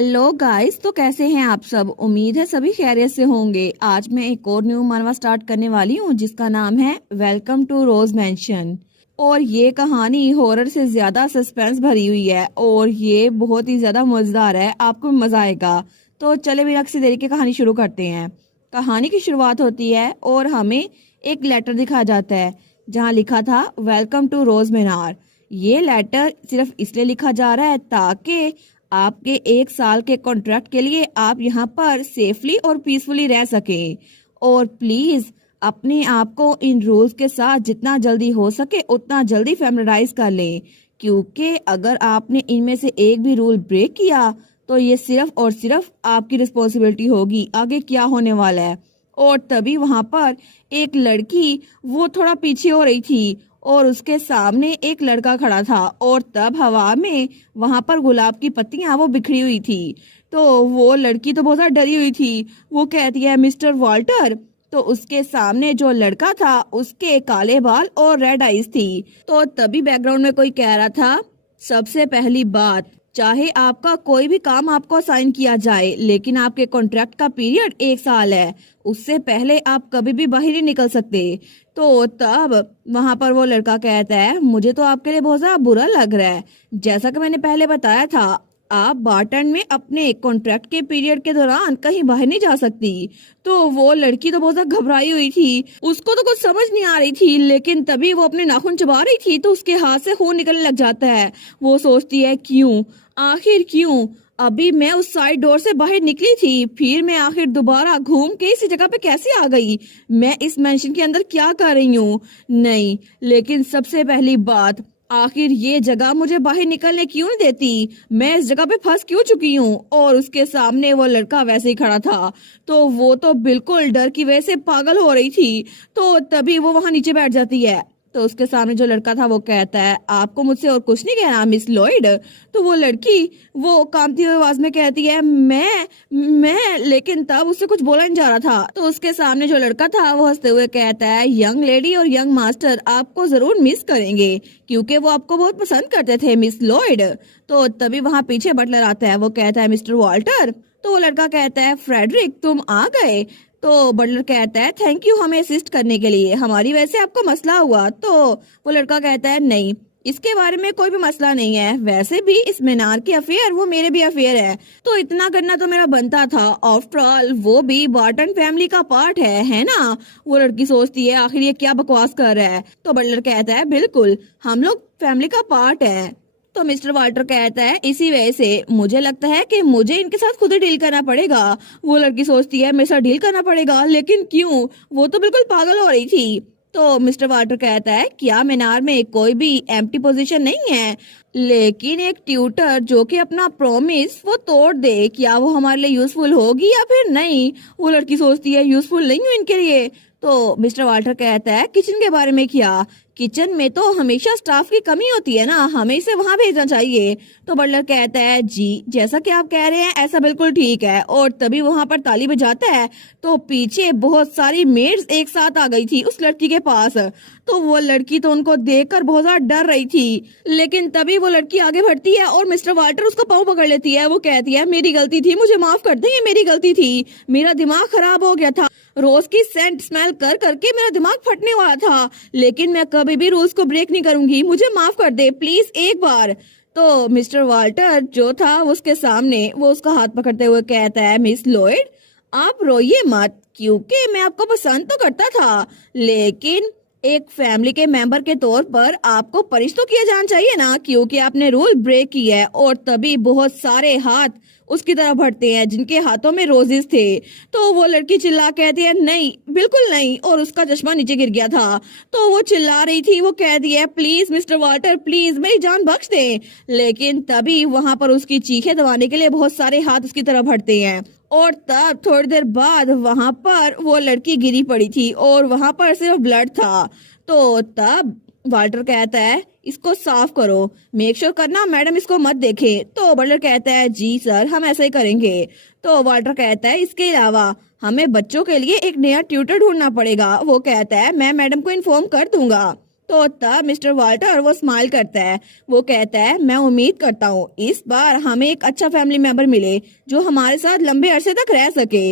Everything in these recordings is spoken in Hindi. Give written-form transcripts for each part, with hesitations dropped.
हेलो गाइस, तो कैसे हैं आप सब। उम्मीद है सभी खैरियत से होंगे। आज मैं एक और न्यू मनवा स्टार्ट करने वाली हूँ जिसका नाम है वेलकम टू रोज मैंशन। और ये कहानी हॉरर से ज्यादा सस्पेंस भरी हुई है और ये बहुत ही ज्यादा मजेदार है, आपको मजा आएगा। तो चले बिना किसी देरी के कहानी शुरू करते हैं। कहानी की शुरुआत होती है और हमें एक लेटर दिखाया जाता है जहाँ लिखा था वेलकम टू रोज मैनार। ये लेटर सिर्फ इसलिए लिखा जा रहा है ताकि आपके 1 साल के कॉन्ट्रैक्ट के लिए आप यहाँ पर सेफली और पीसफुली रह सके। और प्लीज अपने आप को इन रूल्स के साथ जितना जल्दी हो सके उतना जल्दी फैमिलियराइज कर लें, क्योंकि अगर आपने इनमें से एक भी रूल ब्रेक किया तो ये सिर्फ और सिर्फ आपकी रिस्पॉन्सिबिलिटी होगी आगे क्या होने वाला है। और तभी वहां पर एक लड़की वो थोड़ा पीछे हो रही थी और उसके सामने एक लड़का खड़ा था और तब हवा में वहां पर गुलाब की पत्तियां वो बिखरी हुई थी। तो वो लड़की तो बहुत ज्यादा डरी हुई थी। वो कहती है मिस्टर वॉल्टर। तो उसके सामने जो लड़का था उसके काले बाल और रेड आईज थी। तो तभी बैकग्राउंड में कोई कह रहा था, सबसे पहली बात, चाहे आपका कोई भी काम आपको असाइन किया जाए लेकिन आपके कॉन्ट्रैक्ट का पीरियड 1 साल है, उससे पहले आप कभी भी बाहर नहीं निकल सकते। तो तब वहां पर वो लड़का कहता है, मुझे तो आपके लिए बहुत ज्यादा बुरा लग रहा है। जैसा कि मैंने पहले बताया था, आप बार्टन में अपने कॉन्ट्रैक्ट के पीरियड के दौरान कहीं बाहर नहीं जा सकती। तो वो लड़की तो बहुत ज्यादा घबराई हुई थी, उसको तो कुछ समझ नहीं आ रही थी। लेकिन तभी वो अपने नाखून चबा रही थी तो उसके हाथ से खून निकलने लग जाता है। वो सोचती है, क्यों, आखिर क्यों, अभी मैं उस साइड डोर से बाहर निकली थी, फिर मैं आखिर दोबारा घूम के इसी जगह पे कैसे आ गई, मैं इस मेंशन के अंदर क्या कर रही हूँ। नहीं, लेकिन सबसे पहली बात, आखिर ये जगह मुझे बाहर निकलने क्यों नहीं देती, मैं इस जगह पे फंस क्यों चुकी हूँ। और उसके सामने वो लड़का वैसे ही खड़ा था। तो वो तो बिल्कुल डर की वजह से पागल हो रही थी। तो तभी वो वहां नीचे बैठ जाती है। तो उसके सामने जो लड़का था वो कहता है, आपको मुझसे और कुछ नहीं कहना मिस लॉयड। तो वो लड़की वो कांपती हुई आवाज में कहती है, मैं लेकिन तब उससे कुछ बोला नहीं जा रहा था। तो उसके सामने जो लड़का था वो हंसते हुए कहता है, यंग लेडी और यंग मास्टर आपको जरूर मिस करेंगे क्योंकि वो आपको बहुत पसंद करते थे मिस लॉयड। तो तभी वहां पीछे बटलर आता है, वो कहता है, मिस्टर वॉल्टर। तो वो लड़का कहता है, फ्रेडरिक तुम आ गए। तो बटलर कहता है, थैंक यू हमें असिस्ट करने के लिए, हमारी वजह से आपको मसला हुआ। तो वो लड़का कहता है, नहीं, इसके बारे में कोई भी मसला नहीं है, वैसे भी इस मीनार की अफेयर वो मेरे भी अफेयर है, तो इतना करना तो मेरा बनता था। आफ्टर ऑल वो भी बार्टन फैमिली का पार्ट है ना। वो लड़की सोचती है, आखिर ये क्या बकवास कर रहा है। तो बटलर कहता है, बिल्कुल हम लोग फैमिली का पार्ट है। तो मिस्टर वाल्टर कहता है, इसी वजह से मुझे लगता है कि मुझे इनके साथ खुद ही डील करना पड़ेगा। वो लड़की सोचती है, मेरे साथ डील करना पड़ेगा, लेकिन क्यों, वो तो बिल्कुल पागल हो रही थी। तो मिस्टर वाल्टर कहता है, क्या मीनार में कोई भी एम्प्टी पोजीशन नहीं है, लेकिन एक ट्यूटर जो कि अपना प्रॉमिस वो तोड़ दे, क्या वो हमारे लिए यूजफुल होगी या फिर नहीं। वो लड़की सोचती है, यूजफुल नहीं हूँ इनके लिए। तो मिस्टर वाल्टर कहता है, किचन के बारे में क्या, किचन में तो हमेशा स्टाफ की कमी होती है ना, हमें इसे वहां भेजना चाहिए। तो बटलर कहता है, जी जैसा कि आप कह रहे हैं ऐसा बिल्कुल ठीक है। और तभी वहां पर ताली बजाता है तो पीछे बहुत सारी मेड्स एक साथ आ गई थी उस लड़की के पास। तो वो लड़की तो उनको देखकर बहुत ज्यादा डर रही थी, लेकिन तभी वो लड़की आगे बढ़ती है और मिस्टर वाल्टर उसका पाँव पकड़ लेती है। वो कहती है, मेरी गलती थी, मुझे माफ कर दे, ये मेरी गलती थी, मेरा दिमाग खराब हो गया था, रोज की सेंट स्मेल कर करके मेरा दिमाग फटने वाला था, लेकिन मैं कभी भी रूल्स को ब्रेक नहीं करूंगी, मुझे माफ कर दे प्लीज एक बार। तो मिस्टर वाल्टर जो था उसके सामने वो उसका हाथ पकड़ते हुए कहता है, मिस लॉयड आप रोइए मत, क्योंकि मैं आपको पसंद तो करता था, लेकिन एक फैमिली के मेंबर के तौर पर आपको पनिश तो किया जाना चाहिए ना, क्योंकि आपने रूल ब्रेक किया है। और तभी बहुत सारे हाथ उसकी तरफ बढ़ते हैं जिनके हाथों में रोजेस थे। तो वो लड़की चिल्ला कहती है, नहीं बिल्कुल नहीं, और उसका चश्मा नीचे गिर गया था। तो वो चिल्ला रही थी, वो कहती है, प्लीज मिस्टर वाल्टर प्लीज मेरी जान बख्श दें। लेकिन तभी वहां पर उसकी चीखें दबाने के लिए बहुत सारे हाथ उसकी तरफ बढ़ते हैं। और तब थोड़ी देर बाद वहां पर वो लड़की गिरी पड़ी थी और वहां पर सिर्फ ब्लड था। तो तब वाल्टर कहता है, इसको साफ करो, मेक श्योर करना मैडम इसको मत देखे। तो बटलर कहता है, जी सर हम ऐसा ही करेंगे। तो वाल्टर कहता है, इसके अलावा हमें बच्चों के लिए एक नया ट्यूटर ढूंढना पड़ेगा। वो कहता है, मैं मैडम को इन्फॉर्म कर दूंगा। तो तब मिस्टर वाल्टर वो स्माइल करता है, वो कहता है मैं उम्मीद करता हूँ इस बार हमें एक अच्छा फैमिली मेंबर मिले जो हमारे साथ लंबे अरसे तक रह सके।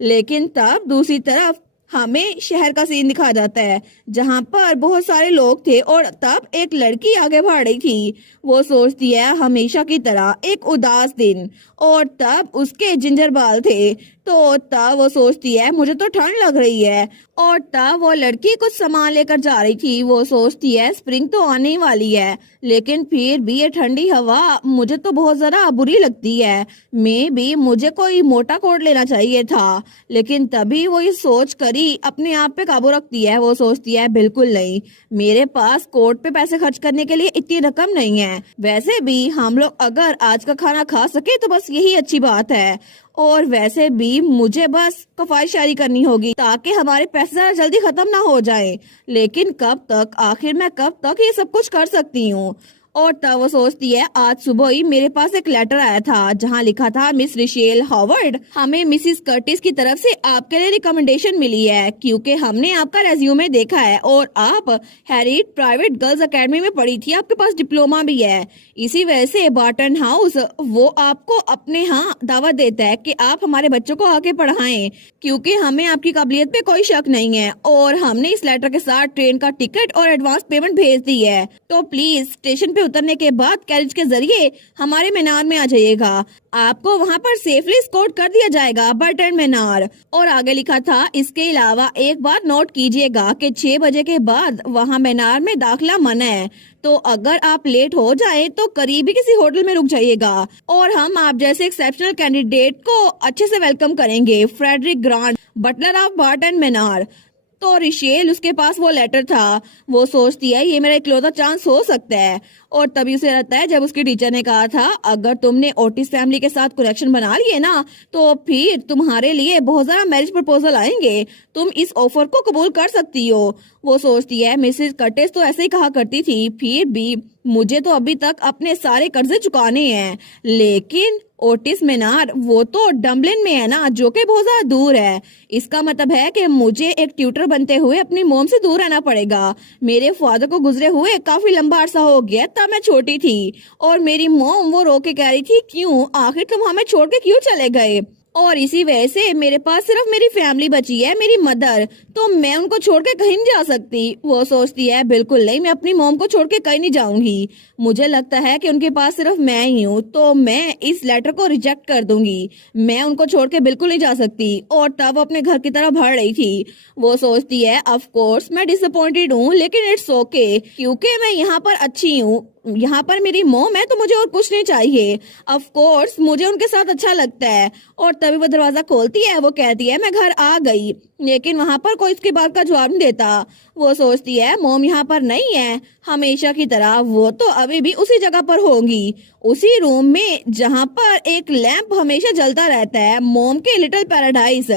लेकिन तब दूसरी तरफ हमें शहर का सीन दिखाया जाता है जहाँ पर बहुत सारे लोग थे और तब एक लड़की आगे बढ़ रही थी। वो सोचती है हमेशा की तरह एक उदास दिन, और तब उसके जिंजर बाल थे। तो तब वो सोचती है मुझे तो ठंड लग रही है, और तब वो लड़की कुछ सामान लेकर जा रही थी। वो सोचती है स्प्रिंग तो आने ही वाली है, लेकिन फिर भी ये ठंडी हवा मुझे तो बहुत ज्यादा बुरी लगती है। मैं भी मुझे कोई मोटा कोट लेना चाहिए था। लेकिन तभी वो ये सोच कर ही अपने आप पे काबू रखती है। वो सोचती है बिल्कुल नहीं, मेरे पास कोट पे पैसे खर्च करने के लिए इतनी रकम नहीं है। वैसे भी हम लोग अगर आज का खाना खा सके तो बस यही अच्छी बात है, और वैसे भी मुझे बस कफायश शायरी करनी होगी ताकि हमारे पैसे जरा जल्दी खत्म ना हो जाए। लेकिन कब तक, आखिर मैं कब तक ये सब कुछ कर सकती हूँ। और तब वो सोचती है आज सुबह ही मेरे पास एक लेटर आया था जहाँ लिखा था मिस रिशेल हॉवर्ड, हमें मिसिस कर्टिस की तरफ से आपके लिए रिकमेंडेशन मिली है क्योंकि हमने आपका रेज्यूमे देखा है और आप हैरिट प्राइवेट गर्ल्स एकेडमी में पढ़ी थी, आपके पास डिप्लोमा भी है। इसी वजह से बार्टन हाउस वो आपको अपने यहाँ दावत देता है कि आप हमारे बच्चों को आके पढ़ाएं, क्योंकि हमें आपकी काबिलियत पे कोई शक नहीं है और हमने इस लेटर के साथ ट्रेन का टिकट और एडवांस पेमेंट भेज दी है। तो प्लीज स्टेशन उतरने के बाद कैरेज के जरिए हमारे मीनार में आ जाइएगा, आपको वहाँ पर सेफली एस्कॉर्ट कर दिया जाएगा बर्टन मीनार। और आगे लिखा था इसके अलावा एक बात नोट कीजिएगा कि 6 बजे के बाद वहाँ मीनार में दाखिला मना है, तो अगर आप लेट हो जाए तो करीबी किसी होटल में रुक जाइएगा और हम आप जैसे एक्सेप्शनल कैंडिडेट को अच्छे से वेलकम करेंगे। Frederick Grant, butler of Burton Manor. तो रिशेल उसके पास वो लेटर था। वो सोचती है ये मेरा इकलौता चांस हो सकता है, और तभी उसे लगता है जब उसकी टीचर ने कहा था अगर तुमने ओटिस फैमिली के साथ कनेक्शन बना लिए ना तो फिर तुम्हारे लिए बहुत सारा मैरिज प्रपोजल आएंगे, तुम इस ऑफर को कबूल कर सकती हो। वो सोचती है मिसेस कर्टिस तो ऐसे ही कहा करती थी, फिर भी मुझे तो अभी तक अपने सारे कर्जे चुकाने हैं। लेकिन ओटिस मीनार वो तो डम्बलिन में है ना, जो कि बहुत ज्यादा दूर है। इसका मतलब है कि मुझे एक ट्यूटर बनते हुए अपनी मोम से दूर रहना पड़ेगा। मेरे फादर को गुजरे हुए काफी लंबा अरसा हो गया, तब मैं छोटी थी और मेरी मोम वो रो के कह रही थी क्यों, आखिर तुम हमें छोड़ के क्यों चले गए। और इसी वजह से मेरे पास सिर्फ मेरी फैमिली बची है, मेरी मदर, तो मैं उनको छोड़ के कहीं नहीं जा सकती। वो सोचती है बिल्कुल नहीं, मैं अपनी मॉम को छोड़ के कहीं नहीं जाऊंगी। मुझे लगता है कि उनके पास सिर्फ मैं ही हूँ, तो मैं इस लेटर को रिजेक्ट कर दूंगी। मैं उनको छोड़ के बिल्कुल नहीं जा सकती। और तब अपने घर की तरफ बढ़ रही थी। वो सोचती है ऑफ कोर्स मैं डिसअपॉइंटेड हूँ, लेकिन इट्स ओके क्योंकि मैं यहाँ पर अच्छी हूँ, यहाँ पर मेरी मोम है, तो मुझे और कुछ नहीं चाहिए। ऑफ कोर्स मुझे उनके साथ अच्छा लगता है। और तभी वो दरवाजा खोलती है, वो कहती है मैं घर आ गई, लेकिन वहाँ पर कोई इसकी बात का जवाब नहीं देता। वो सोचती है मोम यहाँ पर नहीं है हमेशा की तरह, वो तो अभी भी उसी जगह पर होंगी, उसी रूम में जहाँ पर एक लैंप हमेशा जलता रहता है, मोम के लिटिल पैराडाइज।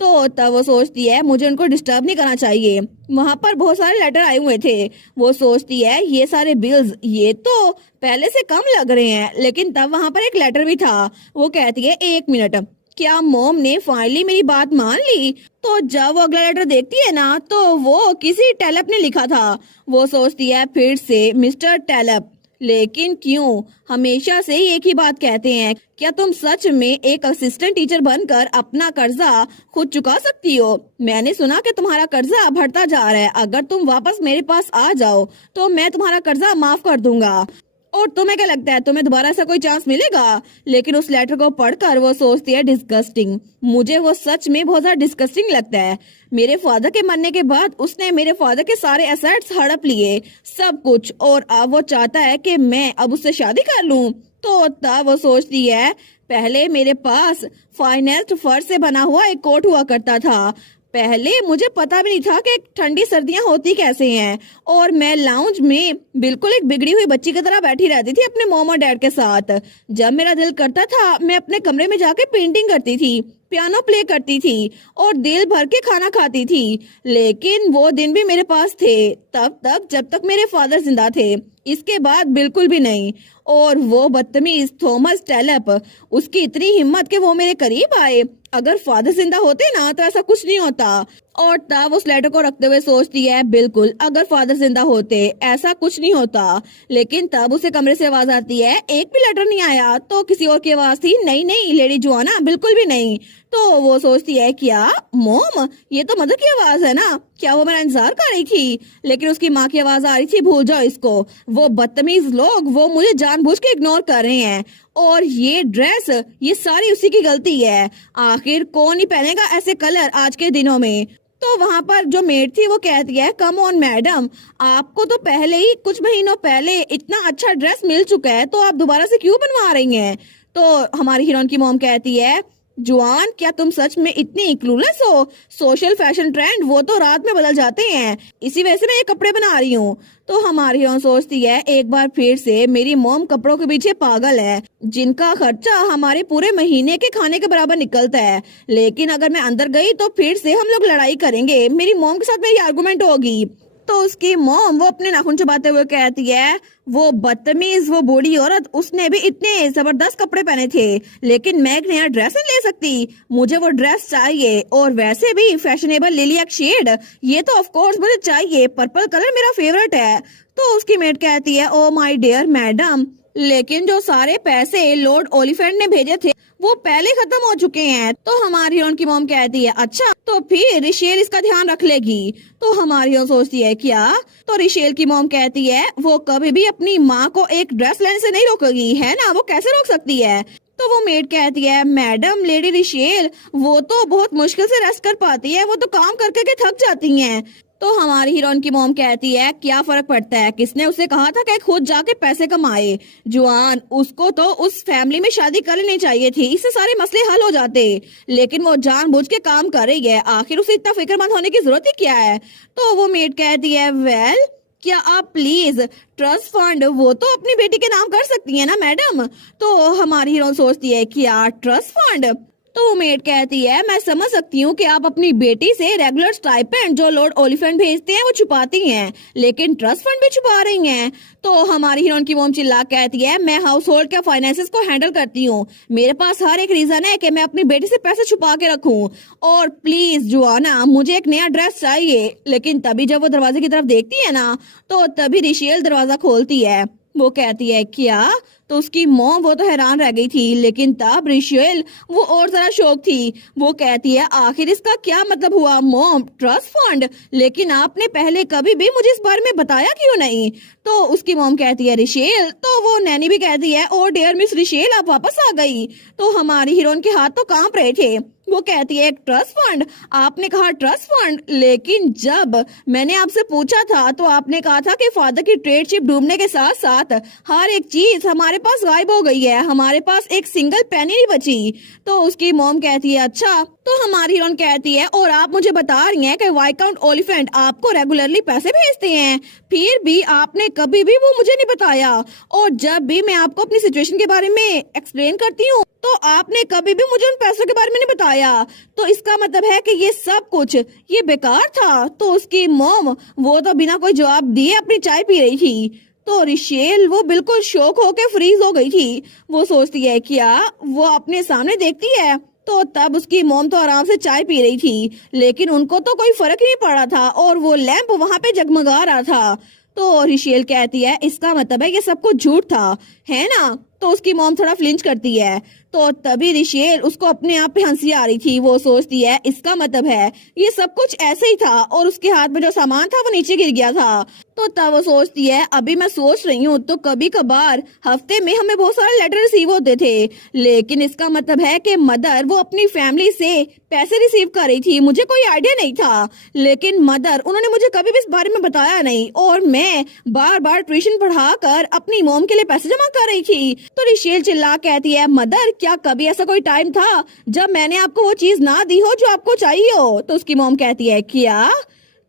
तो तब वो सोचती है मुझे उनको डिस्टर्ब नहीं करना चाहिए। वहाँ पर बहुत सारे लेटर आए हुए थे। वो सोचती है ये सारे बिल्स ये तो पहले से कम लग रहे हैं, लेकिन तब वहाँ पर एक लेटर भी था। वो कहती है 1 मिनट, क्या मोम ने फाइनली मेरी बात मान ली? तो जब वो अगला लेटर देखती है ना तो वो किसी टेलप ने लिखा था। वो सोचती है फिर से मिस्टर टेलप, लेकिन क्यों हमेशा से ही एक ही बात कहते हैं, क्या तुम सच में एक असिस्टेंट टीचर बनकर अपना कर्जा खुद चुका सकती हो? मैंने सुना कि तुम्हारा कर्जा बढ़ता जा रहा है, अगर तुम वापस मेरे पास आ जाओ तो मैं तुम्हारा कर्जा माफ कर दूंगा। और तुम्हें क्या लगता है तुम्हें दोबारा ऐसा कोई चांस मिलेगा? लेकिन उस लेटर को पढ़कर वो सोचती है डिस्गस्टिंग, मुझे वो सच में बहुत ज्यादा डिस्गस्टिंग लगता है। मेरे फादर के मरने के बाद उसने मेरे फादर के सारे एसेट्स हड़प लिए, सब कुछ, और अब वो चाहता है कि मैं अब उससे शादी कर लूं। तो तब वो सोचती है पहले मेरे पास फाइनेस्ट फर से बना हुआ एक कोट हुआ करता था, पहले मुझे पता भी नहीं था कि ठंडी सर्दियां होती कैसे हैं, और मैं लाउंज में बिल्कुल एक बिगड़ी हुई बच्ची की तरह बैठी रहती थी अपने मॉम और डैड के साथ। जब मेरा दिल करता था मैं अपने कमरे में जाके पेंटिंग करती थी, पियानो प्ले करती थी और दिल भर के खाना खाती थी। लेकिन वो दिन भी मेरे पास थे तब तक जब तक मेरे फादर जिंदा थे। इसके बाद बिल्कुल भी नहीं। और वो बदतमीज थॉमस टेलप, उसकी इतनी हिम्मत कि वो मेरे करीब आए। अगर फादर जिंदा होते ना तो ऐसा कुछ नहीं होता। और तब उस लेटर को रखते हुए सोचती है, बिल्कुल अगर फादर जिंदा होते ऐसा कुछ नहीं होता। लेकिन तब उसे कमरे से आवाज आती है, एक भी लेटर नहीं आया। तो किसी और की आवाज थी, नहीं नहीं लेडी जोआना, बिल्कुल भी नहीं। तो वो सोचती है, क्या मोम, ये तो मदर की आवाज है ना, क्या वो मेरा इंतजार कर रही थी? लेकिन उसकी माँ की आवाज आ रही थी, भूल जाओ इसको, वो बदतमीज लोग वो मुझे जानबूझ के इग्नोर कर रहे हैं। और ये ड्रेस, ये सारी उसी की गलती है। आखिर कौन ही पहनेगा ऐसे कलर आज के दिनों में? तो वहां पर जो मेड थी वो कहती है, कम ऑन मैडम, आपको तो पहले ही कुछ महीनों पहले इतना अच्छा ड्रेस मिल चुका है, तो आप दोबारा से क्यों बनवा रही हैं? तो हमारी हीरोइन की मॉम कहती है, जुआन क्या तुम सच में इतनी क्लूलेस हो? सोशल फैशन ट्रेंड वो तो रात में बदल जाते हैं, इसी वजह से मैं ये कपड़े बना रही हूँ। तो हमारी हीरोइन सोचती है, एक बार फिर से मेरी मॉम कपड़ों के पीछे पागल है, जिनका खर्चा हमारे पूरे महीने के खाने के बराबर निकलता है। लेकिन अगर मैं अंदर गई तो फिर से हम लोग लड़ाई करेंगे, मेरी मॉम के साथ मेरी आर्गुमेंट होगी। तो उसकी मॉम वो अपने नाखून चबाते हुए कहती है, वो बदतमीज वो बूढ़ी औरत, उसने भी इतने जबरदस्त कपड़े पहने थे, लेकिन मैं एक नया ड्रेस नहीं ले सकती, मुझे वो ड्रेस चाहिए। और वैसे भी फैशनेबल लिलियक शेड, ये तो ऑफ कोर्स मुझे चाहिए, पर्पल कलर मेरा फेवरेट है। तो उसकी मेड कहती है, ओ माय डियर मैडम, लेकिन जो सारे पैसे लॉर्ड ओलिफेंट ने भेजे थे वो पहले खत्म हो चुके हैं। तो हमारी हीरोइन की मॉम कहती है, अच्छा तो फिर रिशेल इसका ध्यान रख लेगी। तो हमारी हीरोइन सोचती है, क्या? तो रिशेल की मॉम कहती है, वो कभी भी अपनी माँ को एक ड्रेस लेने से नहीं रोकेगी, है ना, वो कैसे रोक सकती है? तो वो मेड कहती है, मैडम लेडी रिशेल वो तो बहुत मुश्किल से रेस्ट कर पाती है, वो तो काम करके के थक जाती हैं। तो हमारी हीरोइन की मॉम कहती है, क्या फर्क पड़ता है, किसने उसे कहा था कि खुद जाके पैसे कमाए? जुआन, उसको तो उस फैमिली में शादी कर लेनी चाहिए थी, इससे सारे मसले हल हो जाते, लेकिन वो जानबूझ के काम कर रही है, आखिर उसे इतना फिक्रमंद होने की जरूरत ही क्या है? तो वो मेड कहती है, वेल क्या आप प्लीज ट्रस्ट फंड वो तो अपनी बेटी के नाम कर सकती है ना मैडम? तो हमारी हीरोइन सोचती है, क्या ट्रस्ट फंड? तो वो मेड कहती है, मैं समझ सकती हूँ कि आप अपनी बेटी से रेगुलर स्टाइपेंड जो लॉर्ड ओलिफेंट भेजते हैं वो छुपाती हैं, लेकिन ट्रस्ट फंड भी छुपा रही हैं। तो हमारी हीरोइन की मॉम चिल्ला कहती है, मैं हाउस होल्ड के फाइनेंसेस को हैंडल करती हूँ, मेरे पास हर एक रीजन है कि मैं अपनी बेटी से पैसे छुपा के रखूं, और प्लीज जुआना मुझे एक नया ड्रेस चाहिए। लेकिन तभी जब वो दरवाजे की तरफ देखती है ना, तो तभी रिशेल दरवाजा खोलती है। वो कहती है, क्या? तो उसकी मॉम वो तो हैरान रह गई थी, लेकिन तब रिशेल वो और जरा शौक थी। वो कहती है, आखिर इसका क्या मतलब हुआ मॉम, ट्रस्ट फंड? लेकिन आपने पहले कभी भी मुझे इस बारे में बताया क्यों नहीं? तो उसकी मॉम कहती है, रिशेल। तो वो नैनी भी कहती है, ओ डियर मिस रिशेल, आप वापस आ गई। तो हमारी हीरोइन के हाथ तो कांप रहे थे। वो कहती है, एक ट्रस्ट फंड? आपने कहा ट्रस्ट फंड, लेकिन जब मैंने आपसे पूछा था तो आपने कहा था कि फादर की ट्रेड शिप डूबने के साथ साथ हर एक चीज हमारे पास गायब हो गई है, हमारे पास एक सिंगल पेनी नहीं बची। तो उसकी मॉम कहती है, अच्छा। तो हमारी हीरोइन कहती है, और आप मुझे बता रही हैं कि वाइकाउंट ओलिफेंट आपको रेगुलरली पैसे भेजते हैं, फिर भी आपने कभी भी वो मुझे नहीं बताया, और जब भी मैं आपको अपनी सिचुएशन के बारे में एक्सप्लेन करती हूँ तो आपने कभी भी मुझे उन पैसों के बारे में नहीं बताया। तो इसका मतलब है कि ये सब कुछ ये बेकार था। तो उसकी मॉम वो तो बिना कोई जवाब दिए अपनी चाय पी रही थी। तो रिशेल वो बिल्कुल शॉक होके फ्रीज हो गई थी। वो सोचती है, क्या वो अपने सामने देखती है? तो तब उसकी मॉम तो आराम से चाय पी रही थी, लेकिन उनको तो कोई फर्क नहीं पड़ा था, और वो लैंप वहां पे जगमगा रहा था। तो रिशेल कहती है, इसका मतलब है ये सब कुछ झूठ था, है ना? तो उसकी मॉम थोड़ा फ्लिंच करती है। तो तभी रिशेल उसको अपने आप पे हंसी आ रही थी। वो सोचती है, इसका मतलब है ये सब कुछ ऐसे ही था, और उसके हाथ में जो सामान था वो नीचे गिर गया था। तो तब वो सोचती है, अभी मैं सोच रही हूँ तो कभी कभार हफ्ते में हमें बहुत सारे लेटर रिसीव होते थे, लेकिन इसका मतलब है कि मदर वो अपनी फैमिली से पैसे रिसीव कर रही थी, मुझे कोई आइडिया नहीं था, लेकिन मदर उन्होंने मुझे कभी भी इस बारे में बताया नहीं, और मैं बार बार ट्यूशन पढ़ाकर अपनी मॉम के लिए पैसे जमा कर रही थी। तो रिशेल चिल्ला कहती है, मदर क्या कभी ऐसा कोई टाइम था जब मैंने आपको वो चीज ना दी हो जो आपको चाहिए हो? तो उसकी मॉम कहती है, क्या?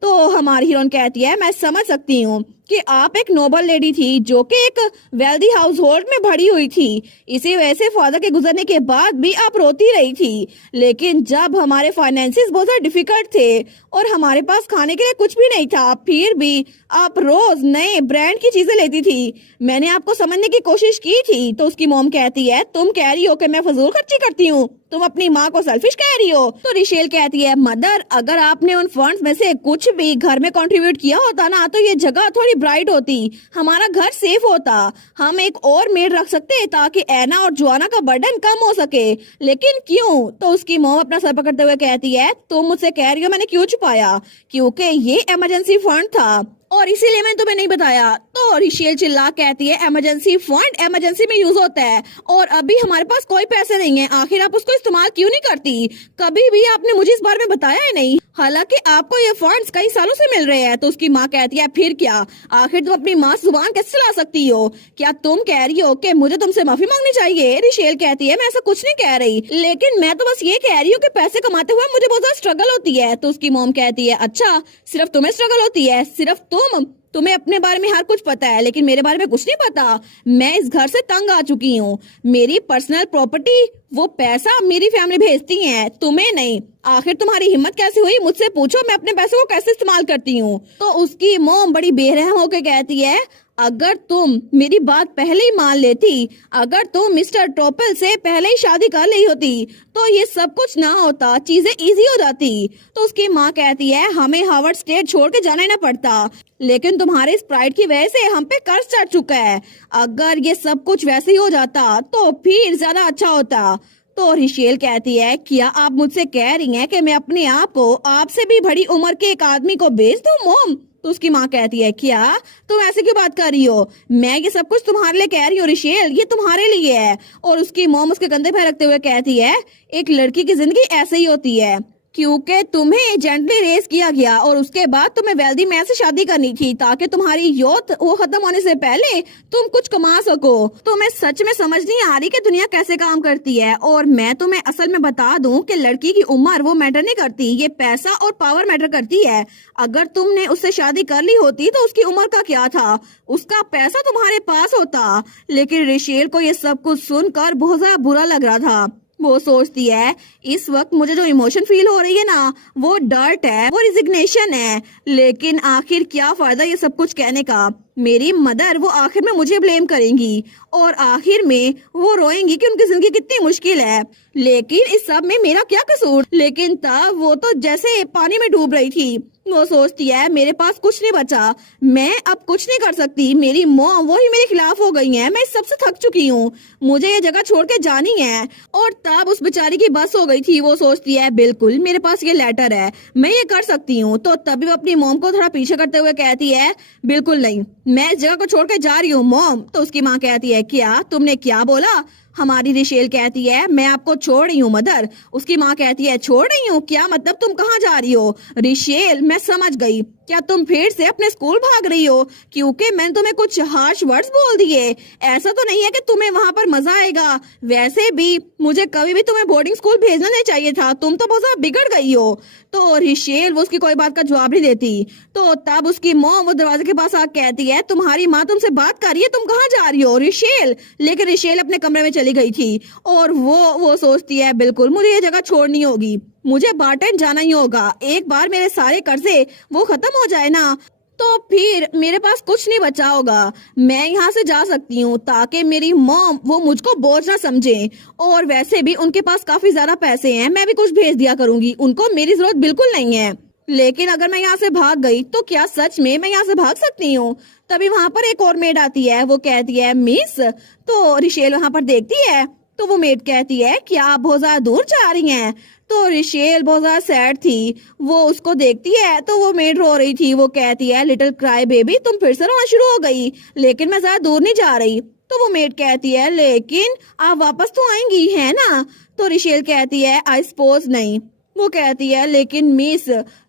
तो हमारी हीरोइन कहती है, मैं समझ सकती हूँ कि आप एक नोबल लेडी थी जो कि एक वेल्दी हाउस होल्ड में भरी हुई थी। इसी वजह से फादर के गुजरने के बाद भी आप रोती रही थी। लेकिन जब हमारे फाइनेंसिस बहुत ज्यादा डिफिकल्ट थे और हमारे पास खाने के लिए कुछ भी नहीं था, फिर भी आप रोज नए ब्रांड की चीजें लेती थी। मैंने आपको समझने की कोशिश की थी। तो उसकी मॉम कहती है, तुम कह रही हो कि मैं फजूल खर्ची करती हूँ, तुम अपनी माँ को सेल्फिश कह रही हो। तो रिशेल कहती है, मदर अगर आपने उन फंड्स में से कुछ भी घर में कंट्रीब्यूट किया होता ना, तो ये जगह थोड़ी ब्राइट होती, हमारा घर सेफ होता, हम एक और मेड रख सकते ताकि एना और जोआना का बर्डन कम हो सके। लेकिन क्यों? तो उसकी मॉम अपना सर पकड़ते हुए कहती है, तुम मुझसे कह रही हो मैंने क्यों छुपाया? क्योंकि ये इमरजेंसी फंड था और इसीलिए मैंने तुम्हें नहीं बताया। तो रिशेल चिल्ला कहती है, इमरजेंसी फंड इमरजेंसी में यूज होता है और अभी हमारे पास कोई पैसे नहीं है, आखिर आप उसको इस्तेमाल क्यों नहीं करती? कभी भी आपने मुझे इस बारे में बताया ही नहीं, हालांकि आपको ये फंड्स कई सालों से मिल रहे हैं। तो उसकी माँ कहती है, फिर क्या? आखिर तुम अपनी माँ से जुबान कैसे चला सकती हो? क्या तुम कह रही हो कि मुझे तुमसे माफी मांगनी चाहिए? रिशेल कहती है, मैं ऐसा कुछ नहीं कह रही, लेकिन मैं तो बस ये कह रही हूँ कि पैसे कमाते हुए मुझे बहुत ज्यादा स्ट्रगल होती है। तो उसकी मॉम कहती है, अच्छा सिर्फ तुम्हें स्ट्रगल होती है? सिर्फ तुम्हें अपने बारे में हर कुछ पता है, लेकिन मेरे बारे में कुछ नहीं पता। मैं इस घर से तंग आ चुकी हूँ, मेरी पर्सनल प्रॉपर्टी वो पैसा मेरी फैमिली भेजती है, तुम्हें नहीं। आखिर तुम्हारी हिम्मत कैसे हुई मुझसे पूछो मैं अपने पैसों को कैसे इस्तेमाल करती हूँ? तो उसकी मॉम बड़ी बेरहम होकर कहती है, अगर तुम मेरी बात पहले ही मान लेती, अगर तुम मिस्टर टोपल से पहले ही शादी कर ली होती, तो ये सब कुछ ना होता, चीजें इजी हो जाती। तो उसकी माँ कहती है, हमें हार्वर्ड स्टेट छोड़ के जाना ही ना पड़ता, लेकिन तुम्हारे इस प्राइड की वजह से हम पे कर्ज चढ़ चुका है। अगर ये सब कुछ वैसे ही हो जाता तो फिर ज्यादा अच्छा होता। तो रिशेल कहती है, क्या आप मुझसे कह रही हैं कि मैं अपने आप को आपसे भी बड़ी उम्र के एक आदमी को बेच दूं मॉम? तो उसकी माँ कहती है, क्या तुम ऐसे क्यों बात कर रही हो? मैं ये सब कुछ तुम्हारे लिए कह रही हूँ रिशेल, ये तुम्हारे लिए है। और उसकी मॉम उसके कंधे पे रखते हुए कहती है, एक लड़की की जिंदगी ऐसे ही होती है, क्योंकि तुम्हें जेंटली रेस किया गया और उसके बाद तुम्हें वेल्दी मैन से शादी करनी थी ताकि तुम्हारी यूथ वो खत्म होने से पहले तुम कुछ कमा सको। तुम्हें सच में समझ नहीं आ रही कि दुनिया कैसे काम करती है। और मैं तुम्हें असल में बता दूं कि लड़की की उम्र वो मैटर नहीं करती, ये पैसा और पावर मैटर करती है। अगर तुमने उससे शादी कर ली होती तो उसकी उम्र का क्या था, उसका पैसा तुम्हारे पास होता। लेकिन रिशेल को ये सब कुछ सुनकर बहुत ज्यादा बुरा लग रहा था। वो सोचती है, इस वक्त मुझे जो इमोशन फील हो रही है ना, वो डर्ट है, वो रिजिग्नेशन है। लेकिन आखिर क्या फायदा ये सब कुछ कहने का? मेरी मदर वो आखिर में मुझे ब्लेम करेंगी और आखिर में वो रोएंगी कि उनकी जिंदगी कितनी मुश्किल है। लेकिन इस सब में मेरा क्या कसूर? लेकिन तब वो तो जैसे पानी में डूब रही थी। वो सोचती है, मेरे पास कुछ नहीं बचा, मैं अब कुछ नहीं कर सकती, मेरी मॉम वो ही मेरे खिलाफ हो गई है, मैं इस सबसे थक चुकी हूँ, मुझे ये जगह छोड़ के जानी है। और तब उस बेचारी की बस हो गई थी। वो सोचती है, बिल्कुल मेरे पास ये लेटर है, मैं ये कर सकती हूँ। तो तभी वो अपनी मॉम को थोड़ा पीछे करते हुए कहती है, बिल्कुल नहीं, मैं इस जगह को छोड़ के जा रही हूँ मॉम। तो उसकी माँ कहती है, क्या तुमने क्या बोला? हमारी रिशेल कहती है, मैं आपको छोड़ रही हूँ मदर। उसकी माँ कहती है, छोड़ रही हूँ? क्या मतलब, तुम कहाँ जा रही हो? रिशेल मैं समझ गई, क्या तुम फिर से अपने स्कूल भाग रही हो क्योंकि मैंने तुम्हें कुछ हार्श वर्ड्स बोल दिए? ऐसा तो नहीं है कि तुम्हें वहां पर मजा आएगा, वैसे भी मुझे कभी भी तुम्हें बोर्डिंग स्कूल भेजना नहीं चाहिए था, तुम तो बहुत ज्यादा बिगड़ गई हो। तो रिशेल वो उसकी कोई बात का जवाब नहीं देती। तो तब उसकी मॉम वो दरवाजे के पास आकर कहती है, तुम्हारी माँ तुमसे बात कर रही है, तुम कहाँ जा रही हो रिशेल? लेकिन रिशेल अपने कमरे में चली गई थी और वो सोचती है, बिल्कुल मुझे ये जगह छोड़नी होगी, मुझे बार्टन जाना ही होगा, एक बार मेरे सारे कर्जे वो खत्म हो जाए ना तो फिर मेरे पास कुछ नहीं बचा होगा। मैं यहाँ से जा सकती हूँ ताकि मेरी मॉम वो मुझको बोझ ना समझे। और वैसे भी उनके पास काफी ज्यादा पैसे हैं, मैं भी कुछ भेज दिया करूंगी, उनको मेरी जरूरत बिल्कुल नहीं है। लेकिन अगर मैं यहाँ से भाग गई तो क्या सच में मैं यहाँ से भाग सकती हूँ? तभी वहां पर एक और मेड आती है। वो कहती है, मिस। तो रिशेल वहां पर देखती है तो वो मेड कहती है, क्या आप बहुत ज्यादा दूर जा रही हैं? तो रिशेल बहुत ज्यादा सैड थी। वो उसको देखती है तो वो मेड रो रही थी। वो कहती है, लिटिल क्राई बेबी, तुम फिर से रोना शुरू हो गई, लेकिन मैं ज्यादा दूर नहीं जा रही। तो वो मेड कहती है, लेकिन आप वापस तो आएंगी है ना? तो रिशेल कहती है, आई सपोज नहीं। वो कहती है, लेकिन मिस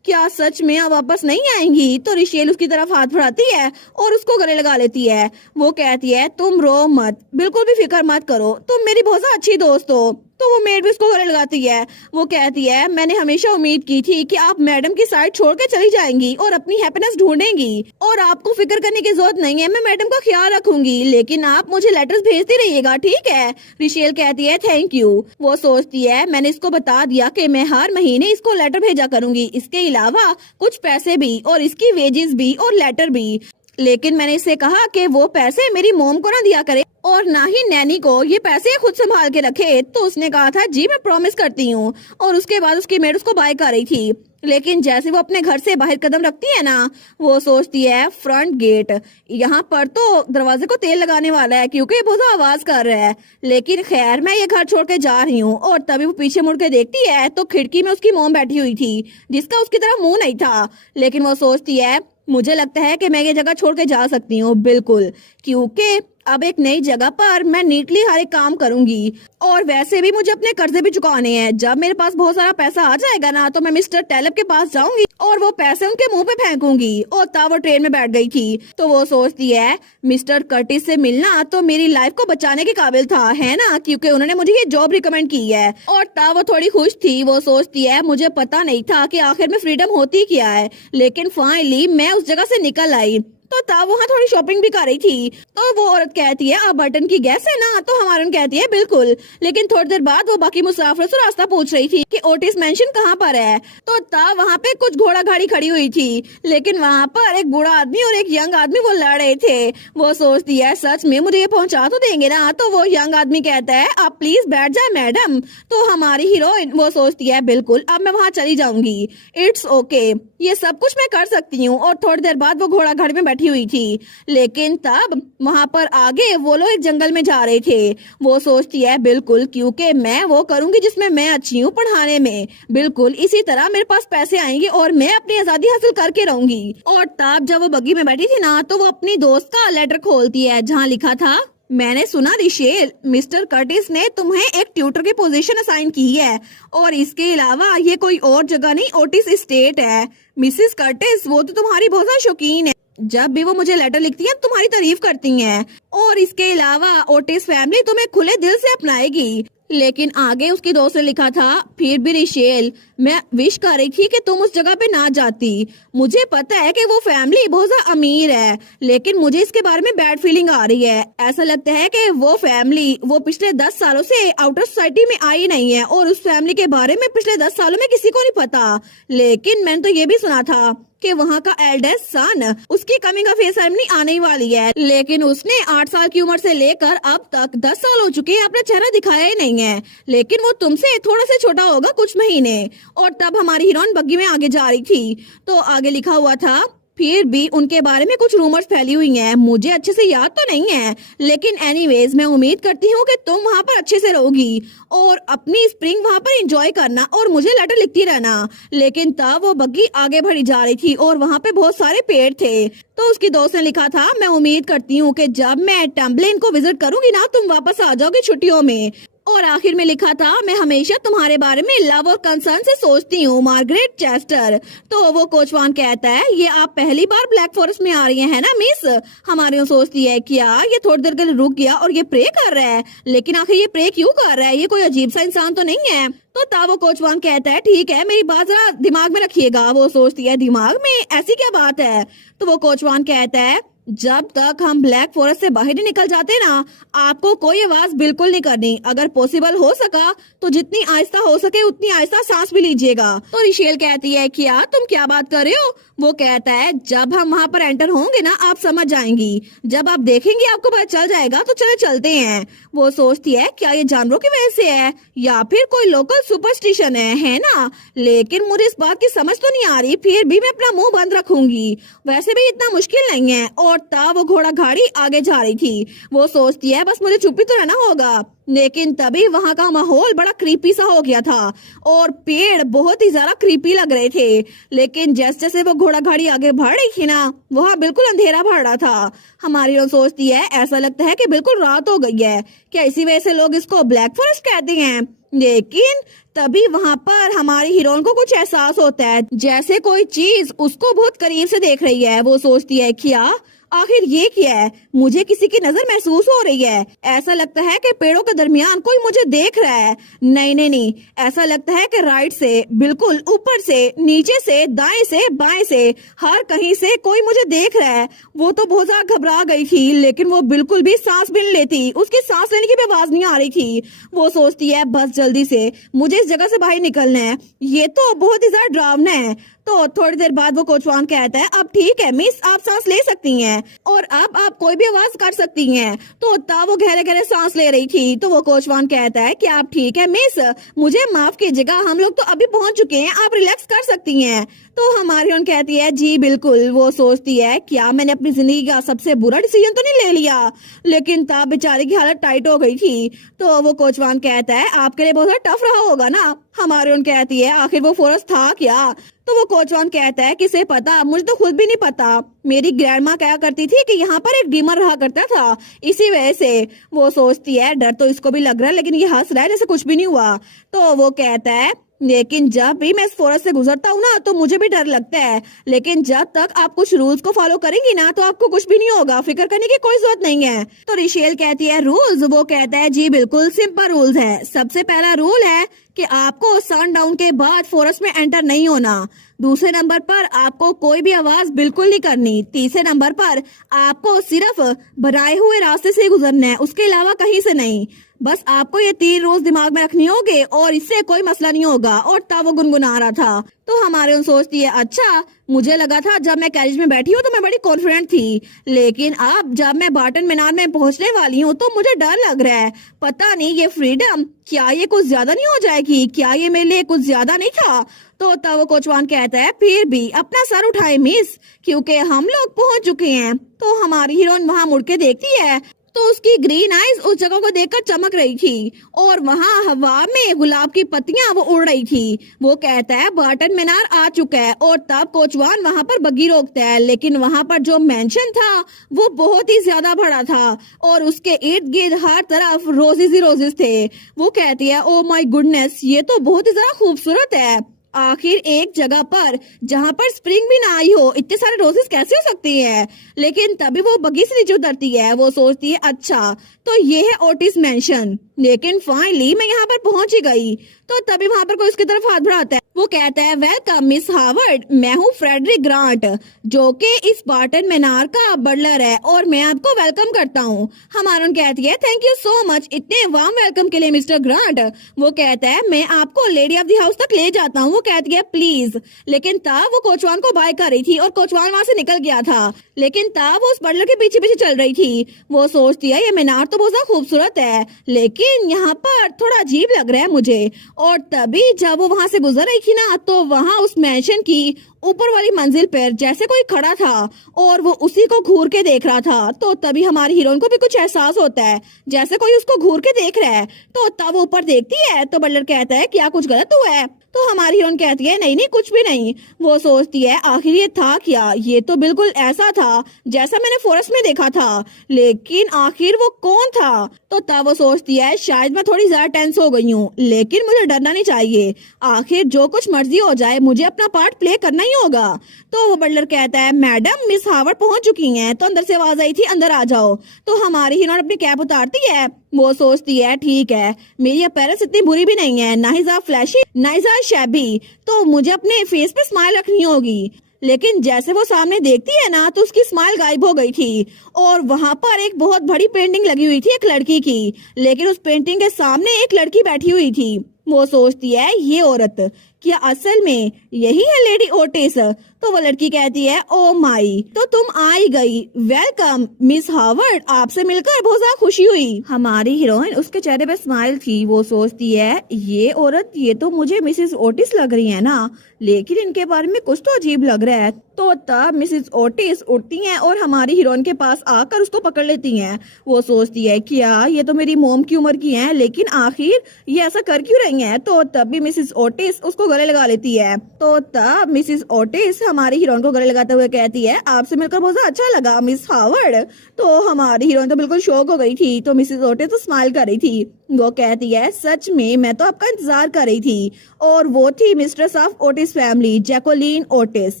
क्या सच में आप वापस नहीं आएंगी? तो रिशेल उसकी तरफ हाथ बढ़ाती है और उसको गले लगा लेती है। वो कहती है, तुम रो मत, बिल्कुल भी फिक्र मत करो, तुम मेरी बहुत अच्छी दोस्त हो। तो वो मेड भी उसको गले लगाती है। वो कहती है मैंने हमेशा उम्मीद की थी कि आप मैडम की साइड छोड़ के चली जाएंगी और अपनी हैप्पीनेस ढूंढेंगी और आपको फिक्र करने की जरूरत नहीं है, मैं मैडम का ख्याल रखूंगी, लेकिन आप मुझे लेटर्स भेजती रहिएगा, ठीक है। रिशेल कहती है थैंक यू। वो सोचती है मैंने इसको बता दिया कि मैं हर महीने इसको लेटर भेजा करूंगी, इसके अलावा कुछ पैसे भी और इसकी वेजेस भी और लेटर भी, लेकिन मैंने इससे कहा कि वो पैसे मेरी मोम को ना दिया करे और ना ही नैनी को, ये पैसे खुद संभाल के रखे। तो उसने कहा था जी मैं प्रॉमिस करती हूँ, और उसके बाद उसकी मेड उसको बाय कर रही थी। लेकिन जैसे वो अपने घर से बाहर कदम रखती है ना, वो सोचती है फ्रंट गेट, यहाँ पर तो दरवाजे को तेल लगाने वाला है क्योंकि ये बहुत आवाज कर रहा है, लेकिन खैर मैं ये घर छोड़ के जा रही हूँ। और तभी वो पीछे मुड़ के देखती है तो खिड़की में उसकी मोम बैठी हुई थी जिसका उसकी तरह मुंह नहीं था। लेकिन वो सोचती है मुझे लगता है कि मैं ये जगह छोड़ के जा सकती हूँ, बिल्कुल, क्योंकि अब एक नई जगह पर मैं नीटली हर एक काम करूंगी और वैसे भी मुझे अपने कर्जे भी चुकाने हैं। जब मेरे पास बहुत सारा पैसा आ जाएगा ना तो मैं मिस्टर टेलब के पास जाऊंगी और वो पैसे उनके मुंह पे फेंकूंगी। और तब वो ट्रेन में बैठ गई थी तो वो सोचती है मिस्टर कर्टिस से मिलना तो मेरी लाइफ को बचाने के काबिल था, है ना, क्योंकि उन्होंने मुझे ये जॉब रिकमेंड की है। और तब वो थोड़ी खुश थी। वो सोचती है मुझे पता नहीं था कि आखिर में फ्रीडम होती क्या है, लेकिन फाइनली मैं उस जगह से निकल आई। तो तब वहाँ थोड़ी शॉपिंग भी कर रही थी तो वो औरत कहती है आप बर्टन की गैस है ना, तो हमारन कहती है बिल्कुल। लेकिन थोड़ी देर बाद वो बाकी मुसाफिरों से रास्ता पूछ रही थी कि ओटिस मेंशन कहाँ पर है। तो तब वहाँ पे कुछ घोड़ा गाड़ी खड़ी हुई थी, लेकिन वहाँ पर एक बूढ़ा आदमी और एक यंग आदमी वो लड़ रहे थे। वो सोचती है सच में मुझे ये पहुँचा तो देंगे ना, तो वो यंग आदमी कहता है आप प्लीज बैठ जाए मैडम। तो हमारी हीरोइन वो सोचती है बिल्कुल अब मैं वहाँ चली जाऊंगी, इट्स ओके, ये सब कुछ मैं कर सकती हूँ। और थोड़ी देर बाद वो घोड़ा गाड़ी में हुई थी। लेकिन तब वहां पर आगे वो लोग एक जंगल में जा रहे थे। वो सोचती है बिल्कुल क्योंकि मैं वो करूंगी जिसमें मैं अच्छी हूँ, पढ़ाने में, बिल्कुल इसी तरह मेरे पास पैसे आएंगे और मैं अपनी आजादी हासिल करके रहूंगी। और तब जब वो बग्गी में बैठी थी ना तो वो अपनी दोस्त का लेटर खोलती है जहाँ लिखा था मैंने सुना रिशेल मिस्टर कर्टिस ने तुम्हें एक ट्यूटर की पोजीशन असाइन की है और इसके अलावा ये कोई और जगह नहीं ओटिस स्टेट है। मिसेस कर्टिस वो तो तुम्हारी बहुत ज्यादा शौकीन है, जब भी वो मुझे लेटर लिखती है तुम्हारी तारीफ करती हैं और इसके अलावा ओटिस फैमिली तुम्हें खुले दिल से अपनाएगी। लेकिन आगे उसकी दोस्त ने लिखा था फिर भी रिशेल मैं विश कर रही थी कि तुम उस जगह पे ना जाती। मुझे पता है कि वो फैमिली बहुत ज्यादा अमीर है, लेकिन मुझे इसके बारे में बैड फीलिंग आ रही है। ऐसा लगता है कि वो फैमिली वो पिछले 10 सालों से आउटर सोसाइटी में आई नहीं है और उस फैमिली के बारे में पिछले 10 सालों में किसी को नहीं पता। लेकिन मैंने तो ये भी सुना था कि वहाँ का एल्डेस्ट सन उसकी कमिंग ऑफ एज सेरेमनी आने वाली है, लेकिन उसने 8 साल की उम्र से लेकर अब तक 10 साल हो चुके हैं अपना चेहरा दिखाया ही नहीं है, लेकिन वो तुमसे थोड़ा सा छोटा होगा कुछ महीने। और तब हमारी हीरोइन बग्गी में आगे जा रही थी तो आगे लिखा हुआ था फिर भी उनके बारे में कुछ रूमर्स फैली हुई हैं, मुझे अच्छे से याद तो नहीं है, लेकिन एनीवेज मैं उम्मीद करती हूँ कि तुम वहाँ पर अच्छे से रहोगी और अपनी स्प्रिंग वहाँ पर एंजॉय करना और मुझे लेटर लिखती रहना। लेकिन तब वो बग्गी आगे बढ़ी जा रही थी और वहाँ पे बहुत सारे पेड़ थे। तो उसकी दोस्त ने लिखा था मैं उम्मीद करती हूँ कि जब मैं टम्बलिन को विजिट करूंगी ना तुम वापस आ जाओगी छुट्टियों में। और आखिर में लिखा था मैं हमेशा तुम्हारे बारे में लव और कंसर्न से सोचती हूँ मार्गरेट चेस्टर। तो वो कोचवान कहता है ये आप पहली बार ब्लैक फॉरेस्ट में आ रही हैं है ना मिस। हमारी सोचती है क्या ये थोड़ी देर के लिए रुक गया और ये प्रे कर रहा है, लेकिन आखिर ये प्रे क्यों कर रहा है, ये कोई अजीब सा इंसान तो नहीं है। तो तब वो कोचवान कहता है ठीक है मेरी बात जरा दिमाग में रखिएगा। वो सोचती है दिमाग में ऐसी क्या बात है। तो वो कोचवान कहता है जब तक हम ब्लैक फॉरेस्ट से बाहर नहीं निकल जाते ना आपको कोई आवाज बिल्कुल नहीं करनी, अगर पॉसिबल हो सका तो जितनी आहिस्ता हो सके उतनी आहिस्ता सांस भी लीजिएगा। तो रिशेल कहती है क्या तुम क्या बात कर रहे हो। वो कहता है जब हम वहाँ पर एंटर होंगे ना आप समझ जाएंगी, जब आप देखेंगे आपको पता चल जाएगा, तो चले चलते हैं। वो सोचती है क्या ये जानवरों की वजह से है या फिर कोई लोकल सुपरस्टिशन है ना, लेकिन मुझे इस बात की समझ तो नहीं आ रही, फिर भी मैं अपना मुंह बंद रखूंगी, वैसे भी इतना मुश्किल नहीं है। और तब वो घोड़ा गाड़ी आगे जा रही थी। वो सोचती है बस मुझे चुप्पी तो रहना होगा, लेकिन तभी वहाँ का माहौल बड़ा क्रीपी सा हो गया था और पेड़ बहुत ही ज्यादा क्रीपी लग रहे थे। लेकिन जैसे जैसे वो घोड़ा गाड़ी आगे बढ़ रही थी ना वहाँ बिल्कुल अंधेरा बढ़ रहा था। हमारी लोग सोचती है ऐसा लगता है कि बिल्कुल रात हो गई है, क्या इसी वजह से लोग इसको ब्लैक फॉरेस्ट कहते हैं। लेकिन तभी वहाँ पर हमारी हीरोइन को कुछ एहसास होता है जैसे कोई चीज उसको बहुत करीब से देख रही है। वो सोचती है क्या आखिर ये क्या है? मुझे किसी की नजर महसूस हो रही है। ऐसा लगता है कि पेड़ों के दरमियान कोई मुझे देख रहा है। नहीं नहीं नहीं, ऐसा लगता है कि राइट से, बिल्कुल ऊपर से, नीचे से, दाएं से, बाएं से, हर कहीं से कोई मुझे देख रहा है। वो तो बहुत ज्यादा घबरा गई थी, लेकिन वो बिल्कुल भी सांस भी नहीं लेती। उसकी सांस लेने की भी आवाज नहीं आ रही थी। वो सोचती है बस जल्दी से मुझे इस जगह से बाहर निकलना है, ये तो बहुत ही ज्यादा डरावना है। तो थोड़ी देर बाद वो कोचवान कहता है अब ठीक है मिस, आप सांस ले सकती हैं और अब आप कोई भी आवाज कर सकती हैं। तो तब वो गहरे गहरे सांस ले रही थी। तो वो कोचवान कहता है कि आप ठीक है मिस, मुझे माफ कीजिएगा, हम लोग तो अभी पहुंच चुके हैं, आप रिलैक्स कर सकती हैं। तो हमारी उन कहती है जी बिल्कुल। वो सोचती है क्या मैंने अपनी जिंदगी का सबसे बुरा डिसीजन तो नहीं ले लिया, लेकिन तब बेचारी की हालत टाइट हो गई थी। तो वो कोचवान कहता है आपके लिए बहुत टफ रहा होगा ना। हमारी उन कहती है आखिर वो फॉरेस्ट था क्या? तो वो कोचवान कहता है किसे पता, मुझे तो खुद भी नहीं पता। मेरी ग्रैंडमा क्या करती थी कि यहाँ पर एक डीमर रहा करता था, इसी वजह से। वो सोचती है डर तो इसको भी लग रहा है, लेकिन ये हंस रहा है जैसे कुछ भी नहीं हुआ। तो वो कहता है लेकिन जब भी मैं इस फॉरेस्ट से गुजरता हूँ ना तो मुझे भी डर लगता है, लेकिन जब तक आप कुछ रूल्स को फॉलो करेंगी ना तो आपको कुछ भी नहीं होगा, फिक्र करने की कोई जरूरत नहीं है। तो रिशेल कहती है रूल्स? वो कहता है जी बिल्कुल सिंपल रूल्स है। सबसे पहला रूल है कि आपको सनडाउन के बाद फॉरेस्ट में एंटर नहीं होना। दूसरे नंबर पर आपको कोई भी आवाज बिल्कुल नहीं करनी। तीसरे नंबर पर आपको सिर्फ बनाए हुए रास्ते से गुजरना है, उसके अलावा कहीं से नहीं। बस आपको ये 3 रोज दिमाग में रखनी होगी और इससे कोई मसला नहीं होगा। और तब वो गुनगुना रहा था। तो हमारे उन सोचती है अच्छा, मुझे लगा था जब मैं कैरेज में बैठी हूँ तो मैं बड़ी कॉन्फिडेंट थी, लेकिन अब जब मैं बार्टन मीनार में पहुँचने वाली हूँ तो मुझे डर लग रहा है। पता नहीं ये फ्रीडम क्या ये कुछ ज्यादा नहीं हो जाएगी? क्या ये मेरे लिए कुछ ज्यादा नहीं था? तो तब वो कोचवान कहता है फिर भी अपना सर उठाए मिस, क्योंकि हम लोग पहुंच चुके हैं। तो हमारी हीरोइन वहां मुड़ के देखती है तो उसकी ग्रीन आईज उस जगह को देखकर चमक रही थी और वहाँ हवा में गुलाब की पत्तियां वो उड़ रही थी। वो कहता है बार्टन मीनार आ चुका है और तब कोचवान वहाँ पर बग्गी रोकता है, लेकिन वहाँ पर जो मेंशन था वो बहुत ही ज्यादा बड़ा था और उसके इर्द गिर्द हर तरफ रोजेस ही रोजेस थे। वो कहती है ओ माय गुडनेस, ये तो बहुत ही ज्यादा खूबसूरत है। आखिर एक जगह पर जहाँ पर स्प्रिंग भी ना आई हो इतने सारे रोजेस कैसे हो सकती है? लेकिन तभी वो बग्गी से नीचे उतरती है। वो सोचती है अच्छा तो ये है ओटिस मेंशन, लेकिन फाइनली मैं यहाँ पर पहुंच ही गई। तो तभी वहाँ पर कोई उसकी तरफ हाथ बढ़ाता है। वो कहता है वेलकम मिस हार्वर्ड, मैं हूँ फ्रेडरिक ग्रांट जो कि इस बार्टन मीनार का बटलर है और मैं आपको वेलकम करता हूँ। हमारा कहती है थैंक यू सो मच इतने वार्म वेलकम के लिए मिस्टर ग्रांट। वो कहता है मैं आपको लेडी ऑफ द हाउस तक ले जाता हूँ। वो कहती है प्लीज, लेकिन तब वो कोचवान को बाय कर रही थी और कोचवान वहाँ से निकल गया था, लेकिन तब वो उस बटलर के पीछे पीछे चल रही थी। वो सोचती है ये मीनार तो बहुत ज्यादा खूबसूरत है, लेकिन यहाँ पर थोड़ा अजीब लग रहा है मुझे। और तभी जब वो वहाँ से गुजर रही थी ना तो वहाँ उस मैंशन की ऊपर वाली मंजिल पर जैसे कोई खड़ा था और वो उसी को घूर के देख रहा था। तो तभी हमारी हीरोइन को भी कुछ एहसास होता है जैसे कोई उसको घूर के देख रहा है। तो तब वो ऊपर देखती है तो बटलर कहता है क्या कुछ गलत हुआ है? तो हमारी हीरोइन कहती है नहीं नहीं कुछ भी नहीं। वो सोचती है आखिर ये था क्या? ये तो बिल्कुल ऐसा था जैसा मैंने फॉरेस्ट में देखा था, लेकिन आखिर वो कौन था? तो तब वो सोचती है शायद मैं थोड़ी ज्यादा टेंस हो गई हूँ, लेकिन मुझे डरना नहीं चाहिए। आखिर जो कुछ मर्जी हो जाए मुझे अपना पार्ट प्ले करना ही होगा। तो वो बटलर कहता है मैडम मिस हार्वर्ड पहुंच चुकी हैं। तो अंदर से आवाज आई थी अंदर आ जाओ। तो हमारी हीरोइन अपनी कैप उतारती है। वो सोचती है ठीक है मेरी अपीयरेंस इतनी बुरी भी नहीं है, ना ही ज्यादा फ्लैशी ना ही ज्यादा शैबी, तो मुझे अपने फेस पे स्माइल रखनी होगी। लेकिन जैसे वो सामने देखती है ना तो उसकी स्माइल गायब हो गई थी और वहां पर एक बहुत बड़ी पेंटिंग लगी हुई थी एक लड़की की, लेकिन उस पेंटिंग के सामने एक लड़की बैठी हुई थी। वो सोचती है ये औरत क्या असल में यही है लेडी ओटिस? तो वो लड़की कहती है ओ माई, तो तुम आ ही गई, वेलकम मिस हार्वर्ड, आपसे मिलकर बहुत ज्यादा खुशी हुई। हमारी हीरोइन उसके चेहरे पे स्माइल थी। वो सोचती है ये औरत ये तो मुझे मिसेस ओटिस लग रही है ना, लेकिन इनके बारे में कुछ तो अजीब लग रहा है। तो तब मिसेस ओटिस उठती हैं और हमारी हीरोइन के पास आकर उसको पकड़ लेती हैं। वो सोचती है क्या ये तो मेरी मोम की उम्र की हैं, लेकिन आखिर ये ऐसा कर क्यों रही हैं? तो तब भी मिसेस ओटिस उसको गले लगा लेती है। तो तब मिसेस ओटिस हमारी हीरोइन को गले लगाते हुए कहती है आपसे मिलकर बहुत अच्छा लगा मिस हार्वर्ड। तो हमारी हीरोइन तो बिल्कुल शॉक हो गई थी। तो मिसेस ओटिस तो स्माइल कर रही थी। वो कहती है सच में मैं तो आपका इंतजार कर रही थी, और वो थी mistress of Otis family Jacqueline Otis.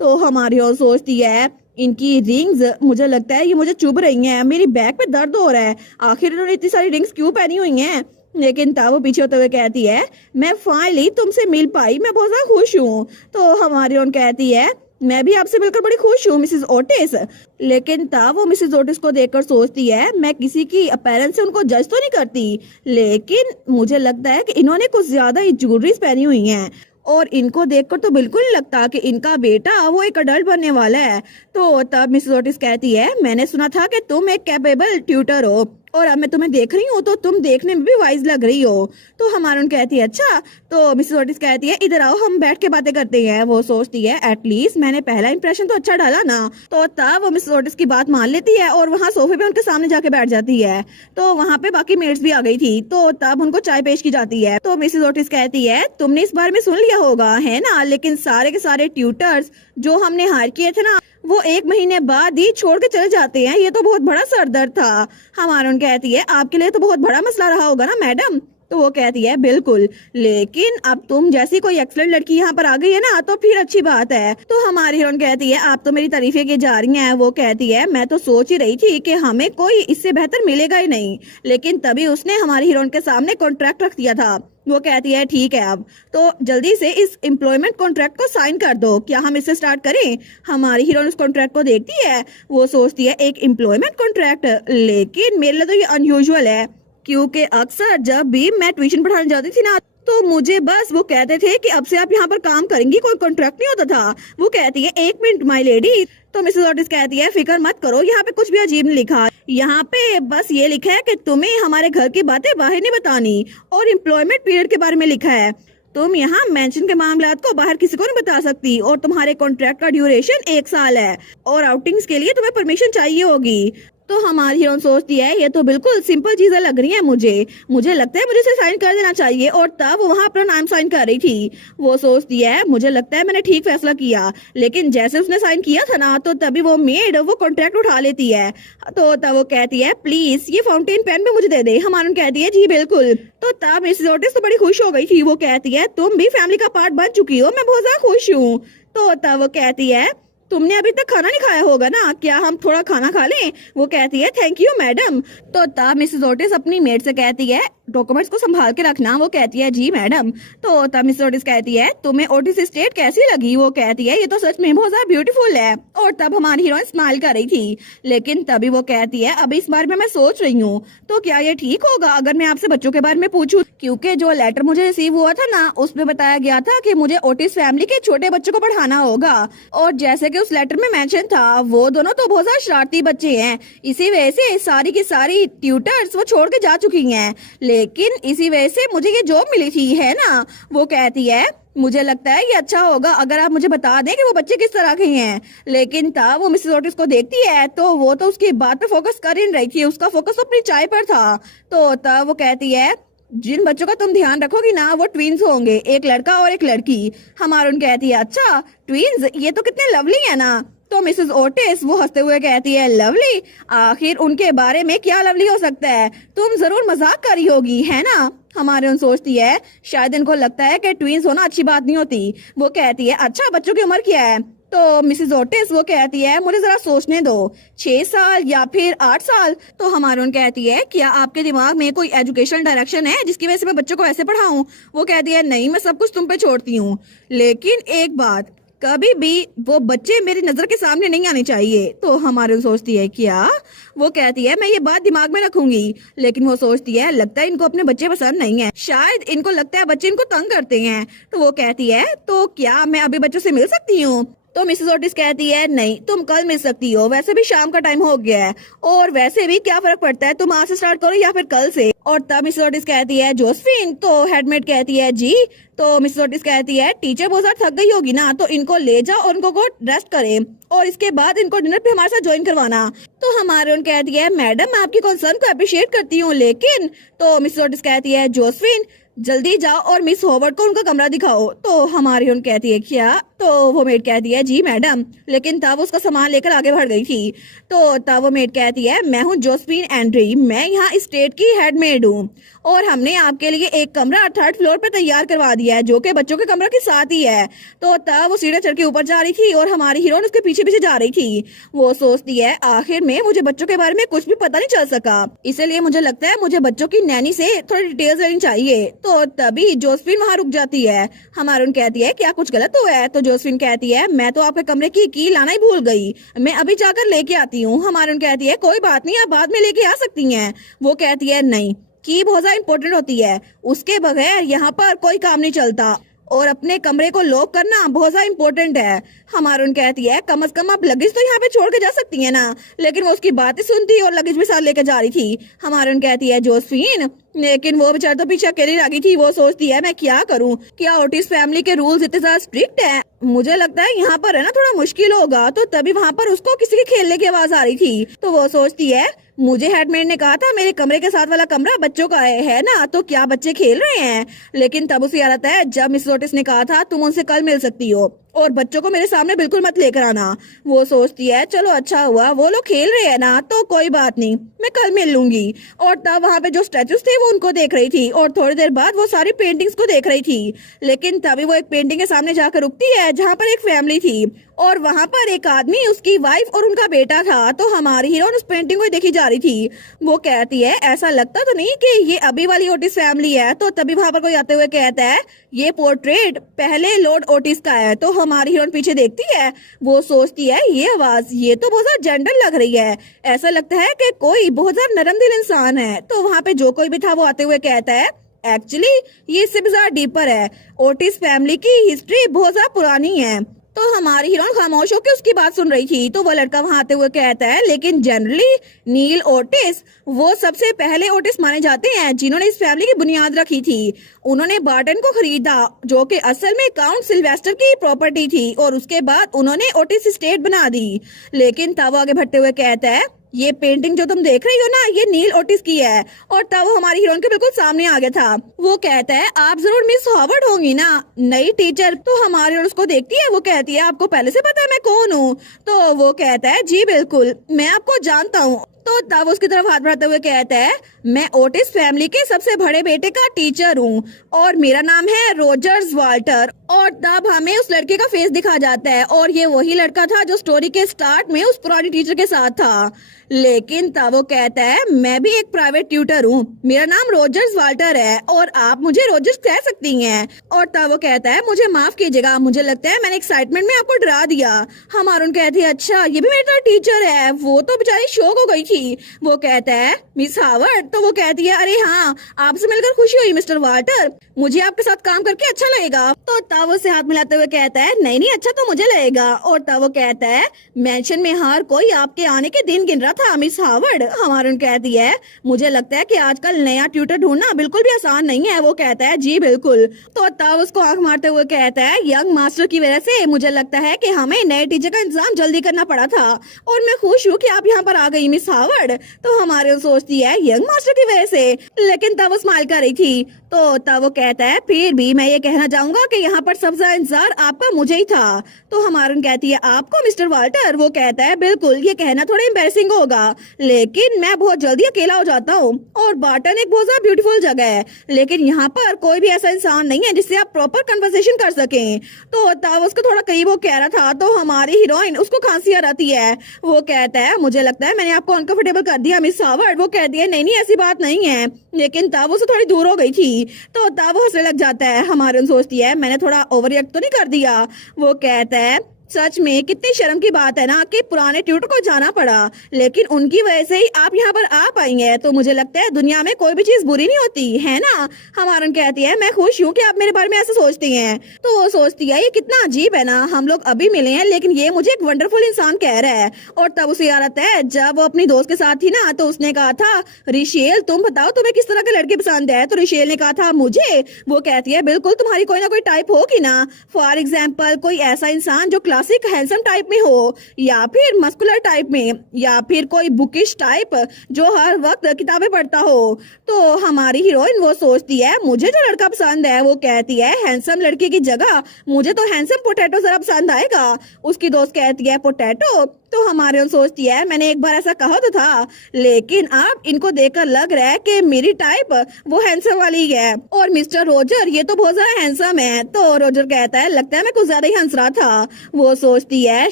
तो हमारी और सोचती है इनकी रिंग्स मुझे लगता है ये मुझे चुभ रही हैं, मेरी बैक पे दर्द हो रहा है, आखिर इन्होंने इतनी सारी रिंग्स क्यों पहनी हुई हैं। लेकिन तब वो पीछे होते हुए कहती है मैं फाइनली तुमसे मिल पाई, मैं बहुत ज्यादा खुश हूँ। तो हमारी ओन कहती है मैं भी आपसे मिलकर बड़ी खुश हूँ मिसेस ओटिस। लेकिन तब वो मिसेस ओटिस को देखकर सोचती है मैं किसी की अपीयरेंस से उनको जज तो नहीं करती, लेकिन मुझे लगता है कि इन्होंने कुछ ज्यादा ही ज्वेलरीज पहनी हुई हैं और इनको देखकर तो बिल्कुल नहीं लगता कि इनका बेटा वो एक अडल्ट बनने वाला है। तो तब मिसेस ओटिस कहती है मैंने सुना था कि तुम एक कैपेबल ट्यूटर हो और अब मैं तुम्हें देख रही हूँ तो तुम देखने में भी वाइज लग रही हो। तो हमारा कहती है अच्छा। तो मिसेस ओटिस कहती है इधर आओ हम बैठ के बातें करते हैं। वो सोचती है एटलीस्ट मैंने पहला इंप्रेशन तो अच्छा डाला ना। तो तब वो मिसेस ओटिस की बात मान लेती है और वहाँ सोफे पे उनके सामने जाके बैठ जाती है। तो वहाँ पे बाकी मेड्स भी आ गई थी, तो तब उनको चाय पेश की जाती है। तो मिसेस ओटिस कहती है तुमने इस बारे में सुन लिया होगा है ना, लेकिन सारे के सारे ट्यूटर्स जो हमने हायर किए थे ना वो 1 महीने बाद ही छोड़ के चले जाते हैं, ये तो बहुत बड़ा सरदर्द था। हमारा कहती है आपके लिए तो बहुत बड़ा मसला रहा होगा ना मैडम। तो वो कहती है बिल्कुल, लेकिन अब तुम जैसी कोई एक्सलेंट लड़की यहाँ पर आ गई है ना तो फिर अच्छी बात है। तो हमारी हीरोइन कहती है आप तो मेरी तारीफें की जा रही हैं। वो कहती है मैं तो सोच ही रही थी कि हमें कोई इससे बेहतर मिलेगा ही नहीं, लेकिन तभी उसने हमारी हीरोइन के सामने कॉन्ट्रैक्ट रख दिया था। वो कहती है ठीक है अब तो जल्दी से इस एम्प्लॉयमेंट कॉन्ट्रैक्ट को साइन कर दो, क्या हम इससे स्टार्ट करें। हमारी हीरोइन उस कॉन्ट्रैक्ट को देखती है, वो सोचती है एक एम्प्लॉयमेंट कॉन्ट्रैक्ट, लेकिन मेरे लिए तो ये अनयूजुअल है क्योंकि अक्सर जब भी मैं ट्यूशन पढ़ाने जाती थी ना तो मुझे बस वो कहते थे कि अब से आप यहाँ पर काम करेंगी, कोई कॉन्ट्रैक्ट नहीं होता था। वो कहती है 1 मिनट माय लेडी। तो मिसेस ओटिस कहती है फिक्र मत करो, यहाँ पे कुछ भी अजीब नहीं लिखा, यहाँ पे बस ये लिखा है कि तुम्हें हमारे घर की बातें बाहर नहीं बतानी और एम्प्लॉयमेंट पीरियड के बारे में लिखा है। तुम यहाँ मेंशन के मामलात को बाहर किसी को नहीं बता सकती और तुम्हारे कॉन्ट्रैक्ट का ड्यूरेशन 1 साल है और आउटिंग्स के लिए तुम्हें परमिशन चाहिए होगी। तो हमारी हीरोइन सोचती है ये तो बिल्कुल सिंपल चीजें लग रही हैं मुझे लगता है मुझे इसे साइन कर देना चाहिए और तब वो वहाँ अपना नाम साइन कर रही थी। वो सोचती है मुझे लगता है मैंने ठीक फैसला किया, लेकिन जैसे उसने साइन किया था ना तो तभी वो मेड वो कॉन्ट्रैक्ट उठा लेती है। तो तब वो कहती है प्लीज ये फाउंटेन पेन भी मुझे दे दे। हमारी कहती है जी बिल्कुल। तो तब मिसेस ओटिस तो बड़ी खुश हो गई थी, वो कहती है तुम भी फैमिली का पार्ट बन चुकी हो, मैं बहुत ज्यादा खुश हूँ। तो तब वो कहती है तुमने अभी तक खाना नहीं खाया होगा ना, क्या हम थोड़ा खाना खा लें। वो कहती है थैंक यू मैडम। तो तब मिसेस ओटिस अपनी मेड से कहती है डॉक्यूमेंट्स को संभाल के रखना। वो कहती है जी मैडम। तो तब मिसेस ओटिस कहती है तुम्हें ओटिस स्टेट कैसी लगी। वो कहती है ये तो सच में बहुत ज्यादा ब्यूटीफुल है और तब हमारी हीरोइन स्माइल कर रही थी, लेकिन तभी वो कहती है अभी इस बारे में मैं सोच रही हूँ, तो क्या ये ठीक होगा अगर मैं आपसे बच्चों के बारे में पूछूं, क्योंकि जो लेटर मुझे रिसीव हुआ था ना उसमें बताया गया था कि मुझे ओटिस फैमिली के छोटे बच्चों को पढ़ाना होगा और जैसे कि उस लेटर में मेंशन था वो दोनों तो बहुत ज्यादा शरारती बच्चे हैं, इसी वजह से सारी की सारी ट्यूटर्स वो छोड़ के जा चुकी हैं, लेकिन इसी वजह से मुझे ये जॉब मिली थी है ना। वो कहती है मुझे लगता है ये अच्छा होगा अगर आप मुझे बता दें कि वो बच्चे किस तरह के हैं, लेकिन तब वो मिसेस ओटिस को देखती है तो वो तो उसकी बात पे फोकस कर ही नहीं रही थी, उसका फोकस तो अपनी चाय पर था। तो तब वो कहती है जिन बच्चों का तुम ध्यान रखोगी ना वो ट्विंस होंगे, एक लड़का और एक लड़की। हमारा कहती है अच्छा ट्विंस, ये तो कितने लवली है ना। तो मिसेस ओटिस वो हंसते हुए कहती है लवली, आखिर उनके बारे में क्या लवली हो सकता है, तुम जरूर मजाक कर रही होगी है ना। हमारे सोचती है शायद इनको लगता है कि ट्विंस होना अच्छी बात नहीं होती। वो कहती है अच्छा बच्चों की उम्र क्या है। तो मिसेस ओटिस वो कहती है मुझे जरा सोचने दो, 6 साल या फिर 8 साल। तो हमारे कहती है क्या आपके दिमाग में कोई एजुकेशनल डायरेक्शन है जिसकी वजह से मैं बच्चों को ऐसे पढ़ाऊं। वो कहती है नहीं मैं सब कुछ तुम पे छोड़ती हूँ, लेकिन एक बात कभी भी वो बच्चे मेरी नजर के सामने नहीं आने चाहिए। तो हमारे सोचती है क्या। वो कहती है मैं ये बात दिमाग में रखूंगी, लेकिन वो सोचती है लगता है इनको अपने बच्चे पसंद नहीं है, शायद इनको लगता है बच्चे इनको तंग करते हैं। तो वो कहती है तो क्या मैं अभी बच्चों से मिल सकती हूँ। तो मिसेस ओटिस कहती है नहीं तुम कल मिल सकती हो, वैसे भी शाम का टाइम हो गया है और वैसे भी क्या फर्क पड़ता है, तुम आज से स्टार्ट करो या फिर कल से। और तब मिसेस ओटिस कहती है जोसेफिन। तो हेडमेट कहती है जी। तो मिसेस ओटिस कहती है टीचर बहुत ज्यादा थक गई होगी ना तो इनको ले जाओ और उनको रेस्ट करे और इसके बाद इनको डिनर पे हमारे साथ ज्वाइन करवाना। तो हमारे उन कहती है मैडम मैं आपकी कंसर्न को अप्रिशिएट करती हूँ, लेकिन। तो मिसेस ओटिस कहती है जोसेफिन जल्दी जाओ और मिस हॉवर्ड को उनका कमरा दिखाओ। तो हमारी ह्यून कहती है क्या? तो वो मेड कहती है जी मैडम, लेकिन तब उसका सामान लेकर आगे बढ़ गई थी। तो तब वो मेड कहती है मैं हूँ जोसेफिन एंड्री, मैं यहाँ स्टेट की हेड मेड हूँ और हमने आपके लिए एक कमरा 3rd फ्लोर पे तैयार करवा दिया है जो कि बच्चों के कमरा के साथ ही है। तो तब वो सीढ़ियाँ चढ़ के ऊपर जा रही थी और हमारी हीरोइन उसके पीछे पीछे जा रही थी। वो सोचती है आखिर में मुझे बच्चों के बारे में कुछ भी पता नहीं चल सका, इसलिए मुझे लगता है मुझे बच्चों की नैनी से थोड़ी डिटेल्स लेनी चाहिए। तो तभी जोसेफिन वहाँ रुक जाती है। हमारून कहती है क्या कुछ गलत हुआ है? तो जोसेफिन कहती है मैं तो आपके कमरे की लाना ही भूल गई, मैं अभी जाकर लेके आती हूँ। हमारून कहती है कोई बात नहीं, आप बाद में लेके आ सकती हैं। वो कहती है नहीं, की बहुत ज्यादा इम्पोर्टेंट होती है, उसके बगैर यहाँ पर कोई काम नहीं चलता और अपने कमरे को लॉक करना बहुत ज्यादा इम्पोर्टेंट है। हमारून कहती है कम से कम आप लगेज तो यहाँ पे छोड़ के जा सकती है ना, लेकिन वो उसकी बातें सुनती और लगेज भी साथ लेके जा रही थी। हमारून कहती है जोसेफिन, लेकिन वो बेचारी तो पीछे अकेली लगी थी। वो सोचती है मैं क्या करूं, क्या ओटिस फैमिली के रूल्स इतने ज्यादा स्ट्रिक्ट है? मुझे लगता है यहाँ पर है ना थोड़ा मुश्किल होगा। तो तभी वहाँ पर उसको किसी के खेलने की आवाज आ रही थी। तो वो सोचती है मुझे हेडमेड ने कहा था मेरे कमरे के साथ वाला कमरा बच्चों का है ना, तो क्या बच्चे खेल रहे हैं? लेकिन तब उसे याद आता है जब मिस ओटिस ने कहा था तुम उनसे कल मिल सकती हो और बच्चों को मेरे सामने बिल्कुल मत लेकर आना। वो सोचती है चलो अच्छा हुआ वो लोग खेल रहे हैं ना, तो कोई बात नहीं, मैं कल मिल लूंगी। और तब वहाँ पे जो स्टैचूज थे वो उनको देख रही थी और थोड़ी देर बाद वो सारी पेंटिंग्स को देख रही थी। लेकिन तभी वो एक पेंटिंग के सामने जाकर रुकती है जहाँ पर एक फैमिली थी और वहाँ पर एक आदमी, उसकी वाइफ और उनका बेटा था। तो हमारी हीरोइन उस पेंटिंग को देखी जा रही थी। वो कहती है ऐसा लगता तो नहीं कि ये अभी वाली ओटिस फैमिली है। तो तभी वहाँ पर कोई आते हुए कहता है ये पोर्ट्रेट पहले लॉर्ड ओटिस का है। तो हमारी हीरोइन पीछे देखती है। वो सोचती है ये आवाज ये तो बहुत ज्यादा जेंटल लग रही है, ऐसा लगता है कि कोई बहुत ज्यादा नरम दिल इंसान है। तो वहाँ पे जो कोई भी था वो आते हुए कहता है एक्चुअली ये इससे भी ज्यादा डीपर है, ओटिस फैमिली की हिस्ट्री बहुत ज्यादा पुरानी है। तो हमारी हीरोइन खामोश होकर उसकी बात सुन रही थी। तो वो लड़का वहां आते हुए कहता है लेकिन जनरली नील ओटिस वो सबसे पहले ओटिस माने जाते हैं जिन्होंने इस फैमिली की बुनियाद रखी थी। उन्होंने बार्टन को खरीदा जो कि असल में काउंट सिल्वेस्टर की प्रॉपर्टी थी और उसके बाद उन्होंने ओटिस स्टेट बना दी। लेकिन तब आगे बढ़ते हुए कहता है ये पेंटिंग जो तुम देख रही हो ना ये नील ओटिस की है। और तब वो हमारी हीरोइन के बिल्कुल सामने आ गया था। वो कहता है आप जरूर मिस हॉवर्ड होंगी ना, नई टीचर। तो हमारी हीरोइन उसको देखती है। वो कहती है आपको पहले से पता है मैं कौन हूँ? तो वो कहता है जी बिल्कुल, मैं आपको जानता हूँ। तो तब उसकी तरफ हाथ बढ़ाते हुए कहता है मैं ओटिस फैमिली के सबसे बड़े बेटे का टीचर हूँ और मेरा नाम है रोजर्स वाल्टर। और तब हमें उस लड़के का फेस दिखा जाता है और ये वही लड़का था जो स्टोरी के स्टार्ट में उस पुरानी टीचर के साथ था। लेकिन तब वो कहता है मैं भी एक प्राइवेट ट्यूटर हूँ, मेरा नाम रोजर्स वाल्टर है और आप मुझे रोजर्स कह सकती हैं। और तब वो कहता है मुझे माफ कीजिएगा, मुझे लगता है मैंने एक्साइटमेंट में आपको डरा दिया। हमारून कहती है अच्छा ये भी मेरा टीचर है। वो तो बेचारी शॉक हो गई थी। वो कहता है मिस हावर्ड। तो वो कहती है अरे हाँ आपसे मिलकर खुशी हुई मिस्टर वाल्टर, मुझे आपके साथ काम करके अच्छा लगेगा। तो तब उसे हाथ मिलाते हुए कहता है नहीं नहीं अच्छा तो मुझे लगेगा। और तब वो कहता है मेंशन में हर कोई आपके आने के दिन गिन रहा था मिस हावर्ड। हमारून कहती है मुझे लगता है कि आजकल नया ट्यूटर ढूंढना बिल्कुल भी आसान नहीं है। वो कहता है जी बिल्कुल। तो तब उसको आंख मारते हुए कहता है यंग मास्टर की वजह से मुझे लगता है कि हमें नए टीचर का इंतजाम जल्दी करना पड़ा था और मैं खुश हूँ कि आप यहाँ पर आ गई मिस हावर्ड। तो हमारे सोचती है यंग मास्टर की वजह से, लेकिन तब वो स्माइल कर रही थी। तो तब वो कहता है फिर भी मैं ये कहना चाहूंगा कि यहाँ पर सबसे ज्यादा इंतजार आपका मुझे ही था। तो हमारून कहती है आपको मिस्टर वाल्टर? वो कहता है बिल्कुल, ये कहना थोड़ा एम्बैरेसिंग होगा लेकिन मैं बहुत जल्दी अकेला हो जाता हूँ और बार्टन एक बहुत ज्यादा ब्यूटीफुल जगह है लेकिन यहाँ पर कोई भी ऐसा इंसान नहीं है जिससे आप प्रॉपर कन्वर्सेशन कर सकें। तो तब उसको थोड़ा करीब वो कह रहा था तो हमारी हीरोइन उसको खांसी आ रही है। वो कहता है मुझे लगता है मैंने आपको अनकंफर्टेबल कर दिया मिस हावर्ड। वो कहती है नहीं नहीं ऐसी बात नहीं है, लेकिन तब उसे थोड़ी दूर हो गई थी। तो तब वो हंसने लग जाता है। हमारी सोचती है मैंने थोड़ा ओवर रिएक्ट तो नहीं कर दिया? वो कहता है सच में कितनी शर्म की बात है ना कि पुराने ट्यूटर को जाना पड़ा लेकिन उनकी वजह से ही आप यहाँ पर आ पाई हैं। तो मुझे लगता है दुनिया में कोई भी चीज बुरी नहीं होती है ना। हमारन कहती है मैं खुश हूँ कि आप मेरे बारे में ऐसा सोचती हैं। तो वो सोचती है ये कितना अजीब है ना, हम लोग अभी मिले हैं लेकिन ये मुझे एक वंडरफुल इंसान कह रहा है। और तब उसे याद आता है जब वो अपनी दोस्त के साथ थी ना तो उसने कहा था रिशेल तुम बताओ तुम्हें किस तरह के लड़के पसंद है? तो रिशेल ने कहा था मुझे। वो कहती है बिल्कुल तुम्हारी कोई ना कोई टाइप होगी ना, फॉर एग्जाम्पल कोई ऐसा इंसान जो क्लासिक हैंडसम टाइप में हो, या फिर मस्कुलर टाइप में, या फिर कोई बुकिश टाइप जो हर वक्त किताबें पढ़ता हो। तो हमारी हीरोइन वो सोचती है मुझे जो लड़का पसंद है, वो कहती है हैंडसम लड़के की जगह मुझे तो हैंडसम पोटैटो जरा पसंद आएगा। उसकी दोस्त कहती है पोटैटो, तो हमारे सोचती है मैंने एक बार ऐसा कहा तो था, लेकिन अब इनको देखकर लग रहा है कि मेरी टाइप वो हैंडसम वाली है। और मिस्टर रोजर ये तो बहुत ज्यादा हैंडसम है। तो रोजर कहता है लगता है मैं कुछ ज्यादा ही हंस रहा था। वो सोचती है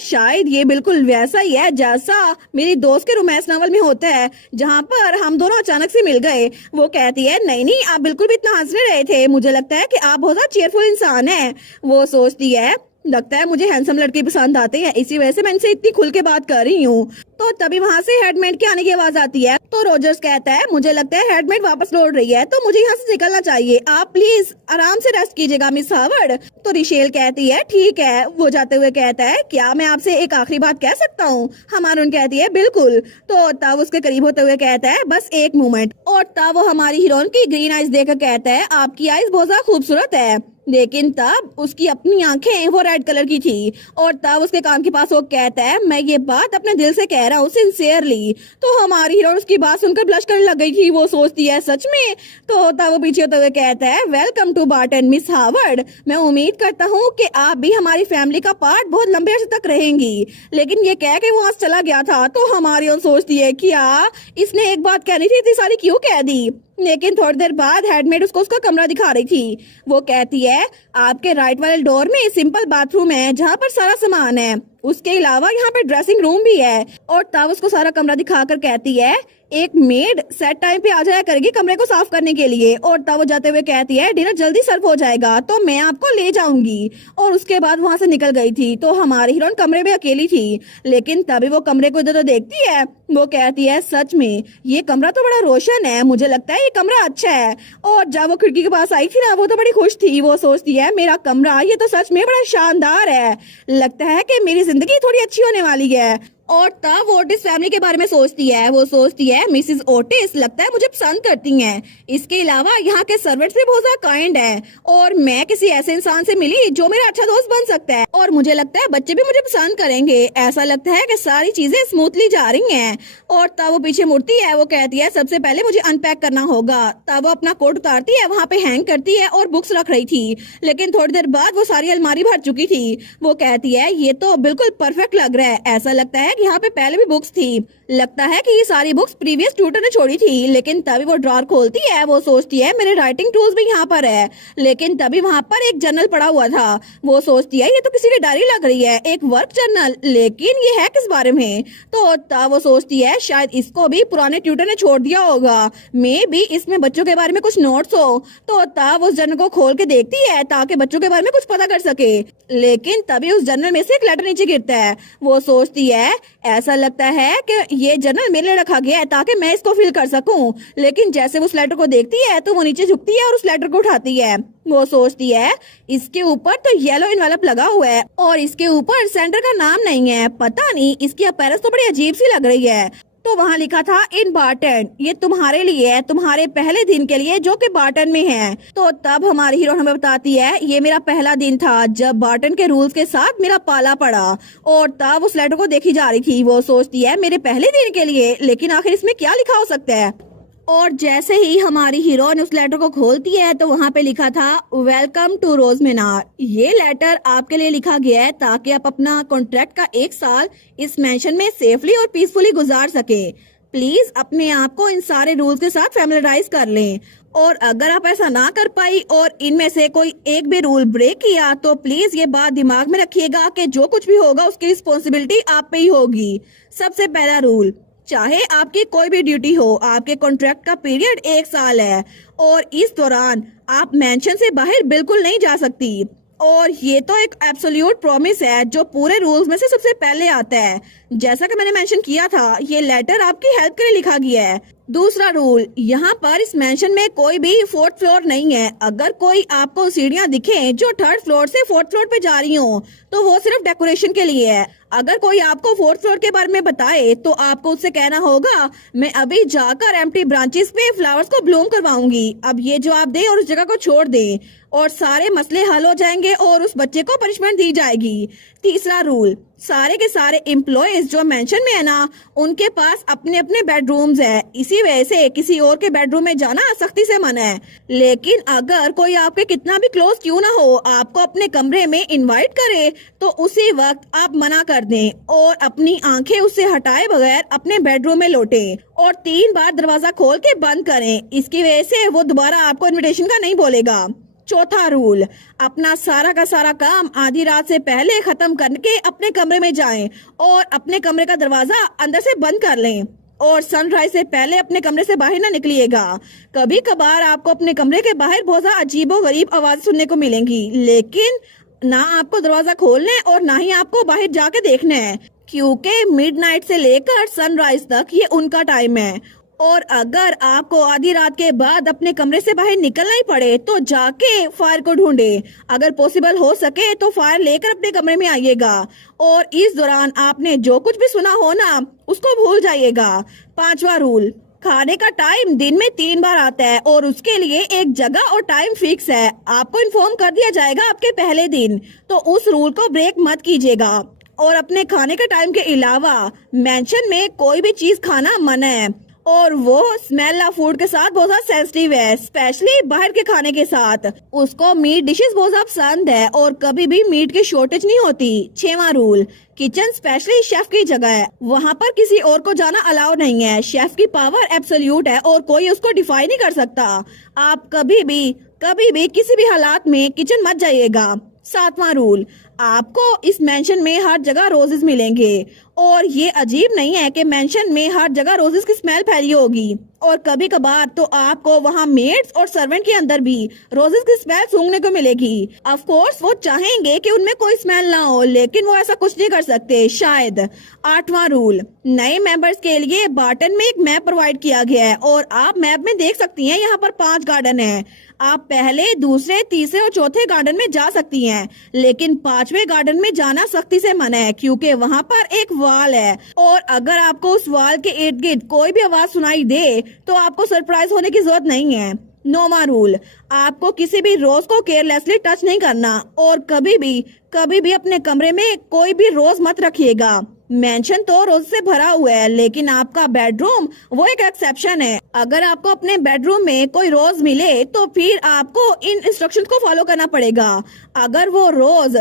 शायद ये बिल्कुल वैसा ही है जैसा मेरी दोस्त के रोमांस नॉवल में होता है, जहाँ पर हम दोनों अचानक से मिल गए। वो कहती है नहीं नहीं, आप बिल्कुल भी इतना हंस नहीं रहे थे, मुझे लगता है कि आप बहुत ज्यादा चेयरफुल इंसान है। वो सोचती है लगता है मुझे हैंडसम लड़के पसंद आते हैं, इसी वजह से मैं इनसे इतनी खुल के बात कर रही हूँ। तो तभी वहाँ से हेडमेड के आने की आवाज आती है। तो रोजर्स कहता है मुझे लगता है हेडमेड वापस लौट रही है, तो मुझे यहाँ से निकलना चाहिए, आप प्लीज आराम से रेस्ट कीजिएगा मिस हावर्ड। तो रिशेल कहती है ठीक है। वो जाते हुए कहता है क्या मैं आपसे एक आखिरी बात कह सकता हूँ? हमारून कहती है बिल्कुल। तो तब उसके करीब होते हुए कहता है बस एक मोमेंट। और तब वो हमारी हीरोइन की ग्रीन आइज देखकर कहता है आपकी आइज बहुत ज्यादा खूबसूरत है। लेकिन तब उसकी अपनी आंखें वो रेड कलर की थी। और तब उसके कान के पास वो कहता है मैं ये बात अपने दिल से कह रहा हूँ सिंसियरली। तो हमारी हीरोइन उसकी बात सुनकर ब्लश करने लग गई थी। वो सोचती है सच में? तो तब वो पीछे होते हुए कहता है welcome to Barton Miss Howard, मैं उम्मीद करता हूँ कि आप भी हमारी फैमिली का पार्ट बहुत लंबे अर्से तक रहेंगी। लेकिन ये कह के वो वहाँ से चला गया था। तो हमारी हीरोइन सोचती है क्या इसने एक बात कहनी थी, इतनी सारी क्यों कह दी? लेकिन थोड़ी देर बाद हेडमेड उसको उसका कमरा दिखा रही थी। वो कहती है आपके राइट वाले डोर में सिंपल बाथरूम है जहाँ पर सारा सामान है, उसके अलावा यहाँ पे ड्रेसिंग रूम भी है। और तब उसको सारा कमरा दिखाकर कहती है एक मेड सेट टाइम पे आ जाया करेगी कमरे को साफ करने के लिए। और तब वो जाते हुए कहती है डिनर जल्दी सर्व हो जाएगा तो मैं आपको ले जाऊंगी। और उसके बाद वहाँ से निकल गई थी। तो हमारी हीरोइन कमरे में अकेली थी। लेकिन तभी वो कमरे को इधर देखती है। वो कहती है सच में ये कमरा तो बड़ा रोशन है, मुझे लगता है ये कमरा अच्छा है। और जब वो खिड़की के पास आई थी ना, वो तो बड़ी खुश थी। वो सोचती है मेरा कमरा ये तो सच में बड़ा शानदार है, लगता है कि मेरी जिंदगी थोड़ी अच्छी होने वाली है। और तब वो ओटिस फैमिली के बारे में सोचती है। वो सोचती है मिसेस ओटिस लगता है मुझे पसंद करती हैं। इसके अलावा यहाँ के सर्वेंट्स भी बहुत ज्यादा काइंड है, और मैं किसी ऐसे इंसान से मिली जो मेरा अच्छा दोस्त बन सकता है, और मुझे लगता है बच्चे भी मुझे पसंद करेंगे। ऐसा लगता है कि सारी चीजें स्मूथली जा रही हैं। और तब वो पीछे मुड़ती है। वो कहती है सबसे पहले मुझे अनपैक करना होगा। तब वो अपना कोट उतारती है, वहाँ पे हैंग करती है और बुक्स रख रही थी। लेकिन थोड़ी देर बाद वो सारी अलमारी भर चुकी थी। वो कहती है ये तो बिल्कुल परफेक्ट लग रहा है, ऐसा लगता है यहाँ पे पहले भी बुक्स थी, लगता है कि ये सारी बुक्स प्रीवियस ट्यूटर ने छोड़ी थी। लेकिन तभी वो ड्रॉर खोलती है। वो सोचती है मेरे राइटिंग टूल्स भी यहाँ पर है। लेकिन तभी वहाँ पर एक जर्नल पड़ा हुआ था। वो सोचती है ये तो किसी की डायरी लग रही है, एक वर्क जर्नल, लेकिन ये है किस बारे में? तो तब वो सोचती है शायद इसको भी पुराने ट्यूटर ने छोड़ दिया होगा, मे बी इसमें बच्चों के बारे में कुछ नोट्स हो। तो तब उस जर्नल को खोल के देखती है ताकि बच्चों के बारे में कुछ पता कर सके। लेकिन तभी उस जर्नल में से एक लेटर नीचे गिरता है। वो सोचती है ऐसा लगता है कि ये जर्नल मेरे लिए रखा गया है ताकि मैं इसको फिल कर सकूं। लेकिन जैसे वो उस लेटर को देखती है तो वो नीचे झुकती है और उस लेटर को उठाती है। वो सोचती है इसके ऊपर तो येलो इनवेलप लगा हुआ है और इसके ऊपर सेंटर का नाम नहीं है, पता नहीं इसकी अपीयरेंस तो बड़ी अजीब सी लग रही है। तो वहाँ लिखा था इन बार्टन, ये तुम्हारे लिए है, तुम्हारे पहले दिन के लिए जो कि बार्टन में है। तो तब हमारी हीरो हमें बताती है ये मेरा पहला दिन था जब बार्टन के रूल्स के साथ मेरा पाला पड़ा। और तब उस लेटर को देखी जा रही थी। वो सोचती है मेरे पहले दिन के लिए, लेकिन आखिर इसमें क्या लिखा हो सकता है? और जैसे ही हमारी हीरोइन उस लेटर को खोलती है तो वहाँ पे लिखा था वेलकम टू रोज मीनार। ये लेटर आपके लिए लिखा गया है ताकि आप अपना कॉन्ट्रैक्ट का 1 साल इस मेंशन में सेफली और पीसफुली गुजार सके। प्लीज अपने आप को इन सारे रूल्स के साथ फैमिलियराइज कर लें, और अगर आप ऐसा ना कर पाई और इनमें से कोई एक भी रूल ब्रेक किया तो प्लीज ये बात दिमाग में रखिएगा कि जो कुछ भी होगा उसकी रिस्पॉन्सिबिलिटी आप पे ही होगी। सबसे पहला रूल, चाहे आपकी कोई भी ड्यूटी हो, आपके कॉन्ट्रैक्ट का पीरियड 1 साल है और इस दौरान आप मेंशन से बाहर बिल्कुल नहीं जा सकती। और ये तो एक एब्सोल्यूट प्रॉमिस है जो पूरे रूल्स में से सबसे पहले आता है। जैसा कि मैंने मेंशन किया था, ये लेटर आपकी हेल्प के लिए लिखा गया है। दूसरा रूल, यहाँ पर इस मेंशन में कोई भी फोर्थ फ्लोर नहीं है। अगर कोई आपको सीढ़ियाँ दिखे जो थर्ड फ्लोर से फोर्थ फ्लोर पे जा रही हो तो वो सिर्फ डेकोरेशन के लिए है। अगर कोई आपको फोर्थ फ्लोर के बारे में बताए तो आपको उससे कहना होगा मैं अभी जाकर एम्प्टी ब्रांचेस पे फ्लावर्स को ब्लूम करवाऊंगी। अब ये जवाब दे और उस जगह को छोड़ दे और सारे मसले हल हो जाएंगे और उस बच्चे को पनिशमेंट दी जाएगी। तीसरा रूल, सारे के सारे एम्प्लॉयज जो मेंशन में है ना, उनके पास अपने अपने बेडरूम्स है। इसी वजह से किसी और के बेडरूम में जाना सख्ती से मना है। लेकिन अगर कोई आपके कितना भी क्लोज क्यों ना हो आपको अपने कमरे में इनवाइट करे तो उसी वक्त आप मना कर दें और अपनी आंखें उससे हटाए बगैर अपने बेडरूम में लौटें और 3 बार दरवाजा खोल के बंद करें। इसकी वजह से वो दोबारा आपको इनविटेशन का नहीं बोलेगा। चौथा रूल, अपना सारा का सारा काम आधी रात से पहले खत्म करके अपने कमरे में जाएं और अपने कमरे का दरवाजा अंदर से बंद कर लें और सनराइज से पहले अपने कमरे से बाहर ना निकलिएगा। कभी कभार आपको अपने कमरे के बाहर बहुत ज्यादा अजीबो गरीब आवाज सुनने को मिलेंगी, लेकिन ना आपको दरवाजा खोलना है और ना ही आपको बाहर जाके देखना है, क्योंकि मिडनाइट से लेकर सनराइज तक ये उनका टाइम है। और अगर आपको आधी रात के बाद अपने कमरे से बाहर निकलना ही पड़े तो जाके फायर को ढूंढे। अगर पॉसिबल हो सके तो फायर लेकर अपने कमरे में आइएगा और इस दौरान आपने जो कुछ भी सुना हो ना उसको भूल जाइएगा। 5वां रूल, खाने का टाइम दिन में 3 बार आता है और उसके लिए एक जगह और टाइम फिक्स है। आपको इन्फॉर्म कर दिया जाएगा आपके पहले दिन, तो उस रूल को ब्रेक मत कीजिएगा। और अपने खाने के टाइम के अलावा मेंशन में कोई भी चीज खाना मना है और वो स्मेल ऑफ फूड के साथ बहुत ज्यादा सेंसिटिव है, स्पेशली बाहर के खाने के साथ। उसको मीट डिशेस बहुत ज्यादा पसंद है और कभी भी मीट की शॉर्टेज नहीं होती। 6वां रूल, किचन स्पेशली शेफ की जगह है, वहाँ पर किसी और को जाना अलाउ नहीं है। शेफ की पावर एब्सोल्यूट है और कोई उसको डिफाई नहीं कर सकता। आप कभी भी किसी भी हालात में किचन मत जाइएगा। 7वां रूल, आपको इस मेंशन में हर जगह रोजेस मिलेंगे और ये अजीब नहीं है कि मेंशन में हर जगह रोजेस की स्मेल फैली होगी और कभी कभार तो आपको वहाँ मेड्स और सर्वेंट के अंदर भी रोजेस की स्मेल सूंघने को मिलेगी। ऑफ कोर्स वो चाहेंगे कि उनमें कोई स्मेल ना हो, लेकिन वो ऐसा कुछ नहीं कर सकते शायद। 8वां रूल, नए मेंबर्स के लिए बाटन में एक मैप प्रोवाइड किया गया है और आप मैप में देख सकती हैं यहाँ पर 5 गार्डन है। आप पहले, दूसरे, तीसरे और चौथे गार्डन में जा सकती हैं, लेकिन 5वें गार्डन में जाना सख्ती से मना है क्योंकि वहाँ पर एक वाल है और अगर आपको उस वाल के इर्द गिर्द कोई भी आवाज सुनाई दे तो आपको सरप्राइज होने की जरूरत नहीं है। 9वां रूल, आपको किसी भी रोज को केयरलेसली टच नहीं करना और कभी भी अपने कमरे में कोई भी रोज मत रखिएगा। मेंशन तो रोज से भरा हुआ है, लेकिन आपका बेडरूम वो एक एक्सेप्शन है। अगर आपको अपने बेडरूम में कोई रोज मिले तो फिर आपको इन इंस्ट्रक्शंस को फॉलो करना पड़ेगा। अगर वो रोज